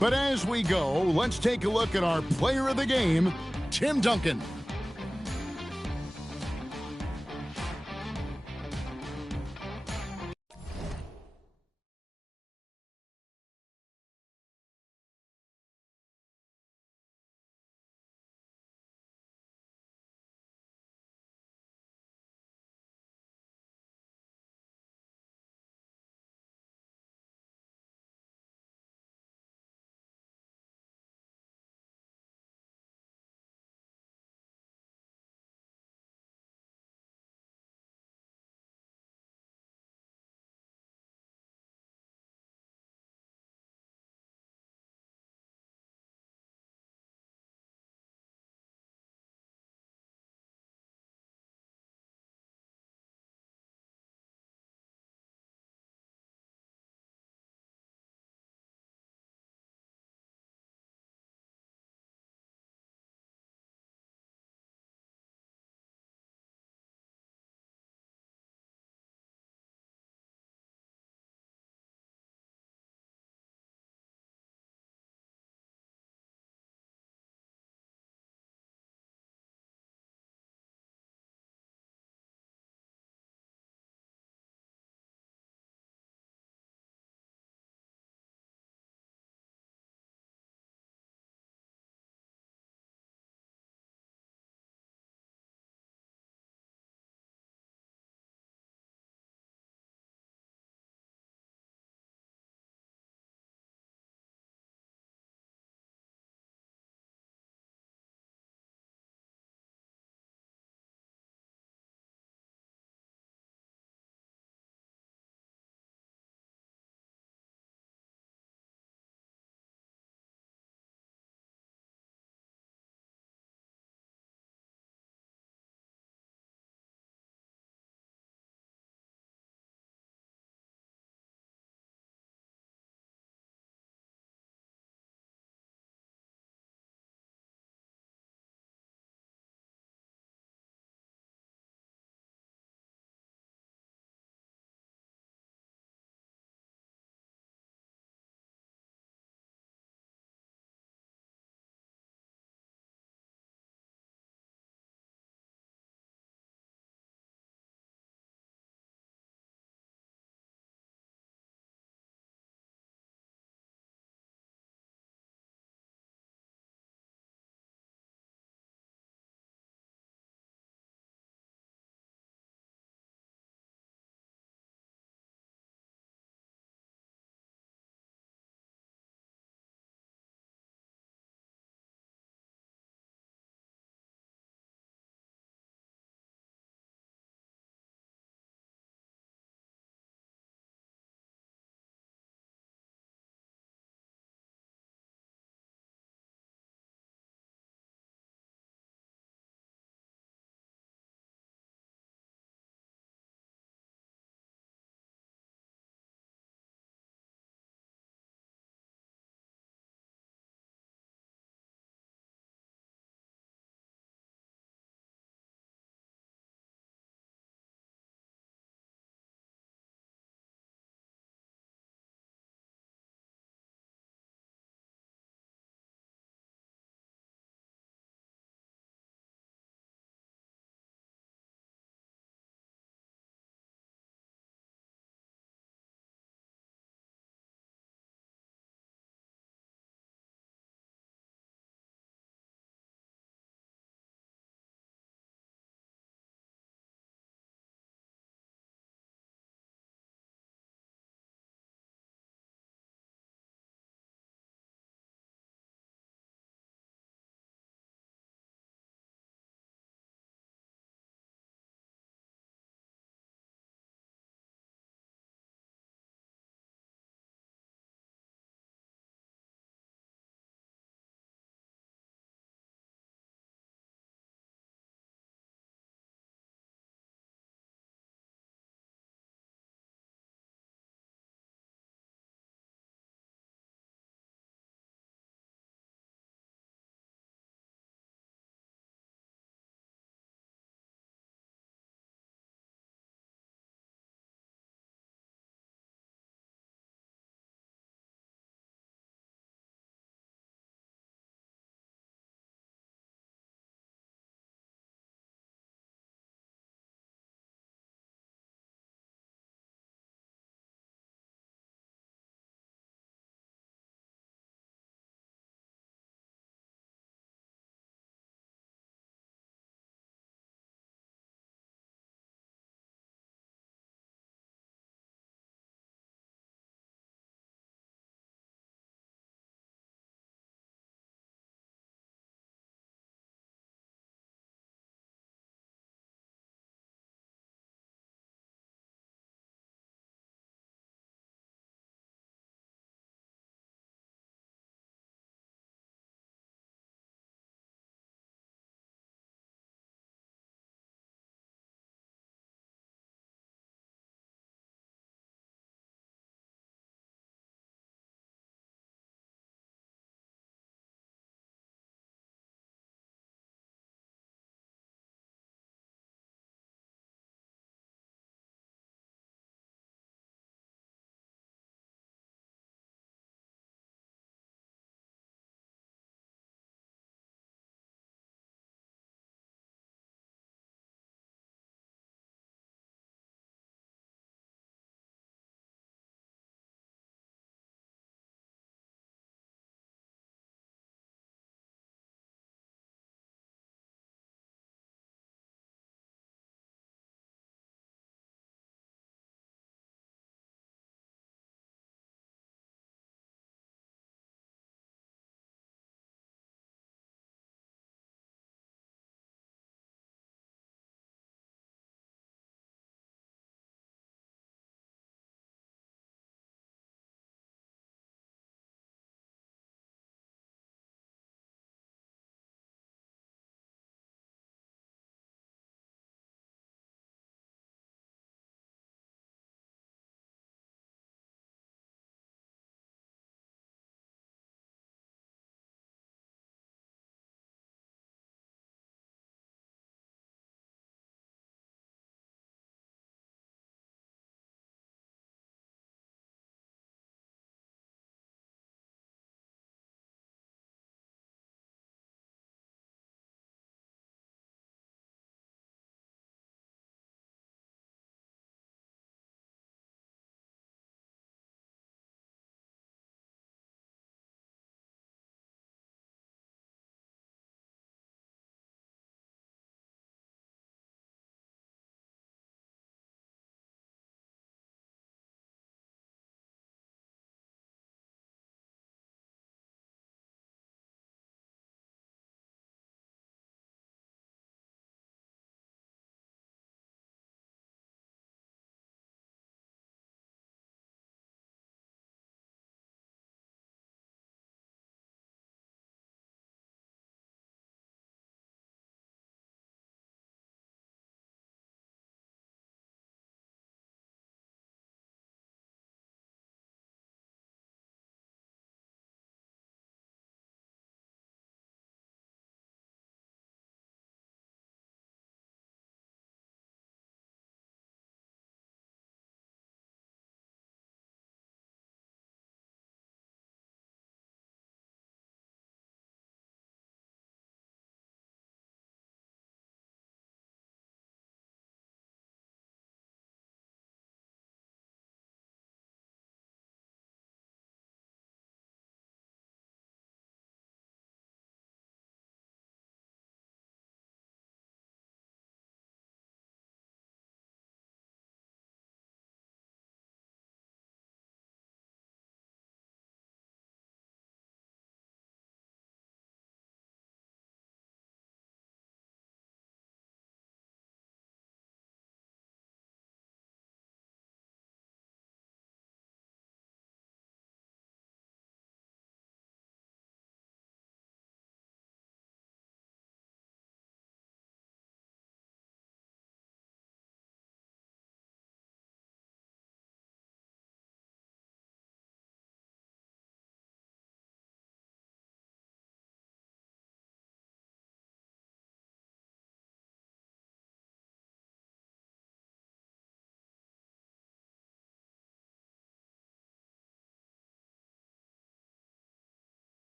But as we go, let's take a look at our player of the game, Tim Duncan.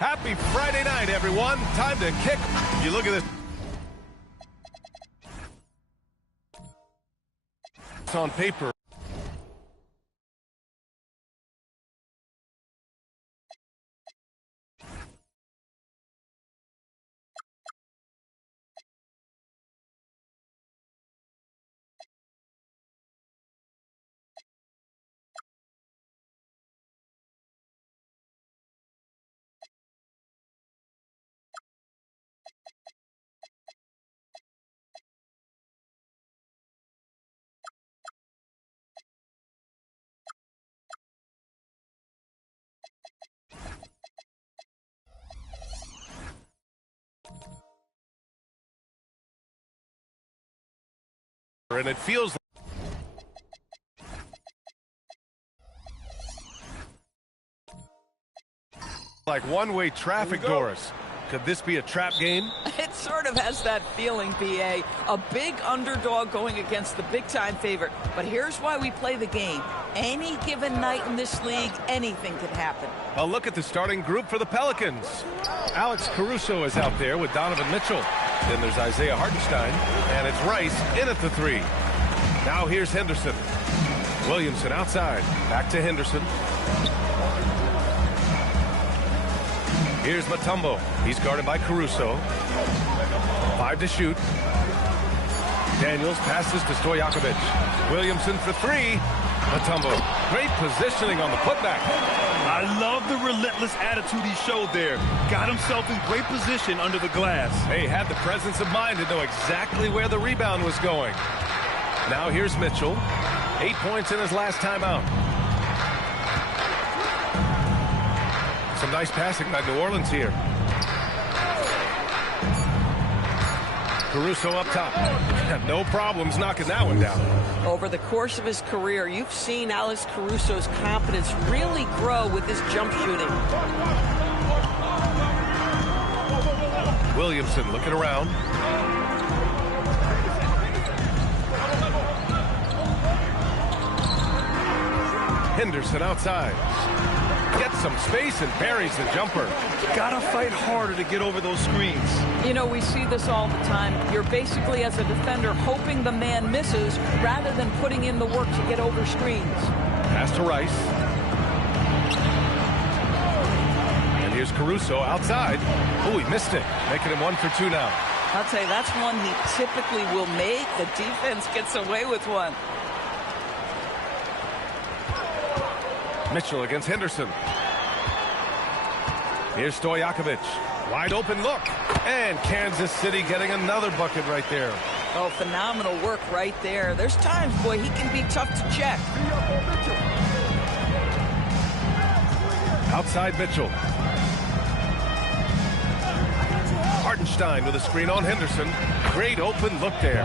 Happy Friday night, everyone. Time to kick. You look at this. It's on paper. And it feels like one-way traffic, Doris. Could this be a trap game? It sort of has that feeling, B.A. A big underdog going against the big-time favorite. But here's why we play the game. Any given night in this league, anything could happen. A look at the starting group for the Pelicans. Alex Caruso is out there with Donovan Mitchell. Then there's Isaiah Hartenstein, and it's Rice in at the 3. Now here's Henderson. Williamson outside. Back to Henderson. Here's Mutombo. He's guarded by Caruso. 5 to shoot. Daniels passes to Stojakovic. Williamson for 3. Mutombo. Great positioning on the putback. I love the relentless attitude he showed there. Got himself in great position under the glass. He had the presence of mind to know exactly where the rebound was going. Now here's Mitchell. 8 points in his last timeout. Some nice passing by New Orleans here. Caruso up top. No problems knocking that one down. Over the course of his career, you've seen Alex Caruso's confidence really grow with his jump shooting. Williamson looking around. Henderson outside. Gets some space and buries the jumper. Gotta fight harder to get over those screens. You know, we see this all the time. You're basically, as a defender, hoping the man misses rather than putting in the work to get over screens. Pass to Rice. And here's Caruso outside. Oh, he missed it. Making him 1 for 2 now. I'll tell you, that's one he typically will make. The defense gets away with one. Mitchell against Henderson. Here's Stojakovic. Wide open look. And Kansas City getting another bucket right there. Oh, phenomenal work right there. There's times, boy, he can be tough to check. Outside Mitchell. Hartenstein with a screen on Henderson. Great open look there.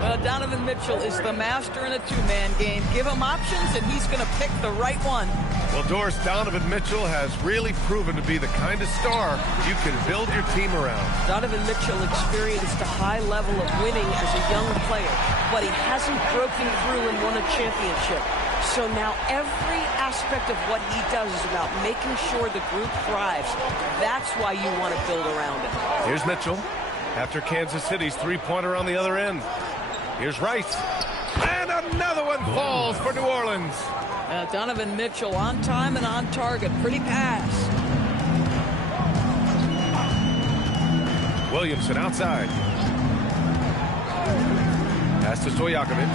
Well, Donovan Mitchell is the master in a two-man game. Give him options, and he's going to pick the right one. Well, Doris, Donovan Mitchell has really proven to be the kind of star you can build your team around. Donovan Mitchell experienced a high level of winning as a young player, but he hasn't broken through and won a championship. So now every aspect of what he does is about making sure the group thrives. That's why you want to build around him. Here's Mitchell after Kansas City's three-pointer on the other end. Here's Rice. And another one falls for New Orleans. Donovan Mitchell on time and on target. Pretty pass. Williamson outside. Pass to Stojakovic.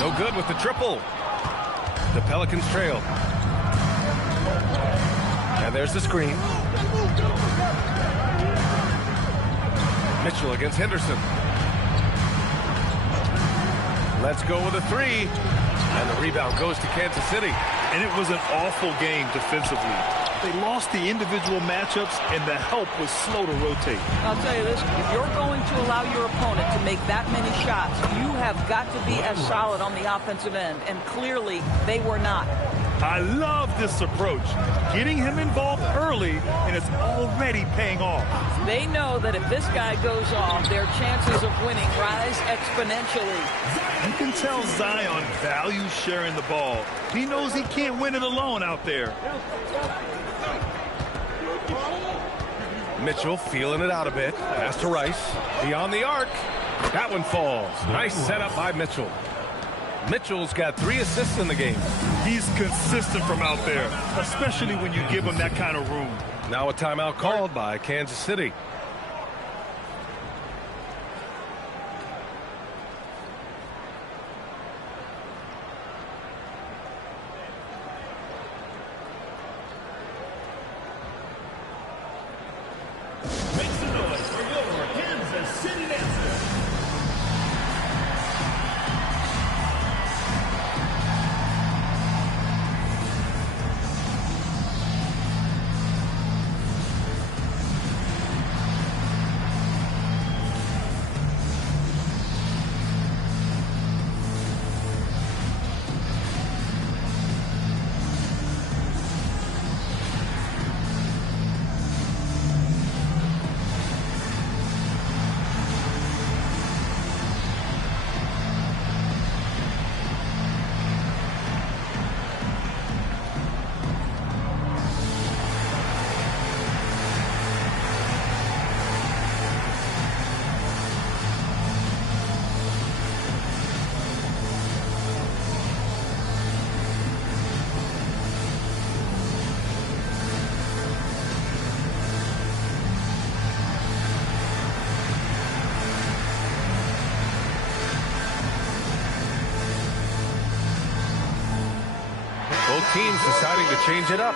No good with the triple. The Pelicans trail. And there's the screen. Mitchell against Henderson. Let's go with a 3. And the rebound goes to Kansas City. And it was an awful game defensively. They lost the individual matchups, and the help was slow to rotate. I'll tell you this, if you're going to allow your opponent to make that many shots, you have got to be as solid on the offensive end, and clearly they were not. I love this approach. Getting him involved early, and it's already paying off. They know that if this guy goes off, their chances of winning rise exponentially. You can tell Zion values sharing the ball. He knows he can't win it alone out there. Mitchell feeling it out a bit. Pass to Rice. Beyond the arc. That one falls. Nice setup by Mitchell. Mitchell's got 3 assists in the game. He's consistent from out there, especially when you give him that kind of room. Now a timeout called by Kansas City. Make some noise for your Kansas City dancers. Both teams deciding to change it up.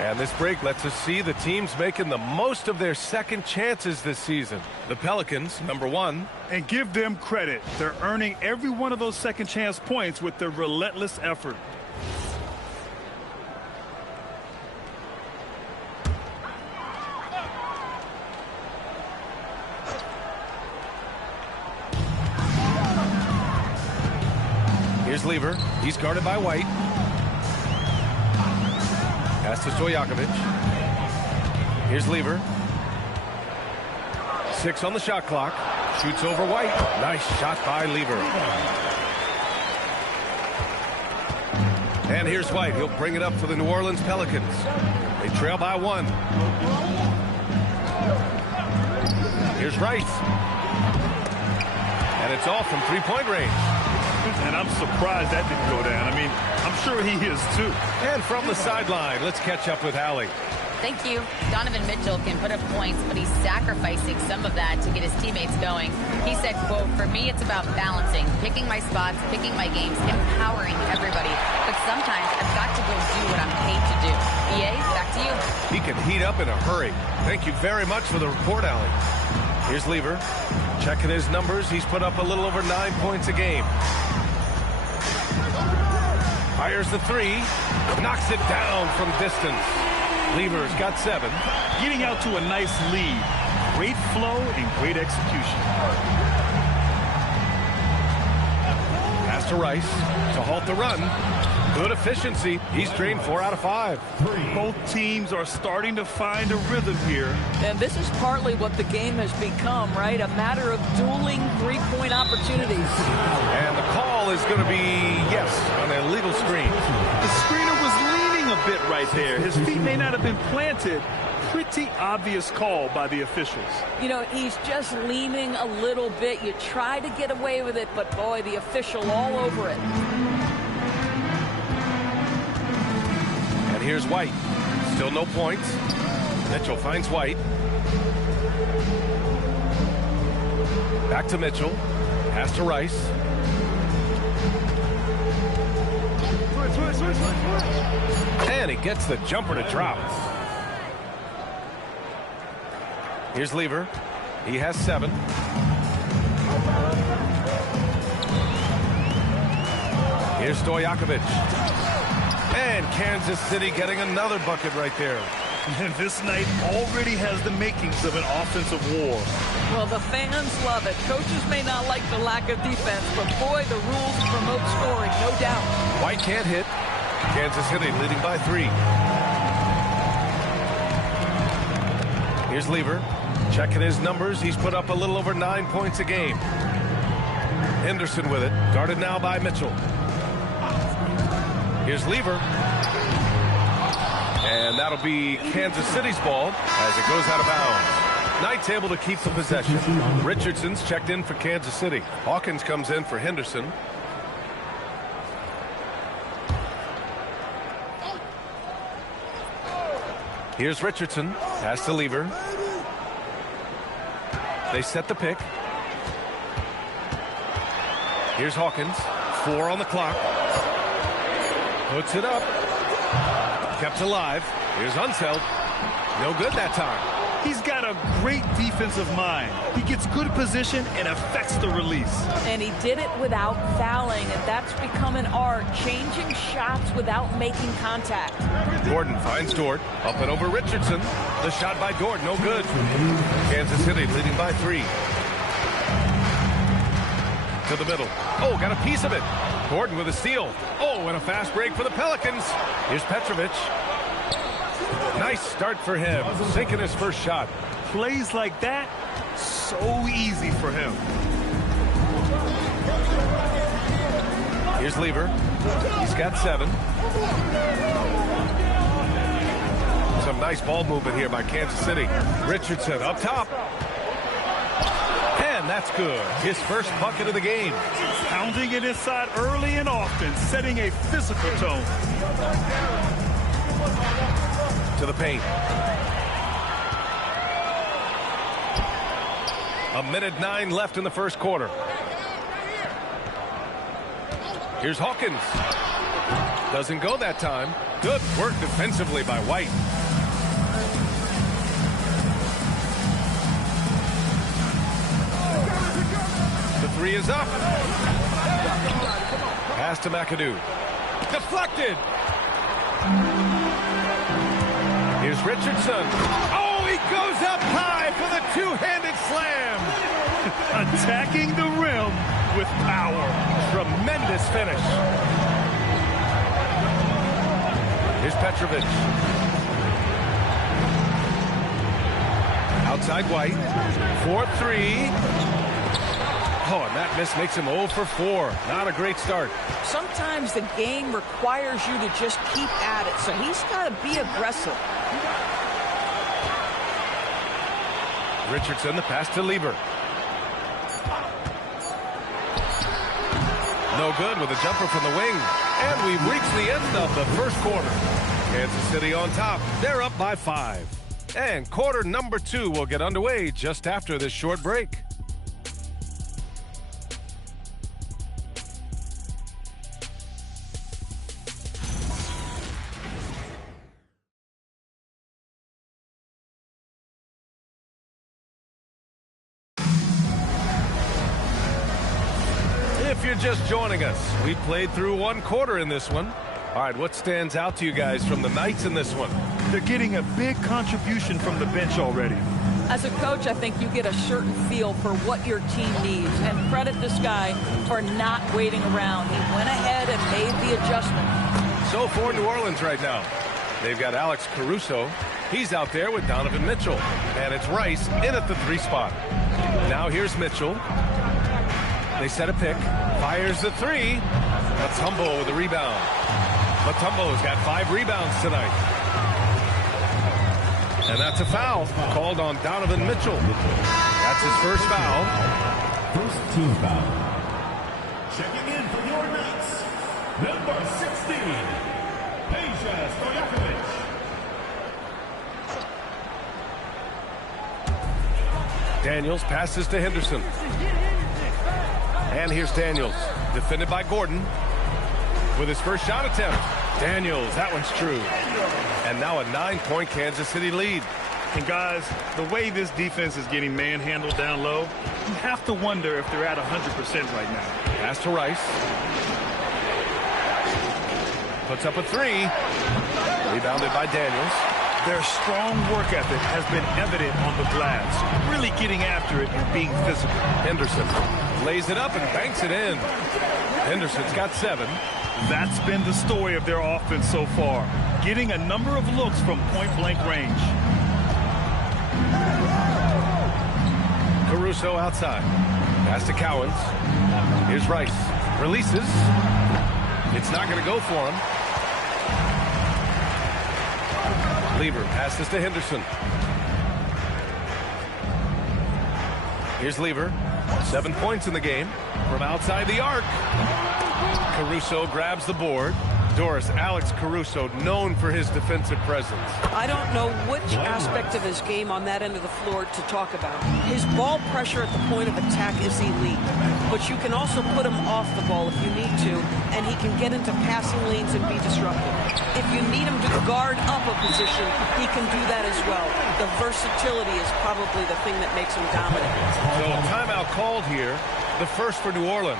And this break lets us see the teams making the most of their second chances this season. The Pelicans, number 1. And give them credit. They're earning every one of those second chance points with their relentless effort. Here's Lever. He's guarded by White. Pass to Stojakovic. Here's Lever. 6 on the shot clock. Shoots over White. Nice shot by Lever. And here's White. He'll bring it up for the New Orleans Pelicans. They trail by 1. Here's Rice. And it's all from 3-point range. And I'm surprised that didn't go down. I mean, I'm sure he is too. And from the sideline, let's catch up with Allie. Thank you. Donovan Mitchell can put up points, but he's sacrificing some of that to get his teammates going. He said, quote, "For me, it's about balancing, picking my spots, picking my games, empowering everybody. But sometimes I've got to go do what I'm paid to do." EA, back to you. He can heat up in a hurry. Thank you very much for the report, Allie. Here's Lever. Checking his numbers. He's put up a little over 9 points a game. Fires the 3. Knocks it down from distance. Lever's got 7. Getting out to a nice lead. Great flow and great execution. Pass to Rice to halt the run. Good efficiency. He's drained 4 out of 5. Both teams are starting to find a rhythm here. And this is partly what the game has become, right? A matter of dueling three-point opportunities. And the call is going to be yes on an illegal screen. The screener was leaning a bit right there. His feet may not have been planted. Pretty obvious call by the officials. You know, he's just leaning a little bit. You try to get away with it, but boy, the official all over it. And here's White. Still no points. Mitchell finds White. Back to Mitchell. Pass to Rice. And he gets the jumper to drop. Here's Lever. He has 7. Here's Stojakovic. And Kansas City getting another bucket right there. And this night already has the makings of an offensive war. Well, the fans love it. Coaches may not like the lack of defense, but boy, the rules promote scoring, no doubt. White can't hit. Kansas City leading by 3. Here's Lever. Checking his numbers. He's put up a little over 9 points a game. Henderson with it. Guarded now by Mitchell. Here's Lever. And that'll be Kansas City's ball as it goes out of bounds. Knight's able to keep the possession. Richardson's checked in for Kansas City. Hawkins comes in for Henderson. Here's Richardson. Pass to Lever. They set the pick. Here's Hawkins. 4 on the clock. Puts it up. Kept alive. Here's Unseld. No good that time. He's got a great defensive mind. He gets good position and affects the release. And he did it without fouling, and that's become an art, changing shots without making contact. Gordon finds Dort. Up and over Richardson. The shot by Dort, no good. Kansas City leading by 3. To the middle. Oh, got a piece of it. Gordon with a steal. Oh, and a fast break for the Pelicans. Here's Petrovic. Nice start for him. Sinking his first shot. Plays like that, so easy for him. Here's Lever. He's got 7. Some nice ball movement here by Kansas City. Richardson up top. And that's good. His first bucket of the game. Pounding it inside early and often, setting a physical tone. To the paint. A minute 9 left in the first quarter. Here's Hawkins. Doesn't go that time. Good work defensively by White. The 3 is up. Pass to McAdoo. Deflected. Here's Richardson. Oh, he goes up high for the two-handed slam. Attacking the rim with power. Tremendous finish. Here's Petrovic. Outside White. 4-3. Oh, and that miss makes him 0 for 4. Not a great start. Sometimes the game requires you to just keep at it, so he's got to be aggressive. Richardson, the pass to Lever. No good with a jumper from the wing. And we've reached the end of the first quarter. Kansas City on top. They're up by 5. And quarter number 2 will get underway just after this short break. If you're just joining us, we played through 1 quarter in this one. All right, what stands out to you guys from the Knights in this one? They're getting a big contribution from the bench already. As a coach, I think you get a certain feel for what your team needs, and credit this guy for not waiting around. He went ahead and made the adjustment. So for New Orleans right now, they've got Alex Caruso. He's out there with Donovan Mitchell. And it's Rice in at the 3 spot. Now here's Mitchell. They set a pick. Fires the 3. Mutombo with a rebound. Mutombo's got 5 rebounds tonight. And that's a foul called on Donovan Mitchell. That's his first foul. First team foul. Checking in for your Knights, number 16, Peja Stojakovic. Daniels passes to Henderson. And here's Daniels, defended by Gordon. With his first shot attempt. Daniels, that one's true. And now a 9-point Kansas City lead. And guys, the way this defense is getting manhandled down low, you have to wonder if they're at 100% right now. Pass to Rice. Puts up a 3. Rebounded by Daniels. Their strong work ethic has been evident on the glass. Really getting after it and being physical. Henderson lays it up and banks it in. Henderson's got 7. That's been the story of their offense so far. Getting a number of looks from point-blank range. Caruso outside. Pass to Cowens. Here's Rice. Releases. It's not going to go for him. Lever passes to Henderson. Here's Lever. 7 points in the game from outside the arc. Caruso grabs the board. Doris, Alex Caruso, known for his defensive presence. I don't know which aspect of his game on that end of the floor to talk about. His ball pressure at the point of attack is elite, but you can also put him off the ball if you need to, and he can get into passing lanes and be disruptive. If you need him to guard up a position, he can do that as well. The versatility is probably the thing that makes him dominant. So a timeout called here, the first for New Orleans.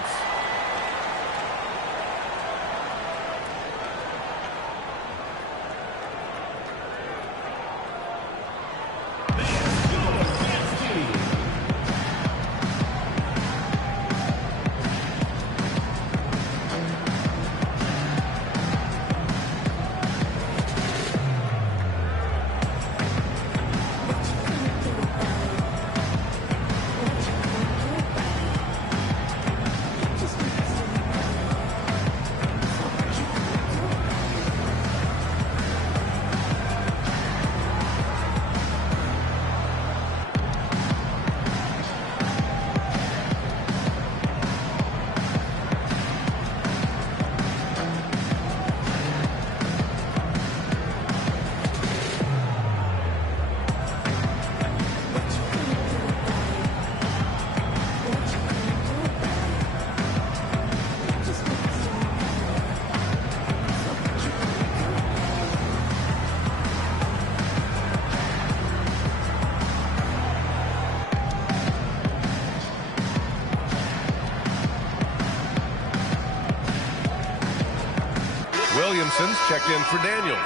Williamson's checked in for Daniels.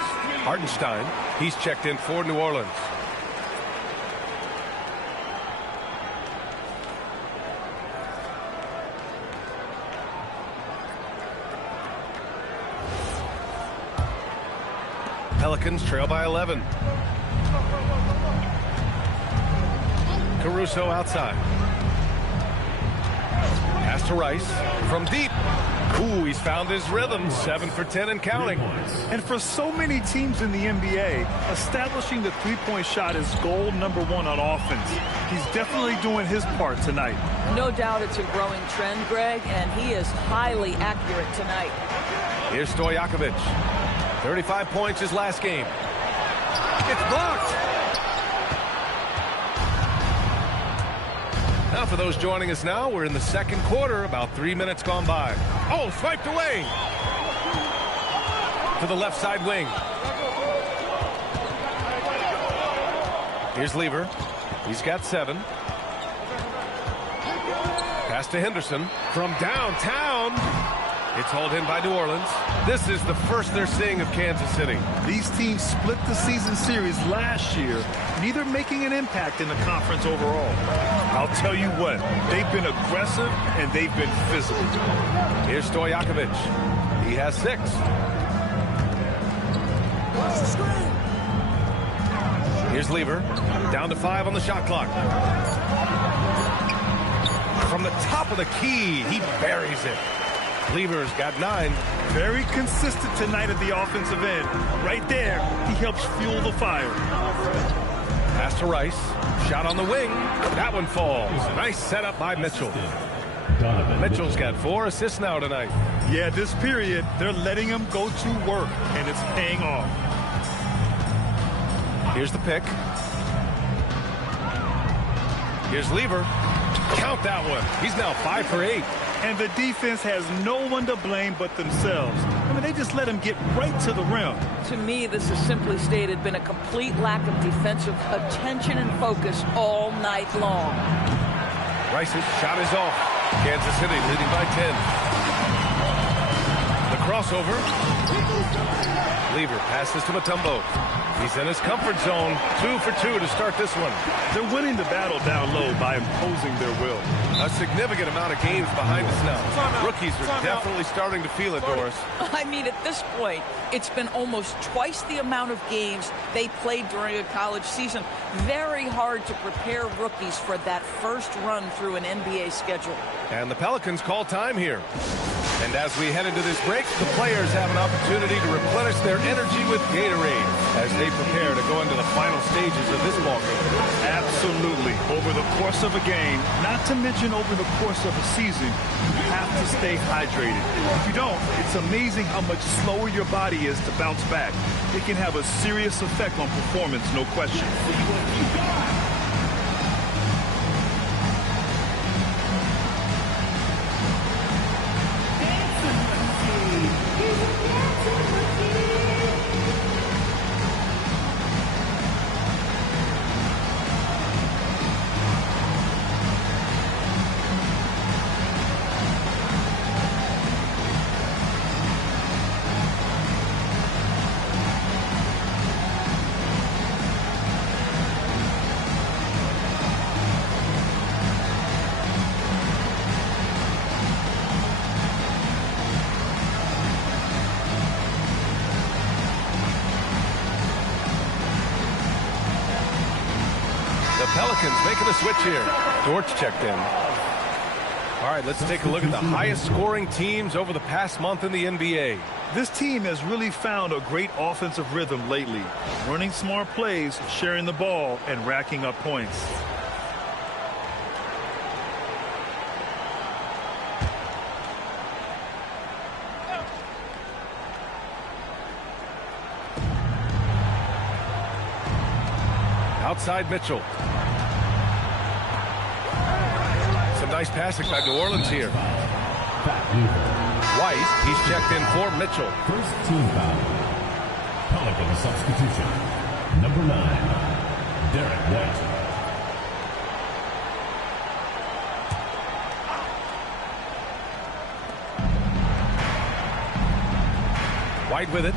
Hartenstein, he's checked in for New Orleans. Pelicans trail by 11. Caruso outside. Pass to Rice from deep. Ooh, he's found his rhythm. 7 for 10 and counting. And for so many teams in the NBA, establishing the three-point shot is goal number 1 on offense. He's definitely doing his part tonight. No doubt it's a growing trend, Greg, and he is highly accurate tonight. Here's Stojakovic. 35 points his last game. It's blocked. Now for those joining us now, we're in the second quarter, about 3 minutes gone by. Oh, swiped away. To the left side wing. Here's Lever. He's got 7. Pass to Henderson from downtown. It's hauled in by New Orleans. This is the first they're seeing of Kansas City. These teams split the season series last year, neither making an impact in the conference overall. I'll tell you what, they've been aggressive and they've been physical. Here's Stojakovic. He has 6. Here's Lever. Down to 5 on the shot clock. From the top of the key, he buries it. Lever's got 9. Very consistent tonight at the offensive end. Right there, he helps fuel the fire. Pass to Rice. Shot on the wing. That one falls. Nice setup by Mitchell. Mitchell's got 4 assists now tonight. Yeah, this period, they're letting him go to work, and it's paying off. Here's the pick. Here's Lever. Count that one. He's now 5 for 8. And the defense has no one to blame but themselves. I mean, they just let him get right to the rim. To me, this is simply stated been a complete lack of defensive attention and focus all night long. Rice's shot is off. Kansas City leading by 10. The crossover. Lever passes to Mutombo. He's in his comfort zone. 2 for 2 to start this one. They're winning the battle down low by imposing their will. A significant amount of games behind us now. Rookies are definitely starting to feel it, Doris. I mean, at this point, it's been almost twice the amount of games they played during a college season. Very hard to prepare rookies for that first run through an NBA schedule. And the Pelicans call time here. And as we head into this break, the players have an opportunity to replenish their energy with Gatorade as they prepare to go into the final stages of this ballgame. Absolutely. Over the course of a game, not to mention over the course of a season, you have to stay hydrated. If you don't, it's amazing how much slower your body is to bounce back. It can have a serious effect on performance, no question. Pelicans making a switch here. Dortch checked in. All right, let's take a look at the highest scoring teams over the past month in the NBA. This team has really found a great offensive rhythm lately. Running smart plays, sharing the ball, and racking up points. Outside Mitchell. Some nice passing by New Orleans here. White, he's checked in for Mitchell. First team foul. Pelican substitution. Number 9, Derek White. White with it.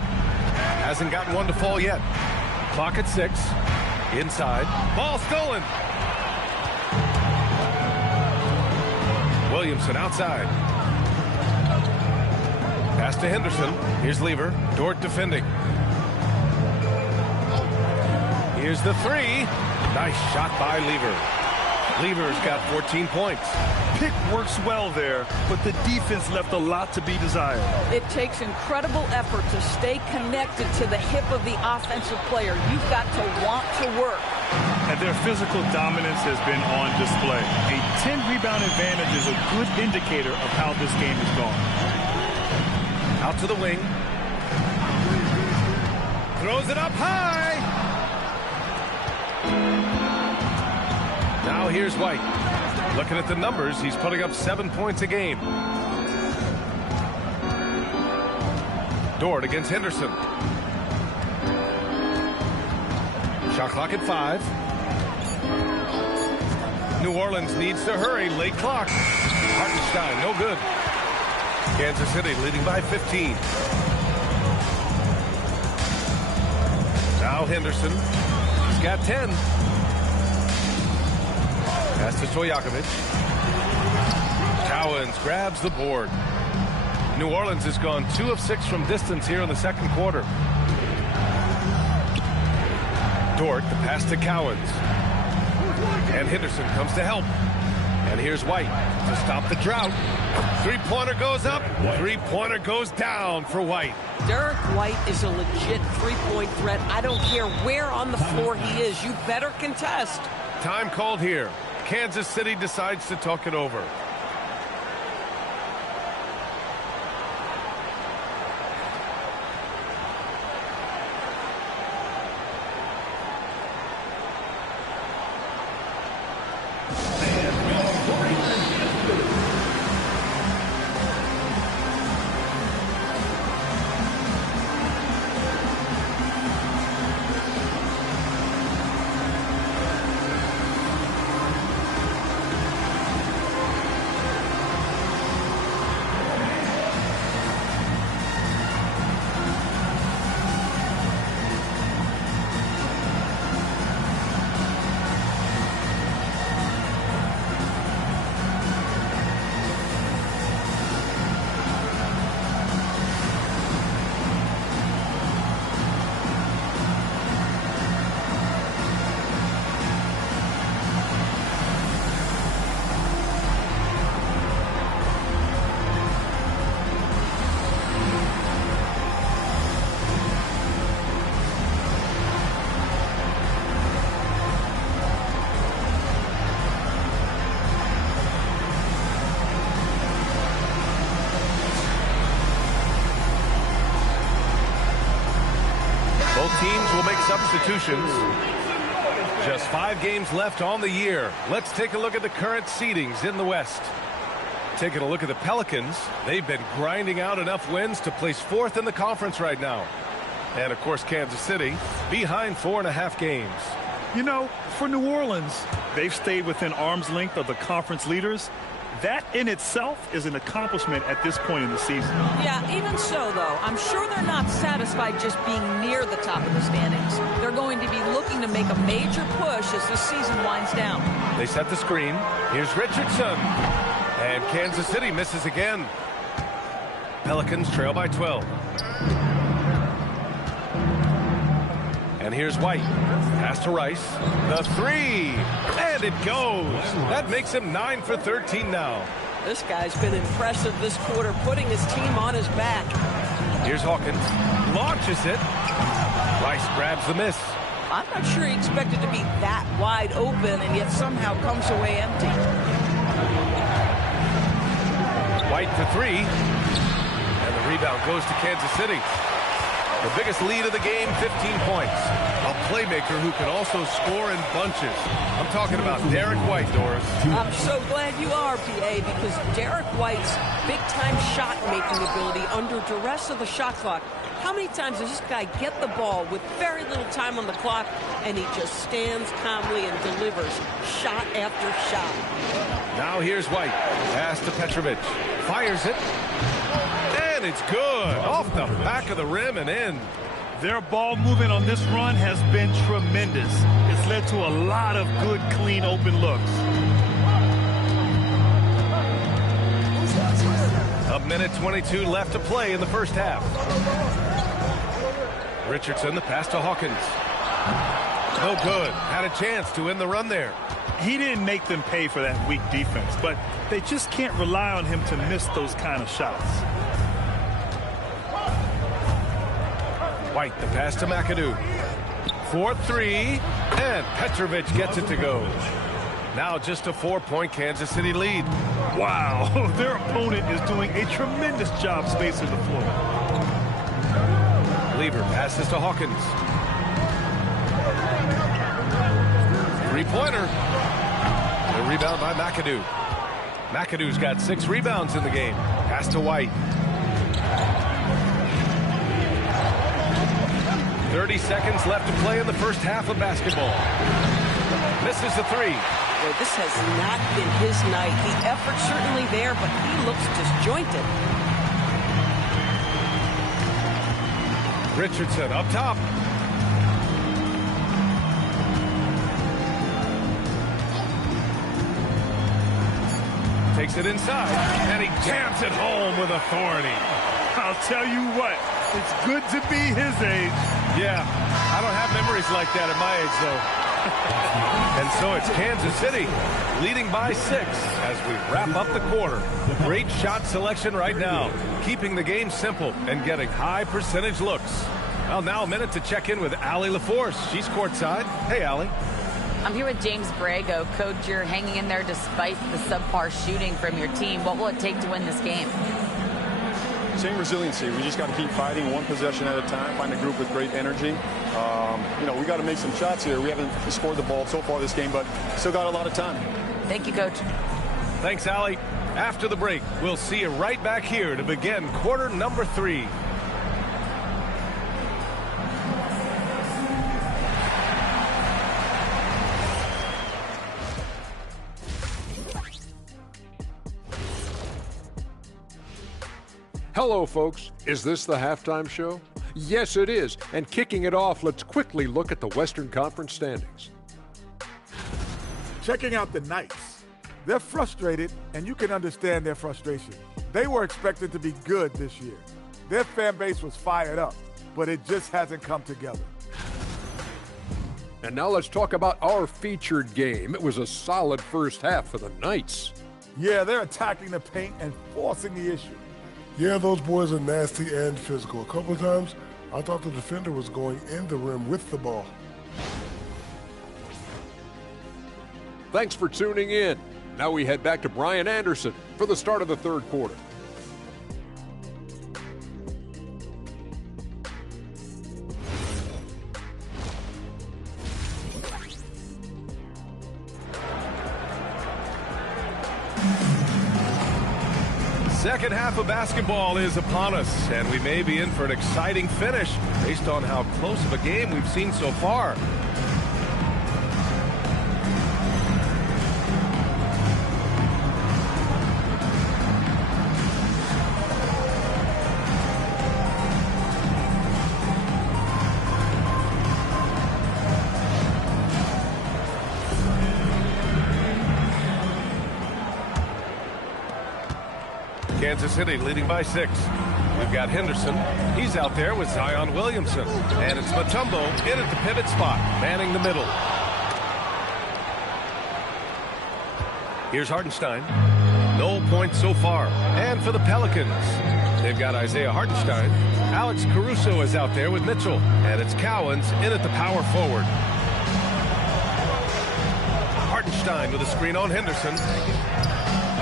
Hasn't gotten one to fall yet. Clock at 6. Inside. Ball stolen. Williamson outside. Pass to Henderson. Here's Lever. Dort defending. Here's the 3. Nice shot by Lever. Lever's got 14 points. Pick works well there, but the defense left a lot to be desired. It takes incredible effort to stay connected to the hip of the offensive player. You've got to want to work. And their physical dominance has been on display. A 10-rebound advantage is a good indicator of how this game has gone. Out to the wing. Throws it up high. Now here's White. Looking at the numbers, he's putting up 7 points a game. Dort against Henderson. Shot clock at 5. New Orleans needs to hurry. Late clock. Hartenstein, no good. Kansas City leading by 15. Now Henderson. He's got 10. Pass to Stojakovic. Cowens grabs the board. New Orleans has gone 2 of 6 from distance here in the second quarter. Dort, the pass to Cowens. And Henderson comes to help. And here's White to stop the drought. Three-pointer goes up. Three-pointer goes down for White. Derek White is a legit three-point threat. I don't care where on the floor he is. You better contest. Time called here. Kansas City decides to talk it over. substitutions. Just 5 games left on the year. Let's take a look at the current seedings in the West. Taking a look at the Pelicans, they've been grinding out enough wins to place 4th in the conference right now. And, of course, Kansas City behind 4.5 games. You know, for New Orleans, they've stayed within arm's length of the conference leaders. That in itself is an accomplishment at this point in the season. Yeah, even so, though, I'm sure they're not satisfied just being near the top of the standings. They're going to be looking to make a major push as this season winds down. They set the screen. Here's Richardson. And Kansas City misses again. Pelicans trail by 12. And here's White. Pass to Rice. The 3. And it goes. That makes him 9 for 13 now. This guy's been impressive this quarter, putting his team on his back. Here's Hawkins. Launches it. Rice grabs the miss. I'm not sure he expected to be that wide open and yet somehow comes away empty. White for 3. And the rebound goes to Kansas City. The biggest lead of the game, 15 points. A playmaker who can also score in bunches. I'm talking about Derek White, Doris. I'm so glad you are, PA, because Derek White's big-time shot-making ability under duress of the shot clock. How many times does this guy get the ball with very little time on the clock, and he just stands calmly and delivers shot after shot? Now here's White. Pass to Petrovic. Fires it. And it's good. Off the back of the rim and in. Their ball movement on this run has been tremendous. It's led to a lot of good, clean, open looks. A minute 22 left to play in the first half. Richardson, the pass to Hawkins. No good. Had a chance to end the run there. He didn't make them pay for that weak defense, but they just can't rely on him to miss those kind of shots. White, the pass to McAdoo. 4-3, and Petrovic gets it to go. Now just a 4-point Kansas City lead. Wow, their opponent is doing a tremendous job spacing the floor. Lever passes to Hawkins. 3-pointer. The rebound by McAdoo. McAdoo's got 6 rebounds in the game. Pass to White. 30 seconds left to play in the first half of basketball. Misses the 3. Boy, this has not been his night. The effort's certainly there, but he looks disjointed. Richardson up top. Takes it inside, and he jams it home with authority. I'll tell you what, it's good to be his age. Yeah, I don't have memories like that at my age, though. And so it's Kansas City leading by 6 as we wrap up the quarter. Great shot selection right now, keeping the game simple and getting high percentage looks. Well, now a minute to check in with Allie LaForce. She's courtside. Hey, Allie. I'm here with James Borrego. Coach, you're hanging in there despite the subpar shooting from your team. What will it take to win this game? Same resiliency. We just got to keep fighting one possession at a time, find a group with great energy. You know, we got to make some shots here. We haven't scored the ball so far this game, but still got a lot of time. Thank you, Coach. Thanks, Allie. After the break, we'll see you right back here to begin quarter number 3. Hello, folks. Is this the halftime show? Yes, it is. And kicking it off, let's quickly look at the Western Conference standings. Checking out the Knights. They're frustrated, and you can understand their frustration. They were expected to be good this year. Their fan base was fired up, but it just hasn't come together. And now let's talk about our featured game. It was a solid first half for the Knights. Yeah, they're attacking the paint and forcing the issue. Yeah, those boys are nasty and physical. A couple of times, I thought the defender was going in the rim with the ball. Thanks for tuning in. Now we head back to Brian Anderson for the start of the third quarter. Second half of basketball is upon us, and we may be in for an exciting finish based on how close of a game we've seen so far. Kansas City leading by 6. We've got Henderson. He's out there with Zion Williamson. And it's Mutombo in at the pivot spot, manning the middle. Here's Hartenstein. No points so far. And for the Pelicans, they've got Isaiah Hartenstein. Alex Caruso is out there with Mitchell. And it's Cowens in at the power forward. Hartenstein with a screen on Henderson.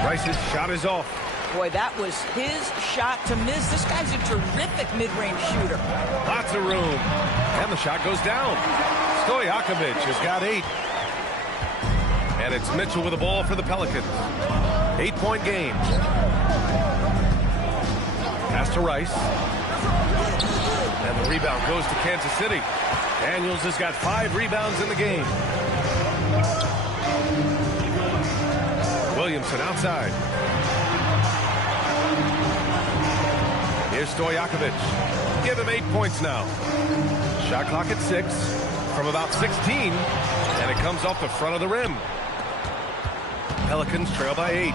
Rice's shot is off. Boy, that was his shot to miss. This guy's a terrific mid-range shooter. Lots of room. And the shot goes down. Stojakovic has got 8. And it's Mitchell with the ball for the Pelicans. 8-point game. Pass to Rice. And the rebound goes to Kansas City. Daniels has got 5 rebounds in the game. Williamson outside. Here's Stojakovic. Give him 8 points now. Shot clock at 6 from about 16, and it comes off the front of the rim. Pelicans trail by 8.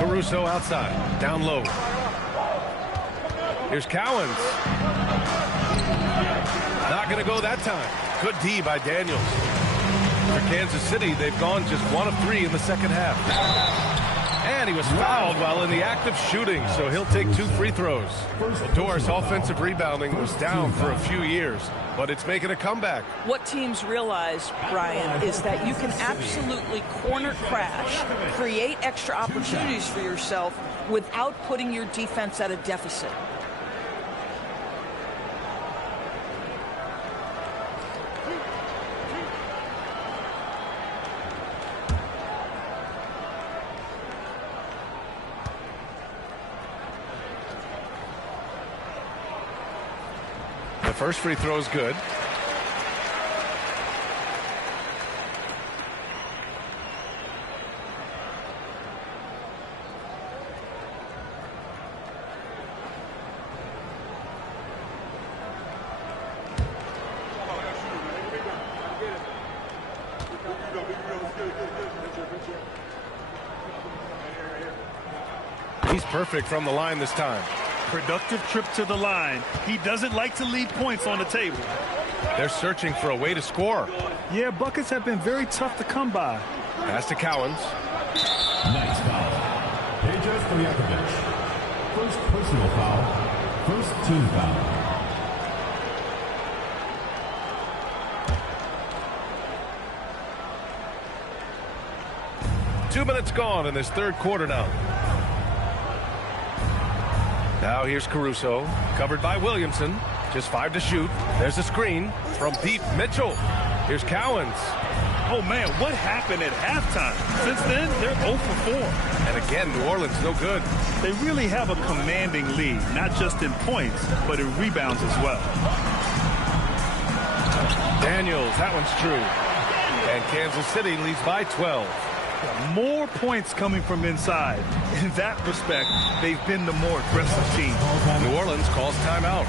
Caruso outside, down low. Here's Cowens. Not going to go that time. Good D by Daniels. For Kansas City, they've gone just 1 of 3 in the second half. And he was fouled while in the act of shooting, so he'll take 2 free throws. Doris' offensive rebounding was down for a few years, but it's making a comeback. What teams realize, Brian, is that you can absolutely corner crash, create extra opportunities for yourself without putting your defense at a deficit. First free throw is good. He's perfect from the line this time. Productive trip to the line. He doesn't like to leave points on the table. They're searching for a way to score. Yeah, buckets have been very tough to come by. Pass to Cowens. Nice foul. Peja Stojakovic. First personal foul. First team foul. Two minutes gone in this third quarter now. Now here's Caruso, covered by Williamson. Just 5 to shoot. There's a screen from deep. Mitchell. Here's Cowens. Oh, man, what happened at halftime? Since then, they're 0 for 4. And again, New Orleans no good. They really have a commanding lead, not just in points, but in rebounds as well. Daniels, that one's true. And Kansas City leads by 12. More points coming from inside. In that respect, they've been the more aggressive team. New Orleans calls timeout.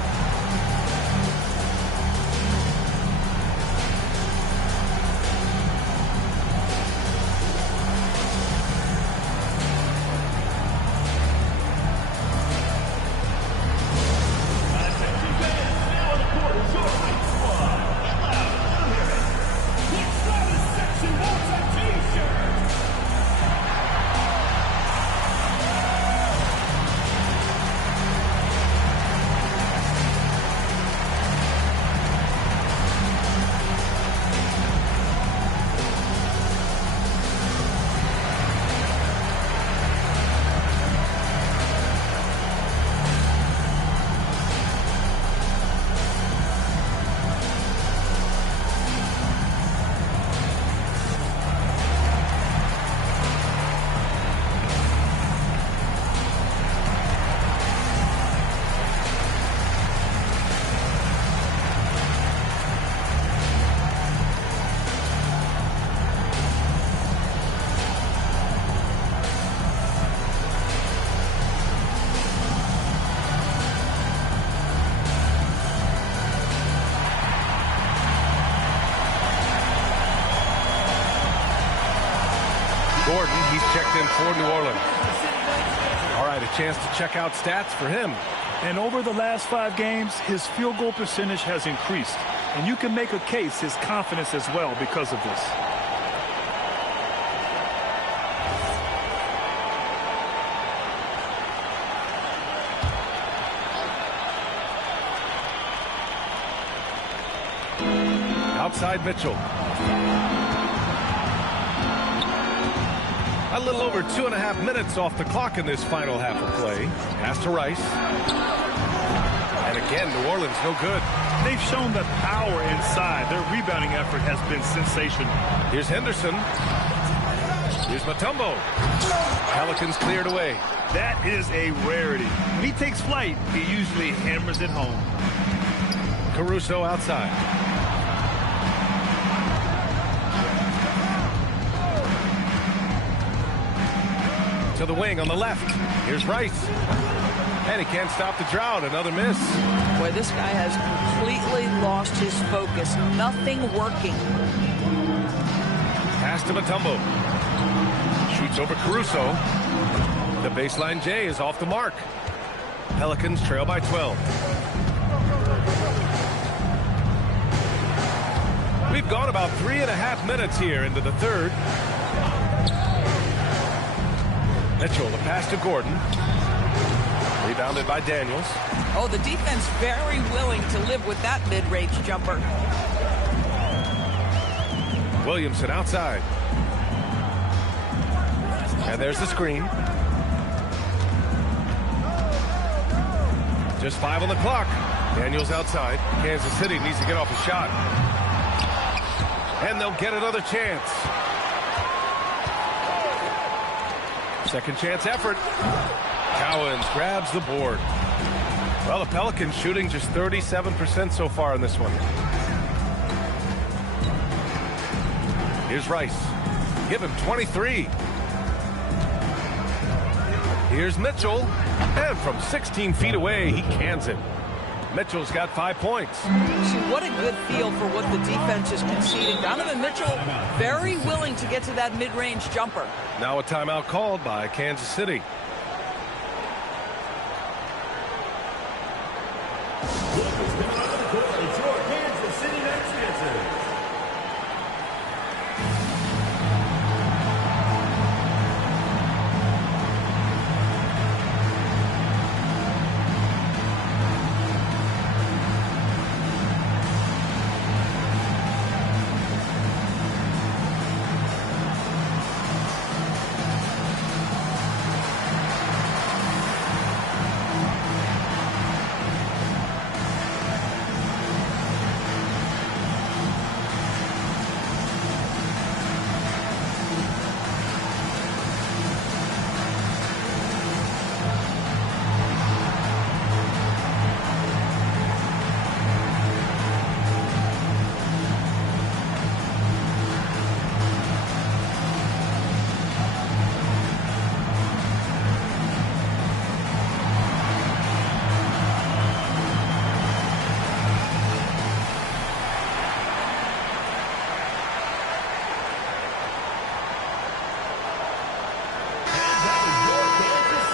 Gordon, he's checked in for New Orleans. All right, a chance to check out stats for him. And over the last 5 games, his field goal percentage has increased. And you can make a case his confidence as well because of this. Outside Mitchell. A little over 2.5 minutes off the clock in this final half of play. Pass to Rice. And again, New Orleans no good. They've shown the power inside. Their rebounding effort has been sensational. Here's Henderson. Here's Mutombo. Pelicans cleared away. That is a rarity. When he takes flight, he usually hammers it home. Caruso outside. To the wing on the left. Here's Rice. And he can't stop the drought. Another miss. Boy, this guy has completely lost his focus. Nothing working. Pass to Mutombo. Shoots over Caruso. The baseline J is off the mark. Pelicans trail by 12. We've gone about 3.5 minutes here into the third. Mitchell, the pass to Gordon. Rebounded by Daniels. Oh, the defense very willing to live with that mid-range jumper. Williamson outside. And there's the screen. Just 5 on the clock. Daniels outside. Kansas City needs to get off a shot. And they'll get another chance. Second chance effort. Cowens grabs the board. Well, the Pelicans shooting just 37% so far in this one. Here's Rice. Give him 23. Here's Mitchell. And from 16 feet away, he cans it. Mitchell's got 5 points. See, what a good feel for what the defense is conceding. Donovan Mitchell very willing to get to that mid-range jumper. Now a timeout called by Kansas City. It's your Kansas City next answer.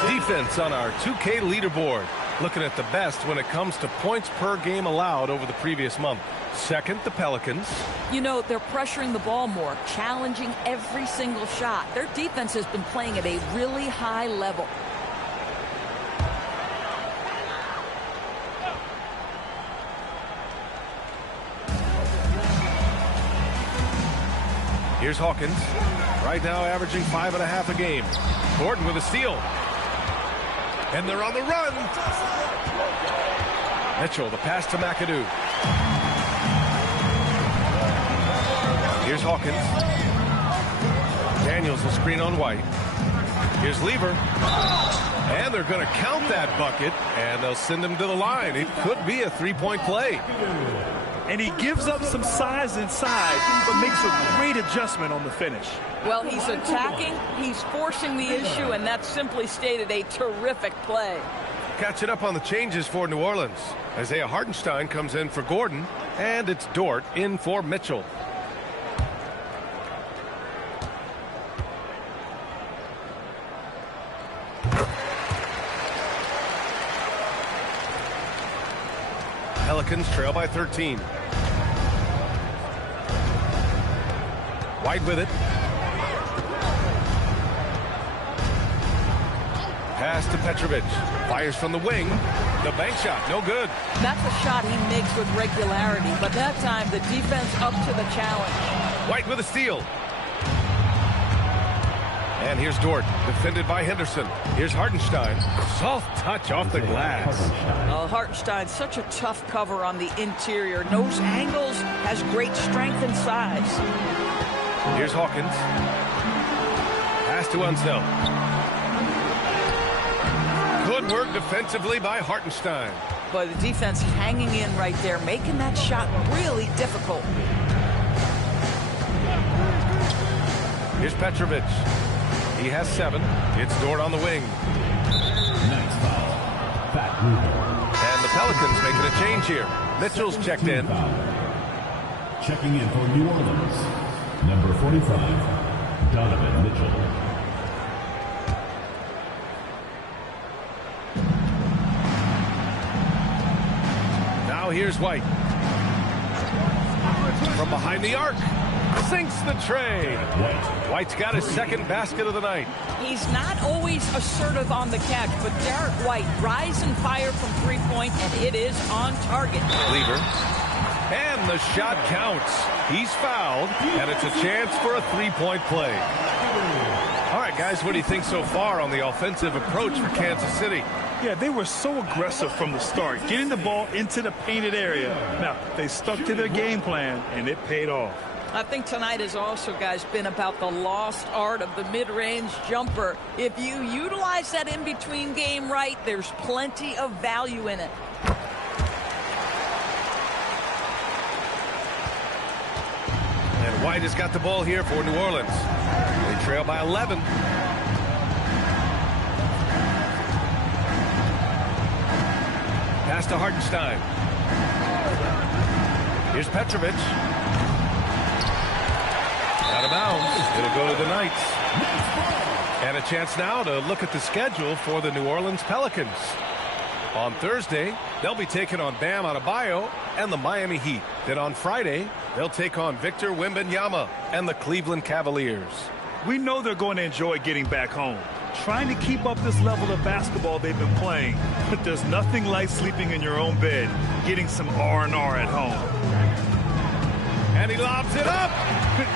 Defense on our 2K leaderboard. Looking at the best when it comes to points per game allowed over the previous month. Second, the Pelicans. You know, they're pressuring the ball more, challenging every single shot. Their defense has been playing at a really high level. Here's Hawkins. Right now averaging 5.5 a game. Gordon with a steal. And they're on the run. Mitchell, the pass to McAdoo. Here's Hawkins. Daniels will screen on White. Here's Lever. And they're going to count that bucket, and they'll send him to the line. It could be a three-point play. And he gives up some size inside, but makes a great adjustment on the finish. Well, he's attacking, he's forcing the issue, and that's simply stated a terrific play. Catching up on the changes for New Orleans. Isaiah Hartenstein comes in for Gordon, and it's Dort in for Mitchell. Pelicans trail by 13. White with it. Pass to Petrovic. Fires from the wing. The bank shot, no good. That's a shot he makes with regularity, but that time the defense up to the challenge. White with a steal. And here's Dort, defended by Henderson. Here's Hartenstein. Soft touch off the glass. Hartenstein, such a tough cover on the interior. Knows angles, has great strength and size. Here's Hawkins. Pass to Unseld. Good work defensively by Hartenstein. But the defense hanging in right there, making that shot really difficult. Here's Petrovic. He has 7. It's Dort on the wing. Nice foul. And the Pelicans making a change here. Mitchell's checked in. Checking in for New Orleans, number 45, Donovan Mitchell. Now here's White. From behind the arc. Sinks the tray. White's got his second basket of the night. He's not always assertive on the catch, but Derek White rise and fire from three-point, and it is on target. Lever. And the shot counts. He's fouled, and it's a chance for a three-point play. All right, guys, what do you think so far on the offensive approach for Kansas City? Yeah, they were so aggressive from the start, getting the ball into the painted area. Now, they stuck to their game plan, and it paid off. I think tonight has also, guys, been about the lost art of the mid-range jumper. If you utilize that in-between game right, there's plenty of value in it. And White has got the ball here for New Orleans. They trail by 11. Pass to Hartenstein. Here's Petrovic. Out of bounds. It'll go to the Knights. And a chance now to look at the schedule for the New Orleans Pelicans. On Thursday, they'll be taking on Bam Adebayo and the Miami Heat. Then on Friday, they'll take on Victor Wembanyama and the Cleveland Cavaliers. We know they're going to enjoy getting back home. Trying to keep up this level of basketball they've been playing. But there's nothing like sleeping in your own bed, getting some R&R at home. And he lobs it up.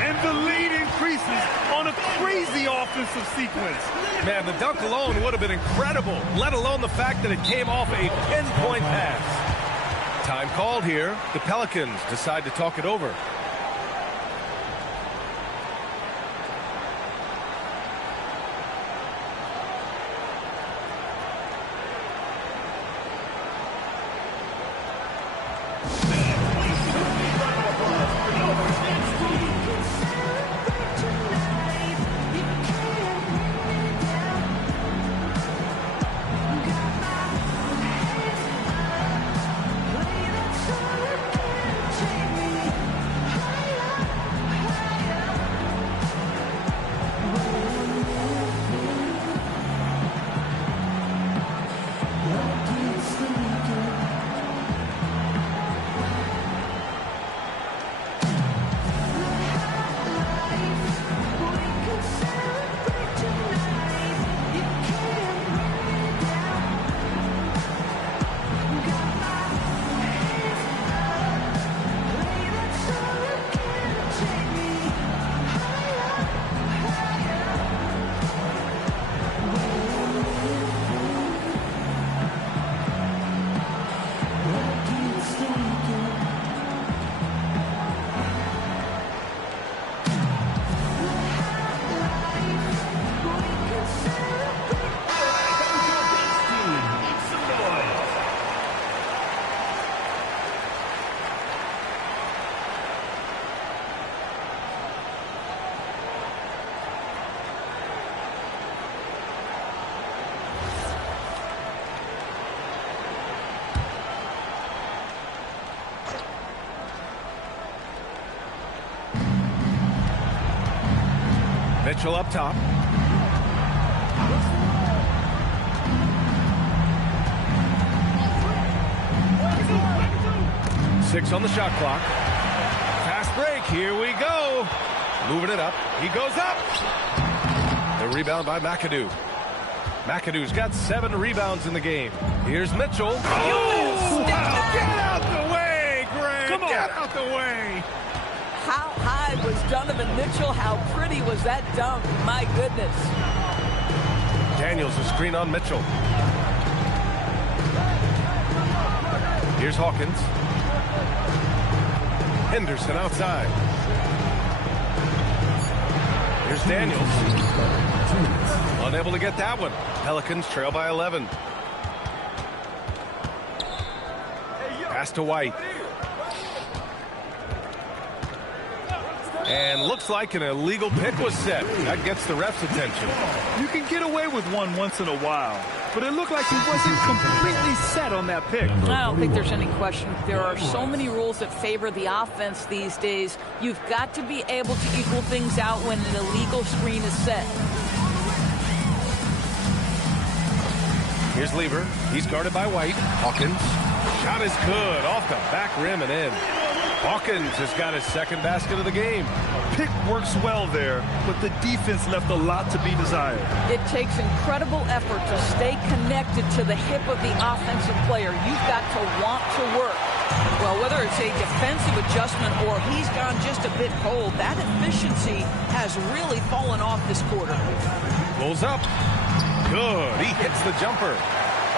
And the lead increases on a crazy offensive sequence. Man, the dunk alone would have been incredible, let alone the fact that it came off a pinpoint pass. Time called here. The Pelicans decide to talk it over. Mitchell up top. 6 on the shot clock. Fast break. Here we go. Moving it up. He goes up. The rebound by McAdoo. McAdoo's got 7 rebounds in the game. Here's Mitchell. Oh, wow. Get out the way, Greg. Come on. Get out the way. How high was Donovan Mitchell? How pretty was that dunk? My goodness. Daniels a screen on Mitchell. Here's Hawkins. Henderson outside. Here's Daniels. Unable to get that one. Pelicans trail by 11. Pass to White. And looks like an illegal pick was set. That gets the ref's attention. You can get away with one once in a while, but it looked like he wasn't completely set on that pick. I don't think there's any question. There are so many rules that favor the offense these days. You've got to be able to equal things out when an illegal screen is set. Here's Lever. He's guarded by White. Hawkins. Shot is good. Off the back rim and in. Hawkins has got his second basket of the game. Pick works well there, but the defense left a lot to be desired. It takes incredible effort to stay connected to the hip of the offensive player. You've got to want to work. Well, whether it's a defensive adjustment or he's gone just a bit cold, that efficiency has really fallen off this quarter. Pulls up. Good. He hits the jumper.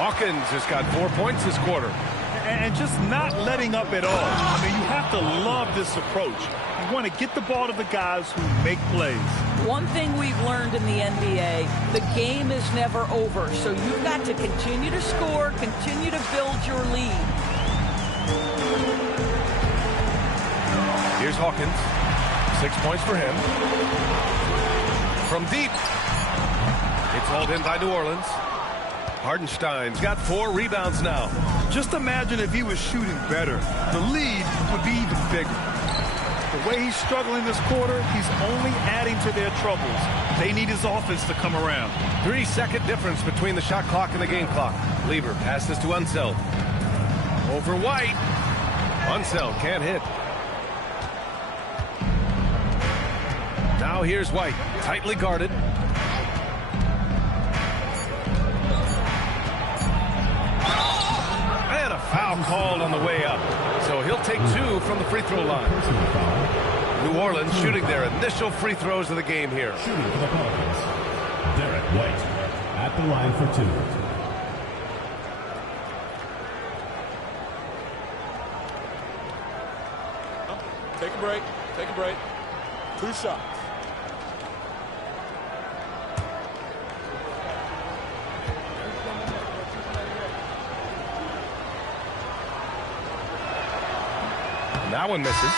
Hawkins has got 4 points this quarter. And just not letting up at all. I mean, you have to love this approach. You want to get the ball to the guys who make plays. One thing we've learned in the NBA, the game is never over. So you've got to continue to score, continue to build your lead. Here's Hawkins. 6 points for him. From deep. It's hauled in by New Orleans. Hardenstein's got 4 rebounds now. Just imagine if he was shooting better. The lead would be even bigger. The way he's struggling this quarter, he's only adding to their troubles. They need his offense to come around. 3-second difference between the shot clock and the game clock. Lever passes to Unseld. Over White. Unseld can't hit. Now here's White, tightly guarded. And a foul called on the way up. So he'll take 2 from the free throw line. New Orleans shooting their initial free throws of the game here. Shooting for the Pelicans, Derek White at the line for 2. Take a break. Take a break. 2 shots. That one misses.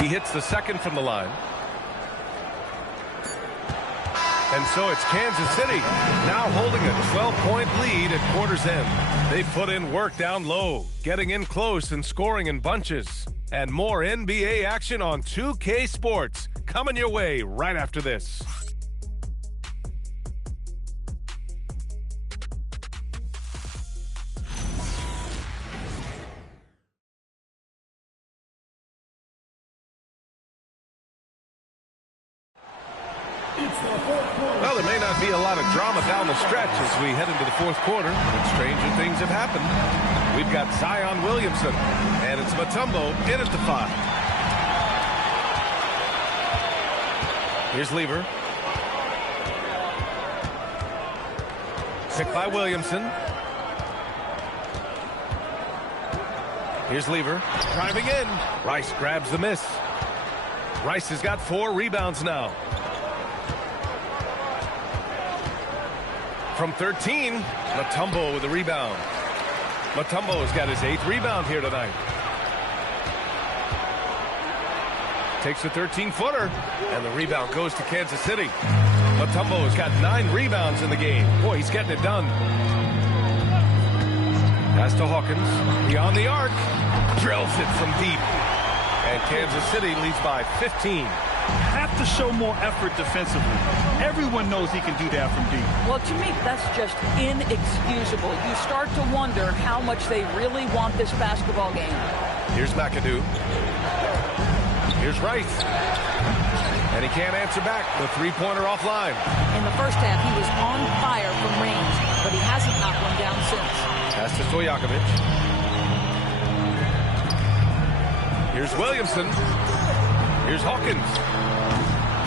He hits the second from the line. And so it's Kansas City now holding a 12-point lead at quarter's end. They put in work down low, getting in close and scoring in bunches. And more NBA action on 2K Sports coming your way right after this. Well, there may not be a lot of drama down the stretch as we head into the fourth quarter, but stranger things have happened. We've got Zion Williamson, and it's Mutombo in at the 5. Here's Lever. Picked by Williamson. Here's Lever, driving in. Rice grabs the miss. Rice has got 4 rebounds now. From 13, Mutombo with a rebound. Mutombo has got his 8th rebound here tonight. Takes a 13-footer, and the rebound goes to Kansas City. Mutombo has got 9 rebounds in the game. Boy, he's getting it done. Pass to Hawkins. Beyond the arc. Drills it from deep. And Kansas City leads by 15. Have to show more effort defensively. Everyone knows he can do that from deep. Well, to me, that's just inexcusable. You start to wonder how much they really want this basketball game. Here's McAdoo. Here's Rice. And he can't answer back. The three-pointer offline. In the first half, he was on fire from range, but he hasn't knocked one down since. Pass to Stojakovic. Here's Williamson. Here's Hawkins.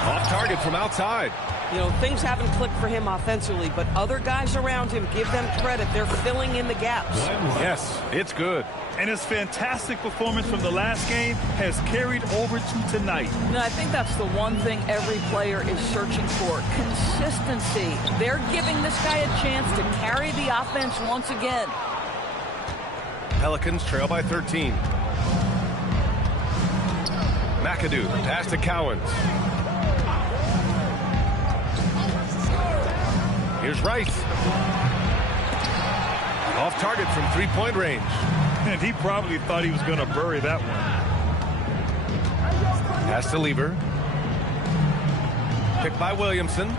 Off target from outside. You know, things haven't clicked for him offensively, but other guys around him, give them credit. They're filling in the gaps. Yes, it's good. And his fantastic performance from the last game has carried over to tonight. And I think that's the one thing every player is searching for, consistency. They're giving this guy a chance to carry the offense once again. Pelicans trail by 13. McAdoo, pass to Cowens. Here's Rice. Off target from three-point range. And he probably thought he was going to bury that one. Pass to Lever. Picked by Williamson.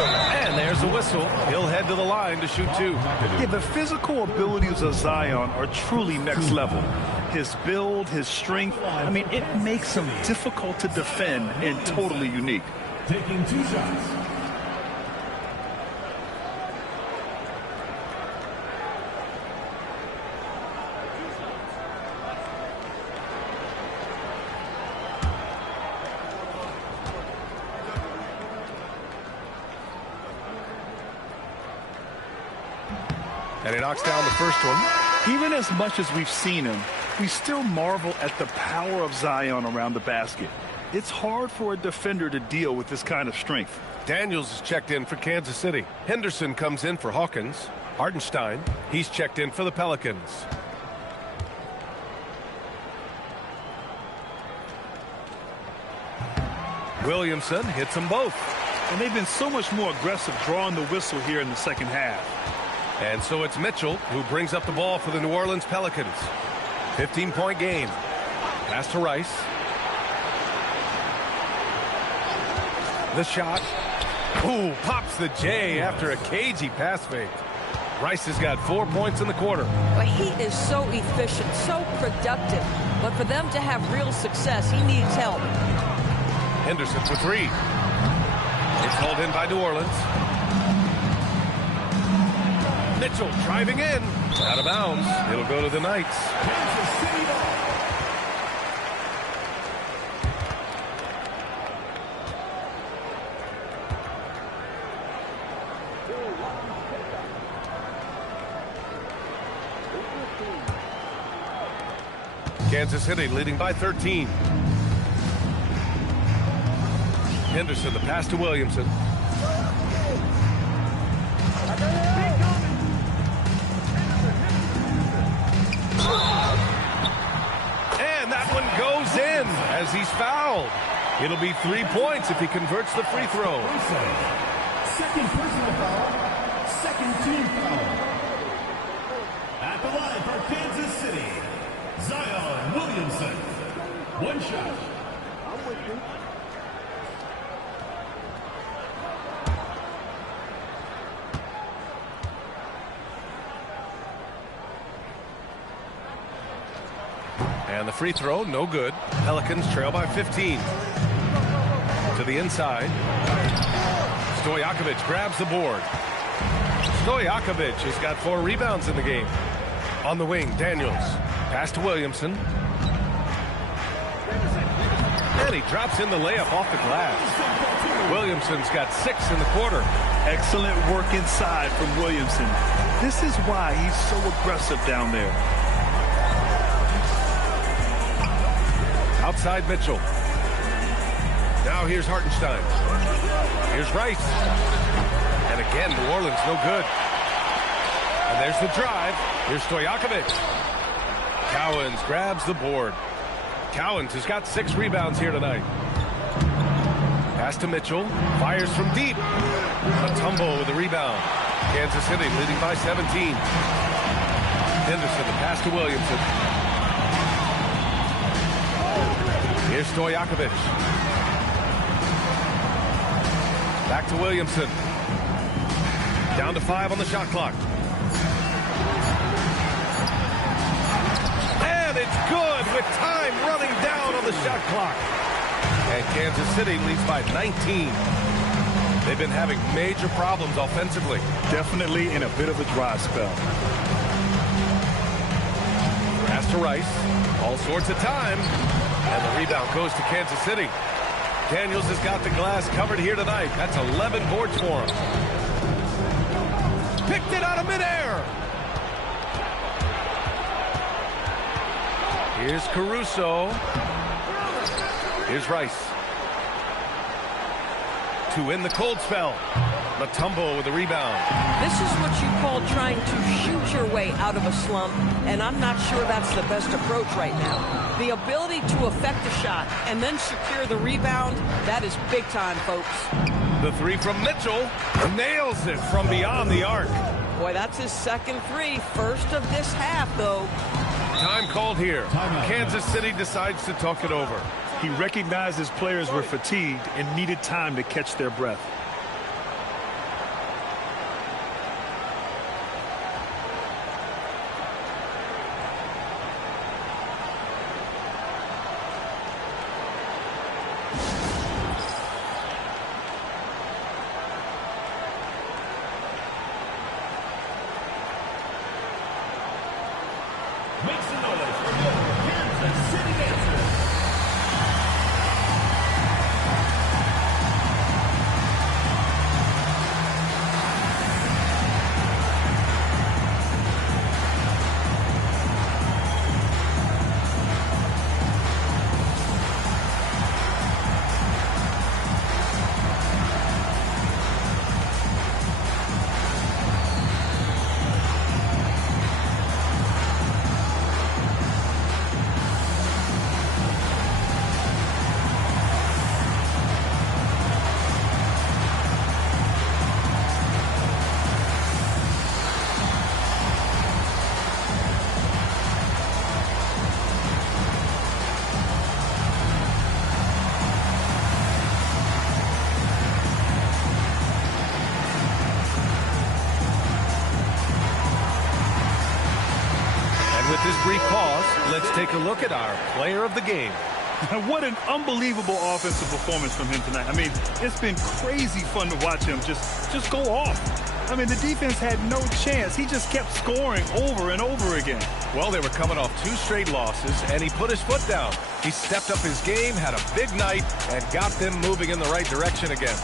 And there's the whistle. He'll head to the line to shoot two. Yeah, the physical abilities of Zion are truly next level. His build, his strength, I mean, it makes him difficult to defend and totally unique. Taking 2 shots. And he knocks down the first one. Even as much as we've seen him, we still marvel at the power of Zion around the basket. It's hard for a defender to deal with this kind of strength. Daniels is checked in for Kansas City. Henderson comes in for Hawkins. Hartenstein, he's checked in for the Pelicans. Williamson hits them both. And they've been so much more aggressive drawing the whistle here in the second half. And so it's Mitchell who brings up the ball for the New Orleans Pelicans. 15-point game. Pass to Rice. The shot. Ooh, pops the J after a cagey pass fake. Rice has got 4 points in the quarter. But he is so efficient, so productive. But for them to have real success, he needs help. Henderson for three. It's hauled in by New Orleans. Mitchell driving in. Out of bounds. It'll go to the Knights. Kansas City leading by 13. Henderson, the pass to Williamson. And that one goes in as he's fouled. It'll be 3 points if he converts the free throw. Second personal foul, second team foul. At the line for Kansas City, Zion Williamson. One shot. And the free throw, no good. Pelicans trail by 15. To the inside. Stojakovic grabs the board. Stojakovic has got 4 rebounds in the game. On the wing, Daniels. Pass to Williamson. And he drops in the layup off the glass. Williamson's got 6 in the quarter. Excellent work inside from Williamson. This is why he's so aggressive down there. Outside Mitchell. Now here's Hartenstein. Here's Rice. And again, New Orleans no good. And there's the drive. Here's Stojakovic. Cowens grabs the board. Cowens has got 6 rebounds here tonight. Pass to Mitchell. Fires from deep. A tumble with the rebound. Kansas City leading by 17. Henderson, the pass to Williamson. Here's Stojakovic. Back to Williamson. Down to 5 on the shot clock. And it's good with time running down on the shot clock. And Kansas City leads by 19. They've been having major problems offensively. Definitely in a bit of a dry spell. Pass to Rice. All sorts of time. And the rebound goes to Kansas City. Daniels has got the glass covered here tonight. That's 11 boards for him. Picked it out of midair. Here's Caruso. Here's Rice. To win the cold spell. Mutombo with the rebound. This is what you call trying to shoot your way out of a slump, and I'm not sure that's the best approach right now. The ability to affect a shot and then secure the rebound, that is big time, folks. The three from Mitchell. Nails it from beyond the arc. Boy, that's his second three. First of this half, though. Time called here. Kansas City decides to talk it over. He recognized his players were fatigued and needed time to catch their breath. Make some noise for your Kansas City dancers. With this brief pause, let's take a look at our player of the game. What an unbelievable offensive performance from him tonight. I mean, it's been crazy fun to watch him just go off. I mean, the defense had no chance. He just kept scoring over and over again. Well, they were coming off 2 straight losses, and he put his foot down. He stepped up his game, had a big night, and got them moving in the right direction again.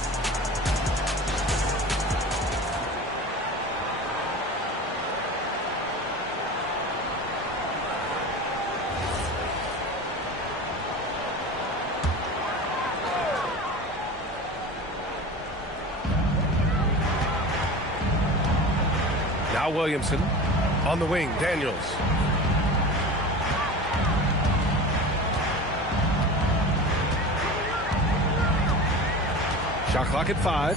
Now Williamson on the wing. Daniels. Shot clock at 5.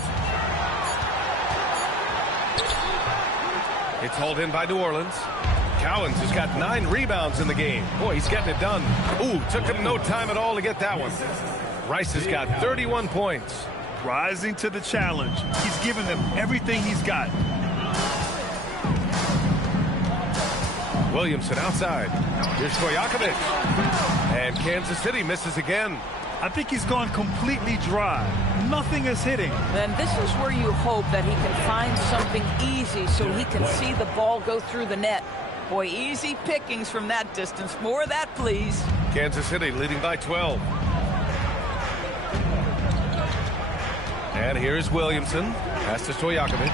It's hauled in by New Orleans. Cowens has got 9 rebounds in the game. Boy, he's getting it done. Ooh, took him no time at all to get that one. Rice has got 31 points. Rising to the challenge. He's given them everything he's got. Williamson outside. Here's Stojakovic. And Kansas City misses again. I think he's gone completely dry. Nothing is hitting. Then this is where you hope that he can find something easy so he can see the ball go through the net. Boy, easy pickings from that distance. More of that, please. Kansas City leading by 12. And here's Williamson. Pass to Stojakovic.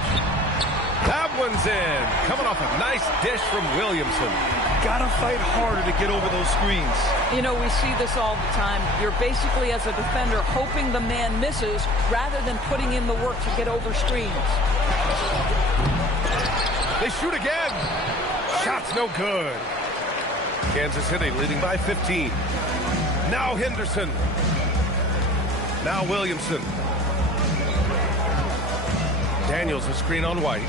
That one's in. Coming off a nice dish from Williamson. Gotta fight harder to get over those screens. You know, we see this all the time. You're basically, as a defender, hoping the man misses rather than putting in the work to get over screens. They shoot again. Shot's no good. Kansas City leading by 15. Now Henderson. Now Williamson. Daniels a screen on White.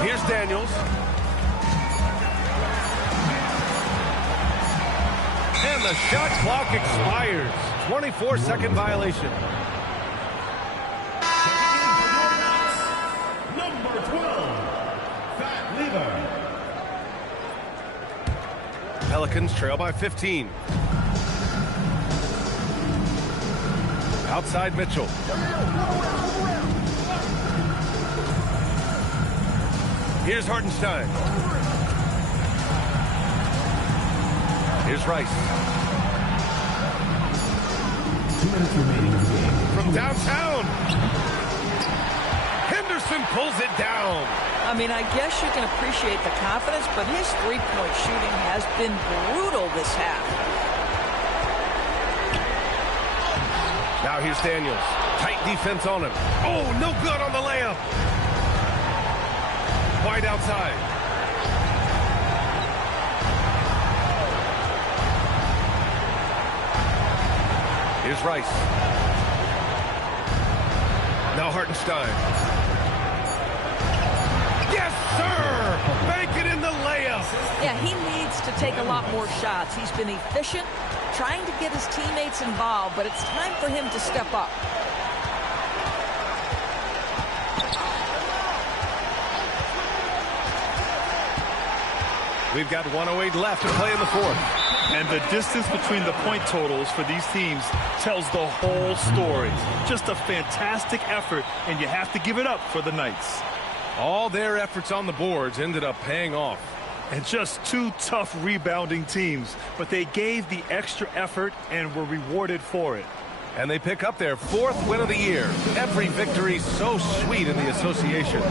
Here's Daniels. And the shot clock expires. 24-second violation. Number 12, Fat Lever. Pelicans trail by 15. Outside Mitchell. Here's Hartenstein. Here's Rice. 2 minutes remaining in the game. From downtown. Henderson pulls it down. I mean, I guess you can appreciate the confidence, but his three-point shooting has been brutal this half. Now here's Daniels. Tight defense on him. Oh, no good on the layup. Wide outside. Here's Rice. Now Hartenstein. Yes, sir! Bank it in the layup. Yeah, he needs to take a lot more shots. He's been efficient, trying to get his teammates involved, but it's time for him to step up. We've got 1:08 left to play in the fourth. And the distance between the point totals for these teams tells the whole story. Just a fantastic effort, and you have to give it up for the Knights. All their efforts on the boards ended up paying off. And just two tough rebounding teams, but they gave the extra effort and were rewarded for it. And they pick up their fourth win of the year. Every victory so sweet in the association.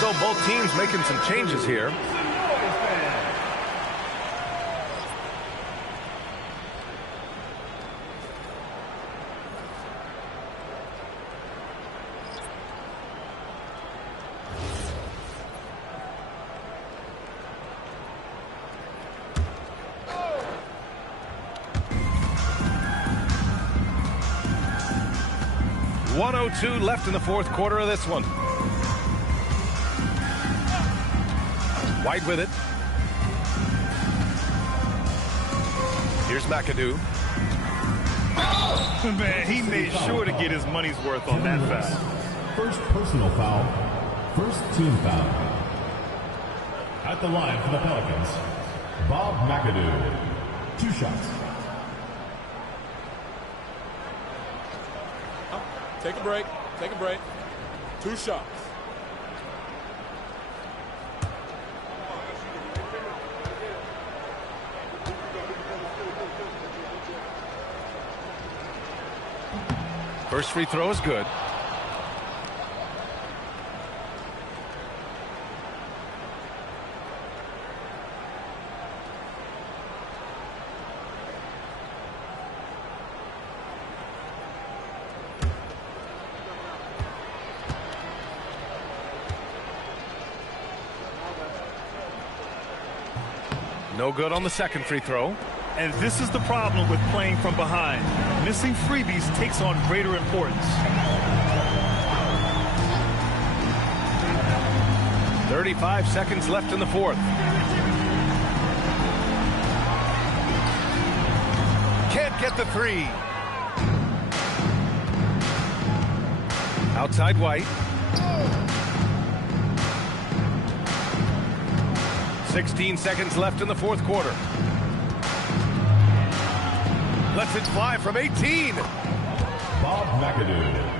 So both teams making some changes here. .102 left in the fourth quarter of this one. White with it. Here's McAdoo. Man, he made sure to get his money's worth on that foul. First personal foul. First team foul. At the line for the Pelicans, Bob McAdoo. 2 shots. Take a break. Take a break. 2 shots. First free throw is good. No good on the second free throw. And this is the problem with playing from behind. Missing freebies takes on greater importance. 35 seconds left in the fourth. Can't get the three. Outside White. 16 seconds left in the fourth quarter. Lets it fly from 18. Bob McAdoo.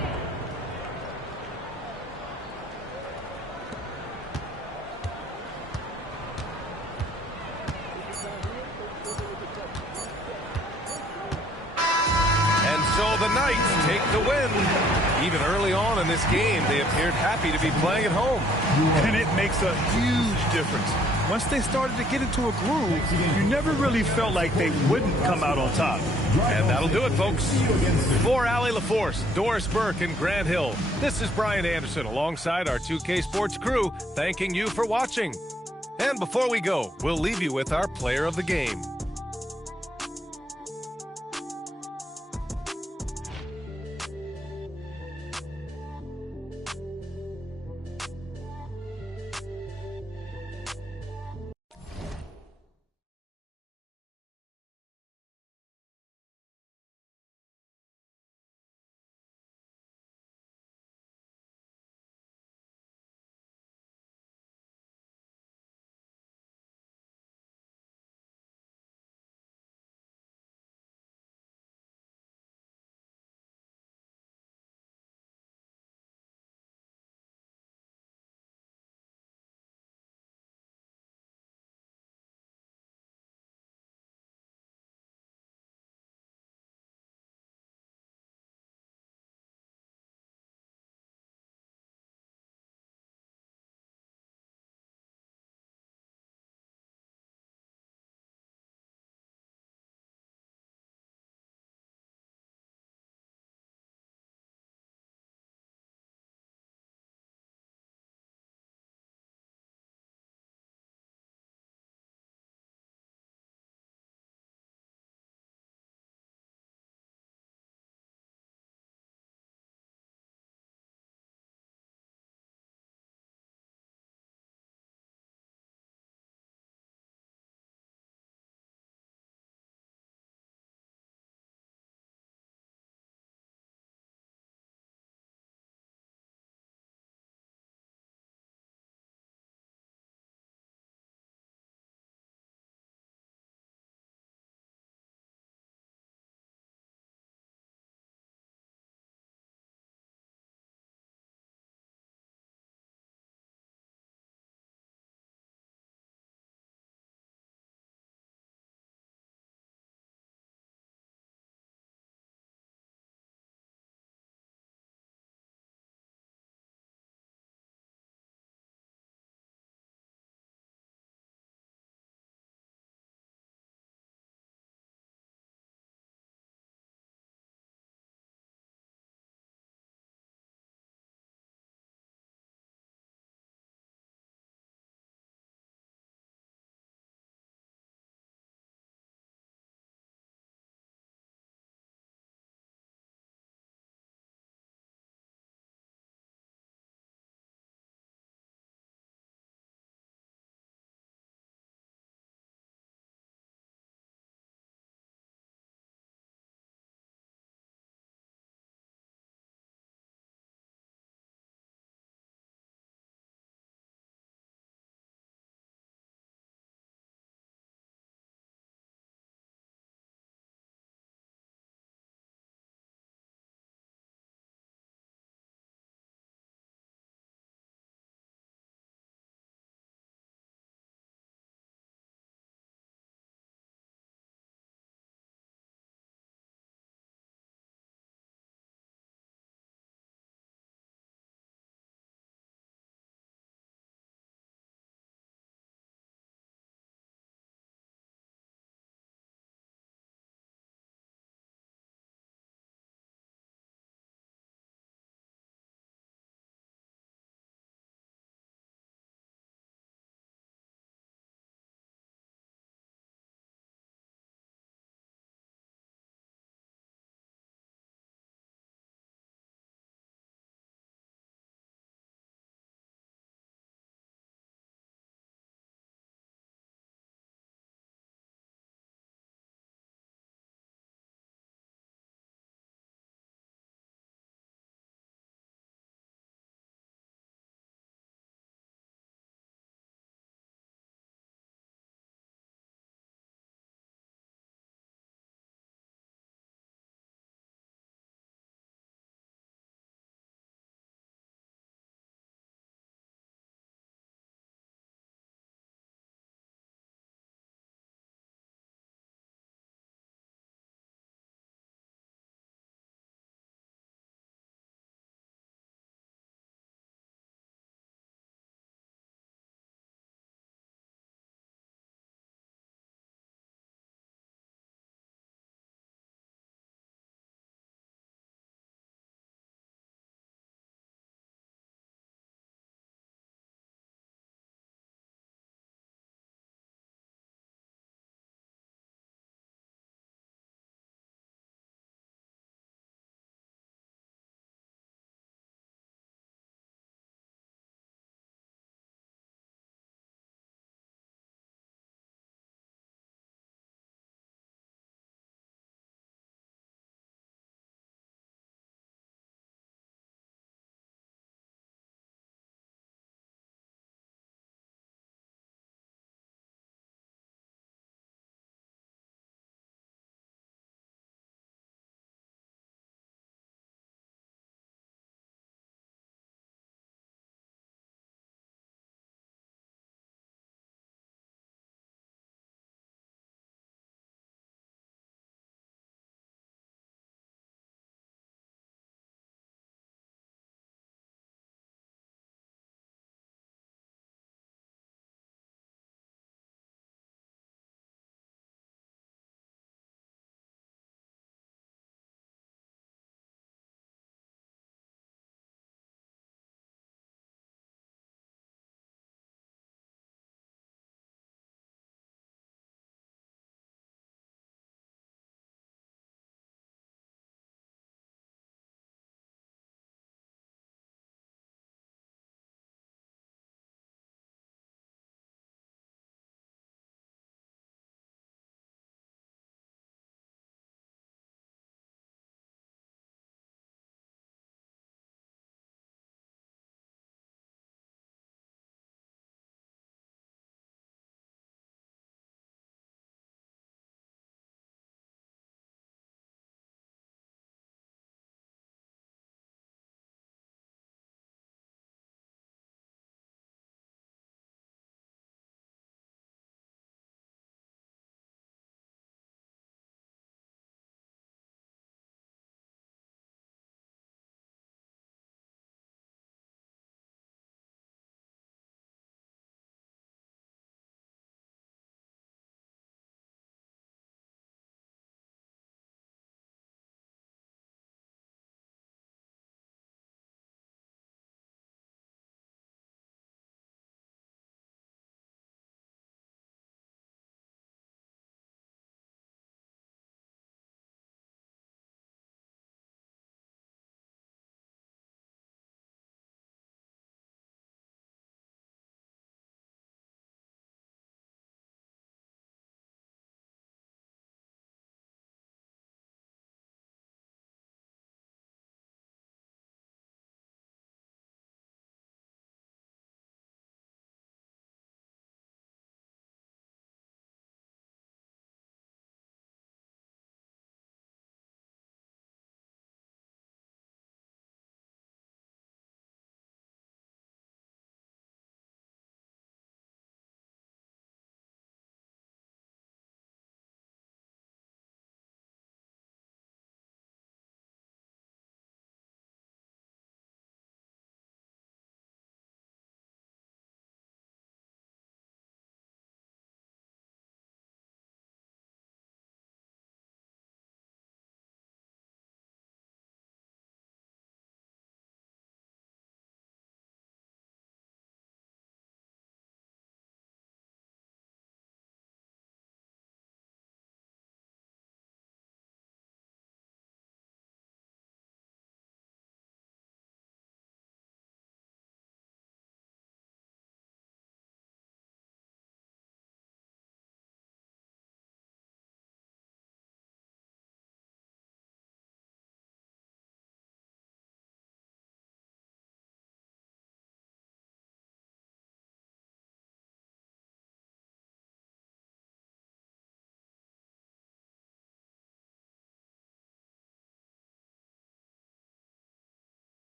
So the Knights take the win. Even early on in this game, they appeared happy to be playing at home. And it makes a huge difference. Once they started to get into a groove, you never really felt like they wouldn't come out on top. And that'll do it, folks. For Allie LaForce, Doris Burke, and Grant Hill, this is Brian Anderson alongside our 2K Sports crew, thanking you for watching. And before we go, we'll leave you with our player of the game.